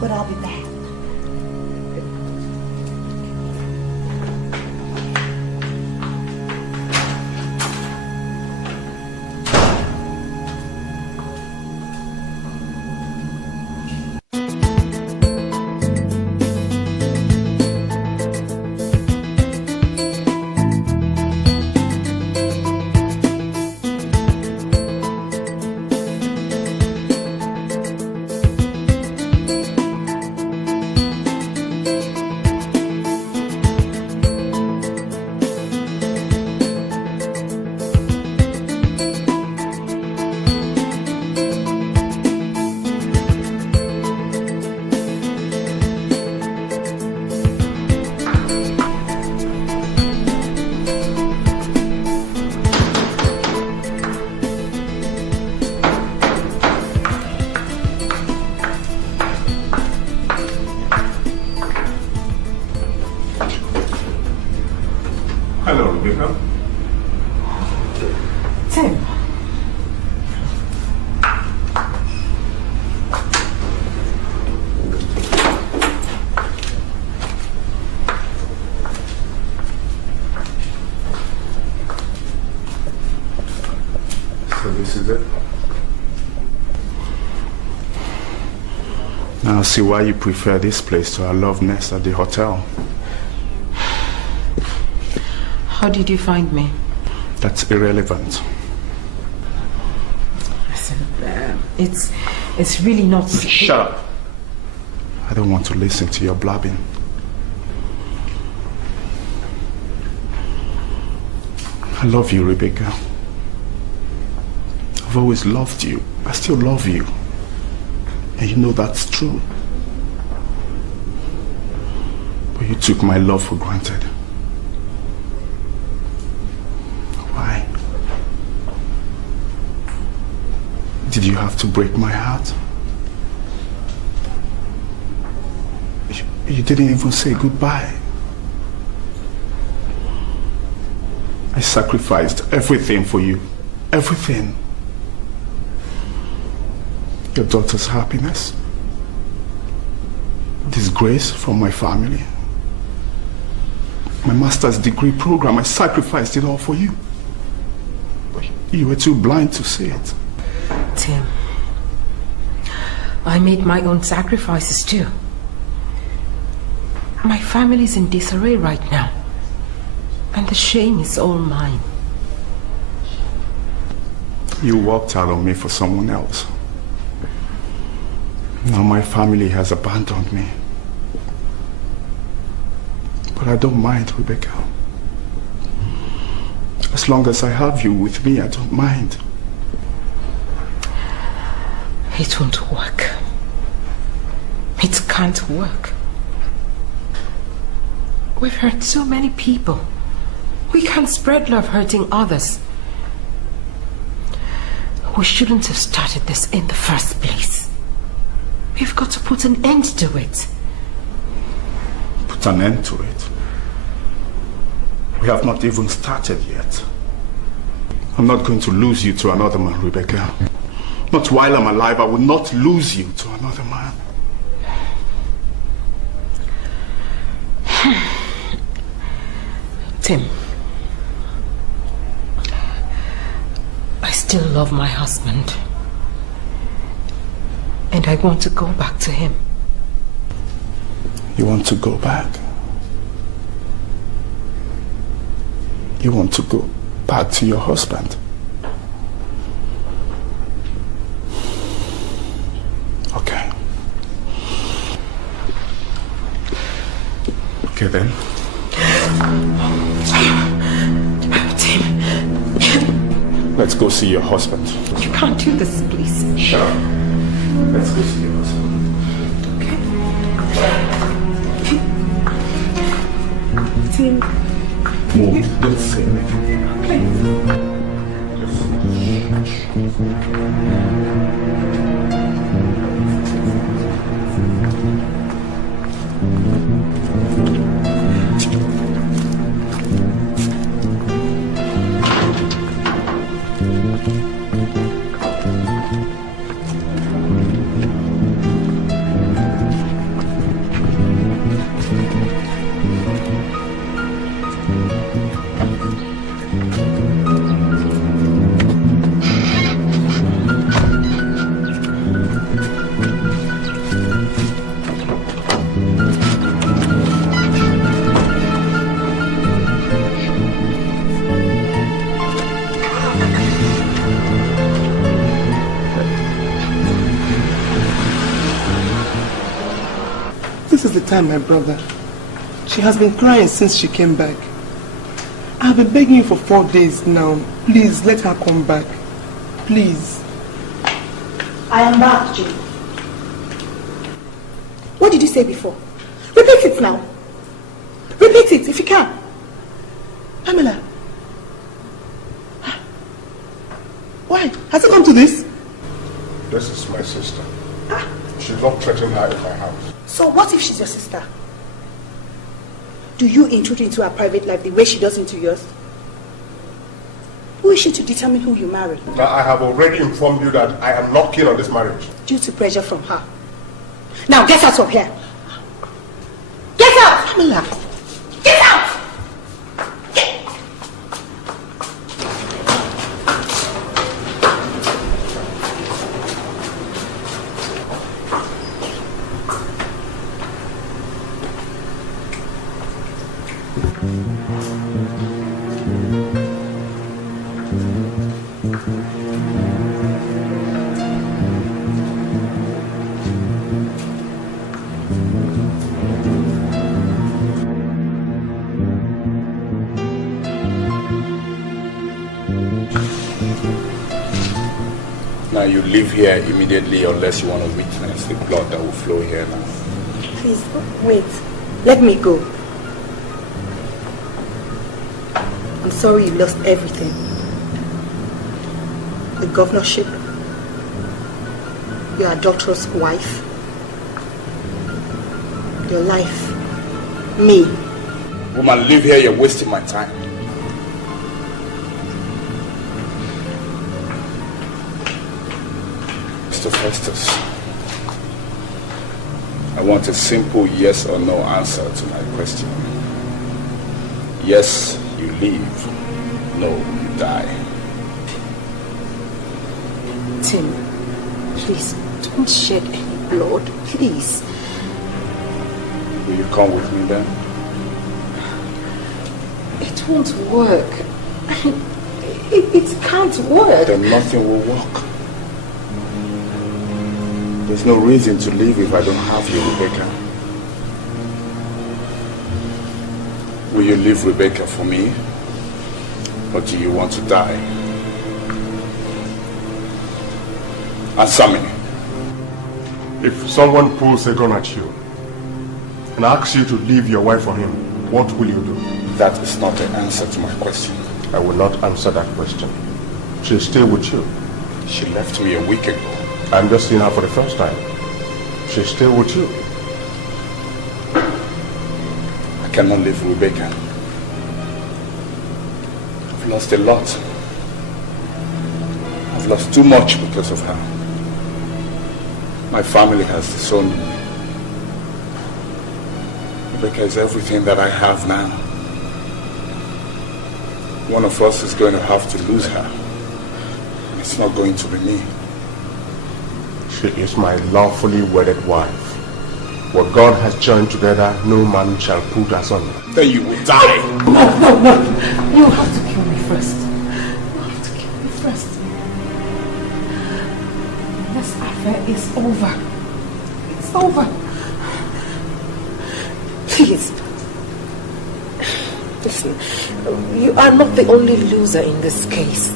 But I'll be back. Hello, Rebecca. Tim. So this is it? Now I see why you prefer this place to our love nest at the hotel. How did you find me? That's irrelevant. Listen, it's really not... Shut up. I don't want to listen to your blabbing. I love you, Rebecca. I've always loved you. I still love you. And you know that's true. But you took my love for granted. Why? Did you have to break my heart? You didn't even say goodbye. I sacrificed everything for you. Everything. Your daughter's happiness. Disgrace from my family. My master's degree program. I sacrificed it all for you. But you were too blind to see it. Tim, I made my own sacrifices too. My family's in disarray right now. And the shame is all mine. You walked out on me for someone else. Now my family has abandoned me. But I don't mind, Rebecca. As long as I have you with me, I don't mind. It won't work. It can't work. We've hurt so many people. We can't spread love hurting others. We shouldn't have started this in the first place. We've got to put an end to it. Put an end to it? We have not even started yet. I'm not going to lose you to another man, Rebecca. Not while I'm alive. I will not lose you to another man. Tim, I still love my husband. And I want to go back to him. You want to go back? You want to go back to your husband? Okay. Okay then. Tim. Let's go see your husband. You can't do this, please. Sure. Let's go see your husband. Okay. Tim. Move. Don't say anything. Please. This is the time, my brother. She has been crying since she came back. I've been begging you for 4 days now. Please, let her come back. Please. I am back, Chidi. What did you say before? Repeat it now. Repeat it if you can. Pamela. Why? Has it come to this? This is my sister. She's not threatening her in my house. So what if she's your sister? do you intrude into her private life the way she does into yours? Who is she to determine who you marry? Now, I have already informed you that I am not keen on this marriage. Due to pressure from her. Now get out of here. Get out! Pamela! Get out! Now you leave here immediately unless you want to witness the blood that will flow here now. Please, wait. Let me go. I'm sorry you lost everything. The governorship, your adulterous wife, your life, me. Woman, leave here, you're wasting my time. Mr. Festus, I want a simple yes or no answer to my question. Yes, you leave. No, you die. Tim, please don't shed any blood, please. Will you come with me then? It won't work. It can't work. Then nothing will work. There's no reason to leave if I don't have you, Rebecca. Will you leave Rebecca for me? Or do you want to die? Answer me. If someone pulls a gun at you and asks you to leave your wife for him, what will you do? That is not the answer to my question. I will not answer that question. She'll stay with you. She left me a week ago. I'm just seeing her for the first time. She'll stay with you. I cannot live with Rebecca. I've lost a lot. I've lost too much because of her. My family has disowned me. Rebecca is everything that I have now. One of us is going to have to lose her. And it's not going to be me. She is my lawfully wedded wife. What God has joined together, no man shall put asunder. Then you will die. No. You have to kill me first. You have to kill me first. This affair is over. It's over. Please. Listen, you are not the only loser in this case.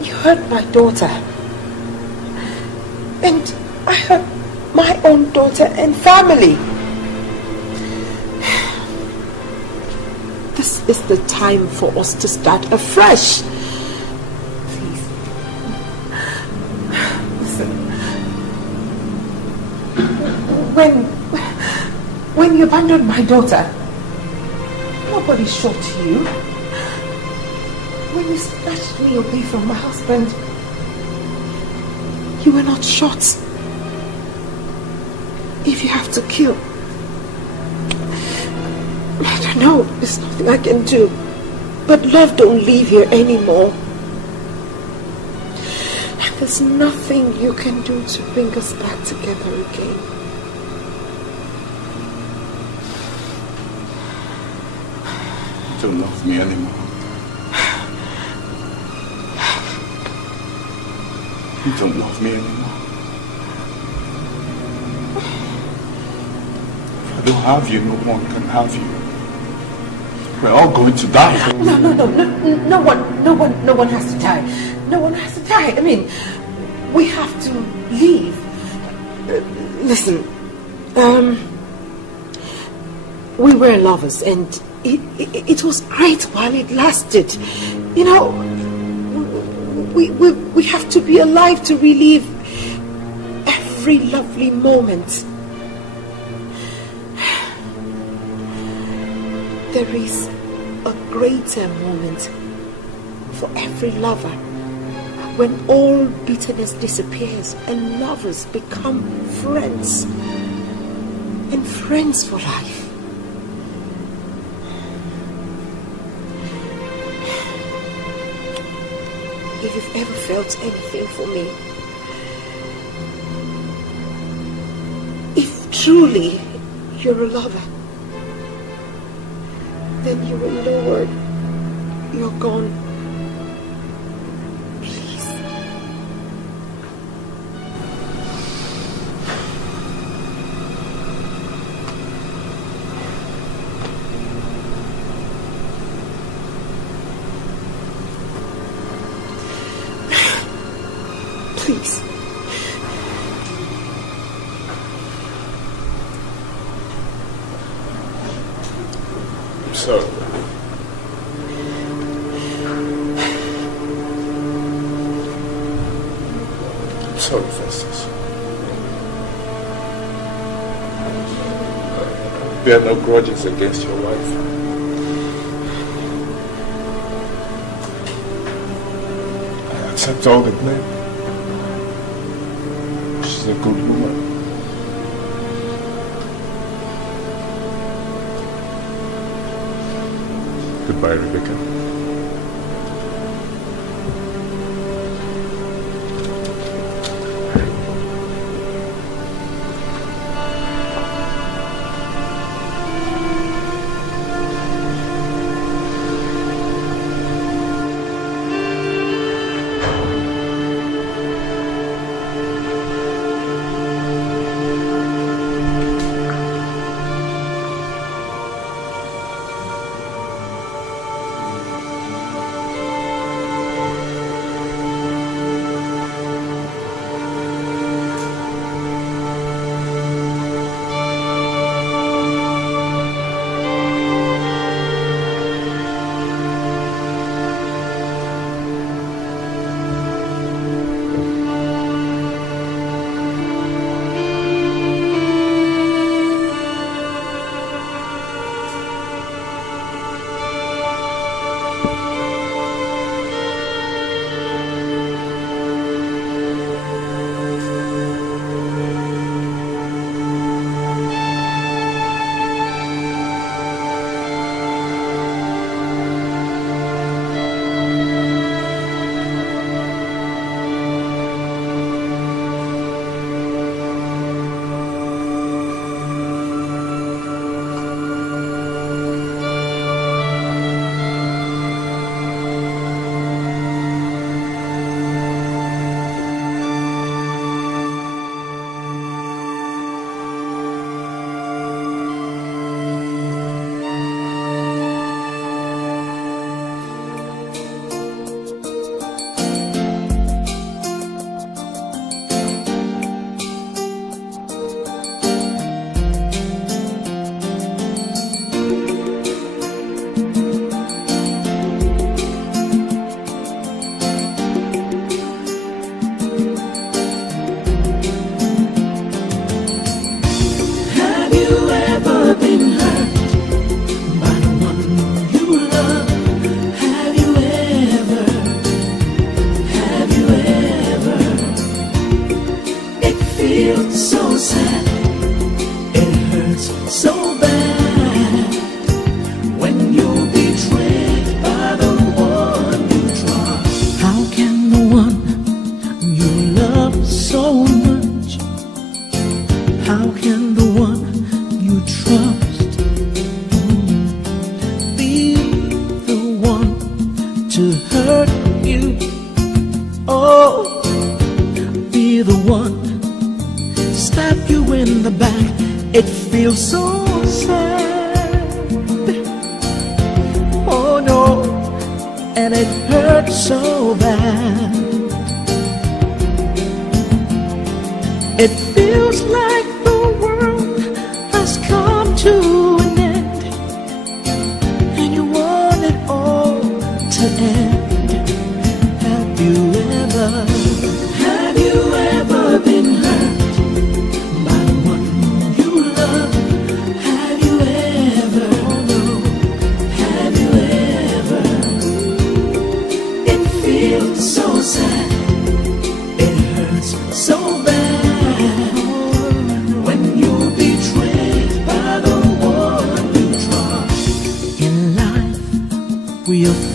You hurt my daughter. And I hurt my own daughter and family. This is the time for us to start afresh. Please. Listen. When you abandoned my daughter, nobody shot you. When you snatched me away from my husband, you were not shot. If you have to kill, I don't know, there's nothing I can do. But love don't live here anymore. And there's nothing you can do to bring us back together again. You don't love me anymore. You don't love me anymore. If I don't have you, no one can have you. We're all going to die. No one has to die. No one has to die. I mean, we have to leave. Listen, we were lovers and it was great while it lasted. You know, we have to be alive to relive every lovely moment. There is a greater moment for every lover when all bitterness disappears and lovers become friends, and friends for life. If you've ever felt anything for me, if truly you're a lover, then you will know word. You're gone. Please. Please. I'm sorry. I'm sorry, Festus. I bear no grudges against your wife. I accept all the blame. She's a good woman. Goodbye, Rebecca.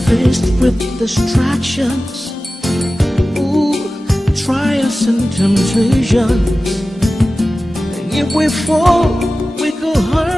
faced with distractions, trials and temptations. And if we fall, we go hurt.